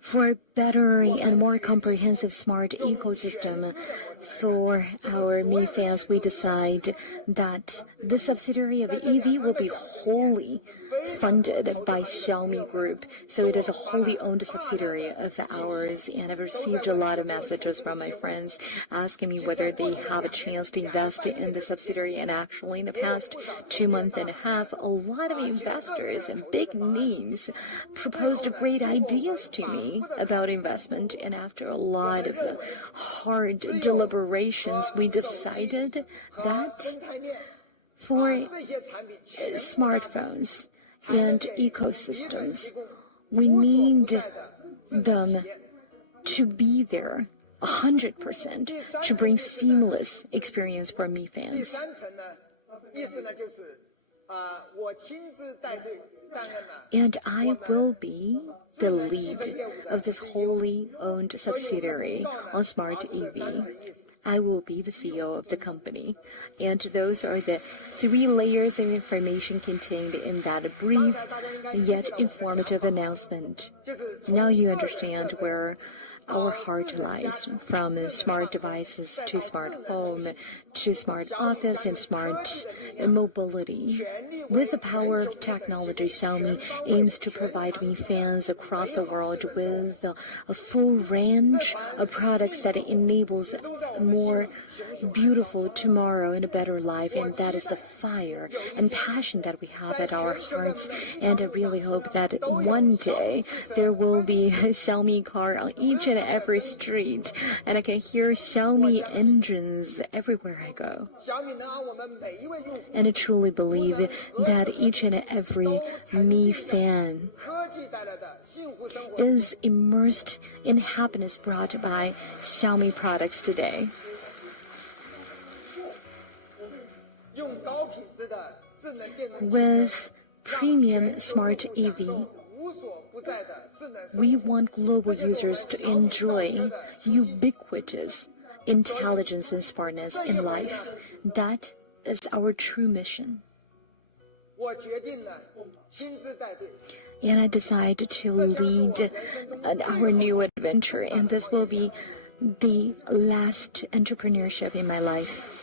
for a better and more comprehensive smart ecosystem for our Mi fans, we decide that the subsidiary of EV will be wholly funded by Xiaomi Group. So it is a wholly owned subsidiary of ours, and I've received a lot of messages from my friends asking me whether they have a chance to invest in the subsidiary. And actually, in the past 2.5 months, a lot of investors and big names proposed great ideas to me about investment, and after a lot of hard deliberations, we decided that for smartphones and ecosystems, we need them to be there 100% to bring seamless experience for Mi fans. And I will be the lead of this wholly owned subsidiary on smart EV. I will be the CEO of the company. And those are the 3 layers of information contained in that brief yet informative announcement. Now you understand where our heart lies, from smart devices to smart home to smart office and smart mobility. With the power of technology, Xiaomi aims to provide Mi fans across the world with a full range of products that enables a more beautiful tomorrow and a better life, and that is the fire and passion that we have at our hearts. And I really hope that one day there will be a Xiaomi car on each and every street, and I can hear Xiaomi engines everywhere I go. And I truly believe that each and every Mi fan is immersed in happiness brought by Xiaomi products today. With premium smart EV, we want global users to enjoy ubiquitous intelligence and smartness in life. That is our true mission. and I decided to lead our new adventure, and this will be the last entrepreneurship in my life.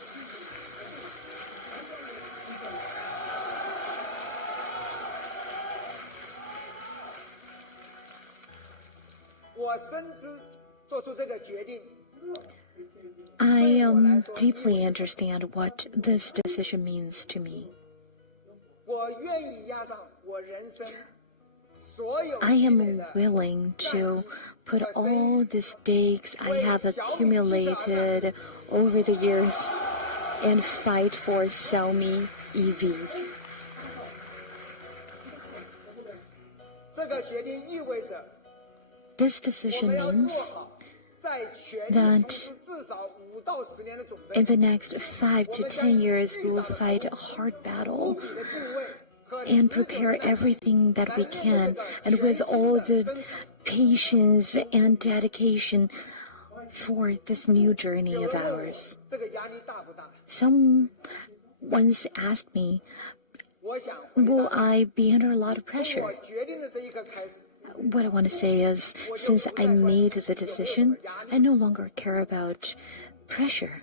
I deeply understand what this decision means to me. I am willing to put all the stakes I have accumulated over the years and fight for Xiaomi EVs. This decision means that in the next 5 to 10 years we will fight a hard battle and prepare everything that we can, and with all the patience and dedication for this new journey of ours. Some once asked me, will I be under a lot of pressure? What I want to say is, since I made the decision, I no longer care about pressure.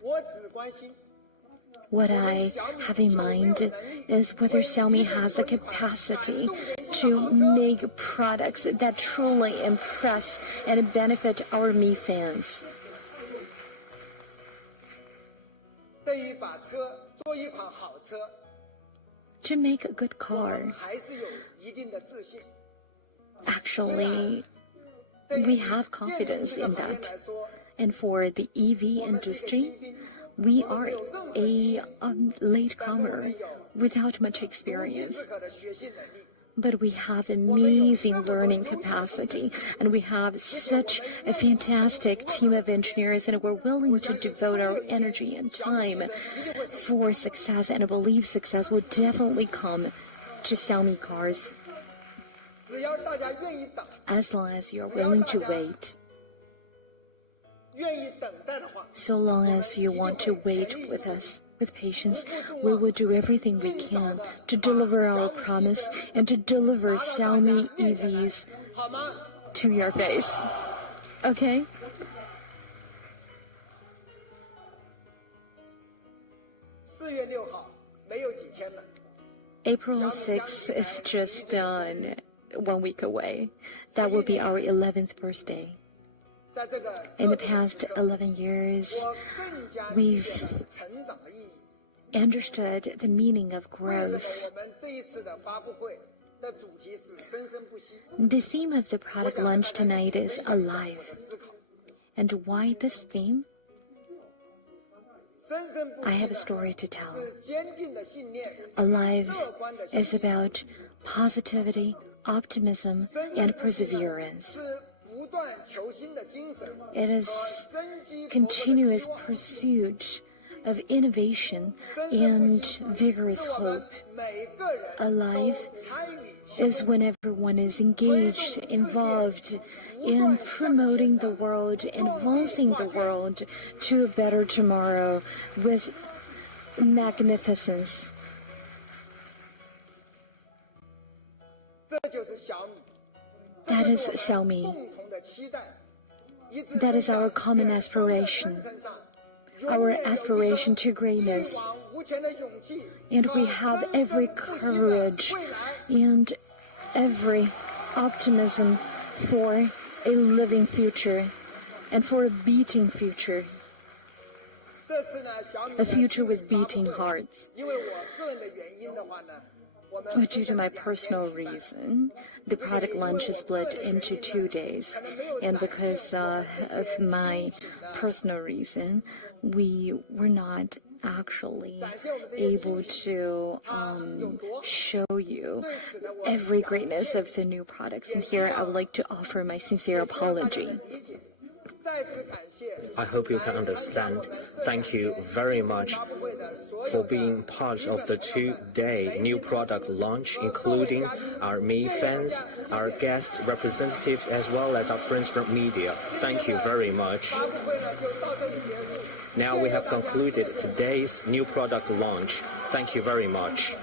What I have in mind is whether Xiaomi has the capacity to make products that truly impress and benefit our Mi fans. To make a good car, actually, we have confidence in that. And for the EV industry, we are a latecomer without much experience. But we have amazing learning capacity, and we have such a fantastic team of engineers, and we're willing to devote our energy and time for success, and I believe success will definitely come to Xiaomi cars. As long as you're willing to wait. So long as you want to wait with us, with patience, we will do everything we can to deliver our promise and to deliver Xiaomi EVs to your face. Okay? April 6th is just 1 week away. That will be our 11th birthday. In the past 11 years, we've understood the meaning of growth. The theme of the product launch tonight is alive. And why this theme? I have a story to tell. Alive is about positivity, optimism, and perseverance. It is continuous pursuit of innovation and vigorous hope. Alive is when everyone is engaged, involved in promoting the world, advancing the world to a better tomorrow with magnificence. That is Xiaomi. That is our common aspiration, our aspiration to greatness. And we have every courage and every optimism for a living future and for a beating future. A future with beating hearts. But due to my personal reason, the product launch is split into 2 days. And because of my personal reason, we were not actually able to show you every greatness of the new products. And here I would like to offer my sincere apology. I hope you can understand. Thank you very much for being part of the 2-day new product launch, including our Mi fans, our guest representatives, as well as our friends from media. Thank you very much. Now we have concluded today's new product launch. Thank you very much.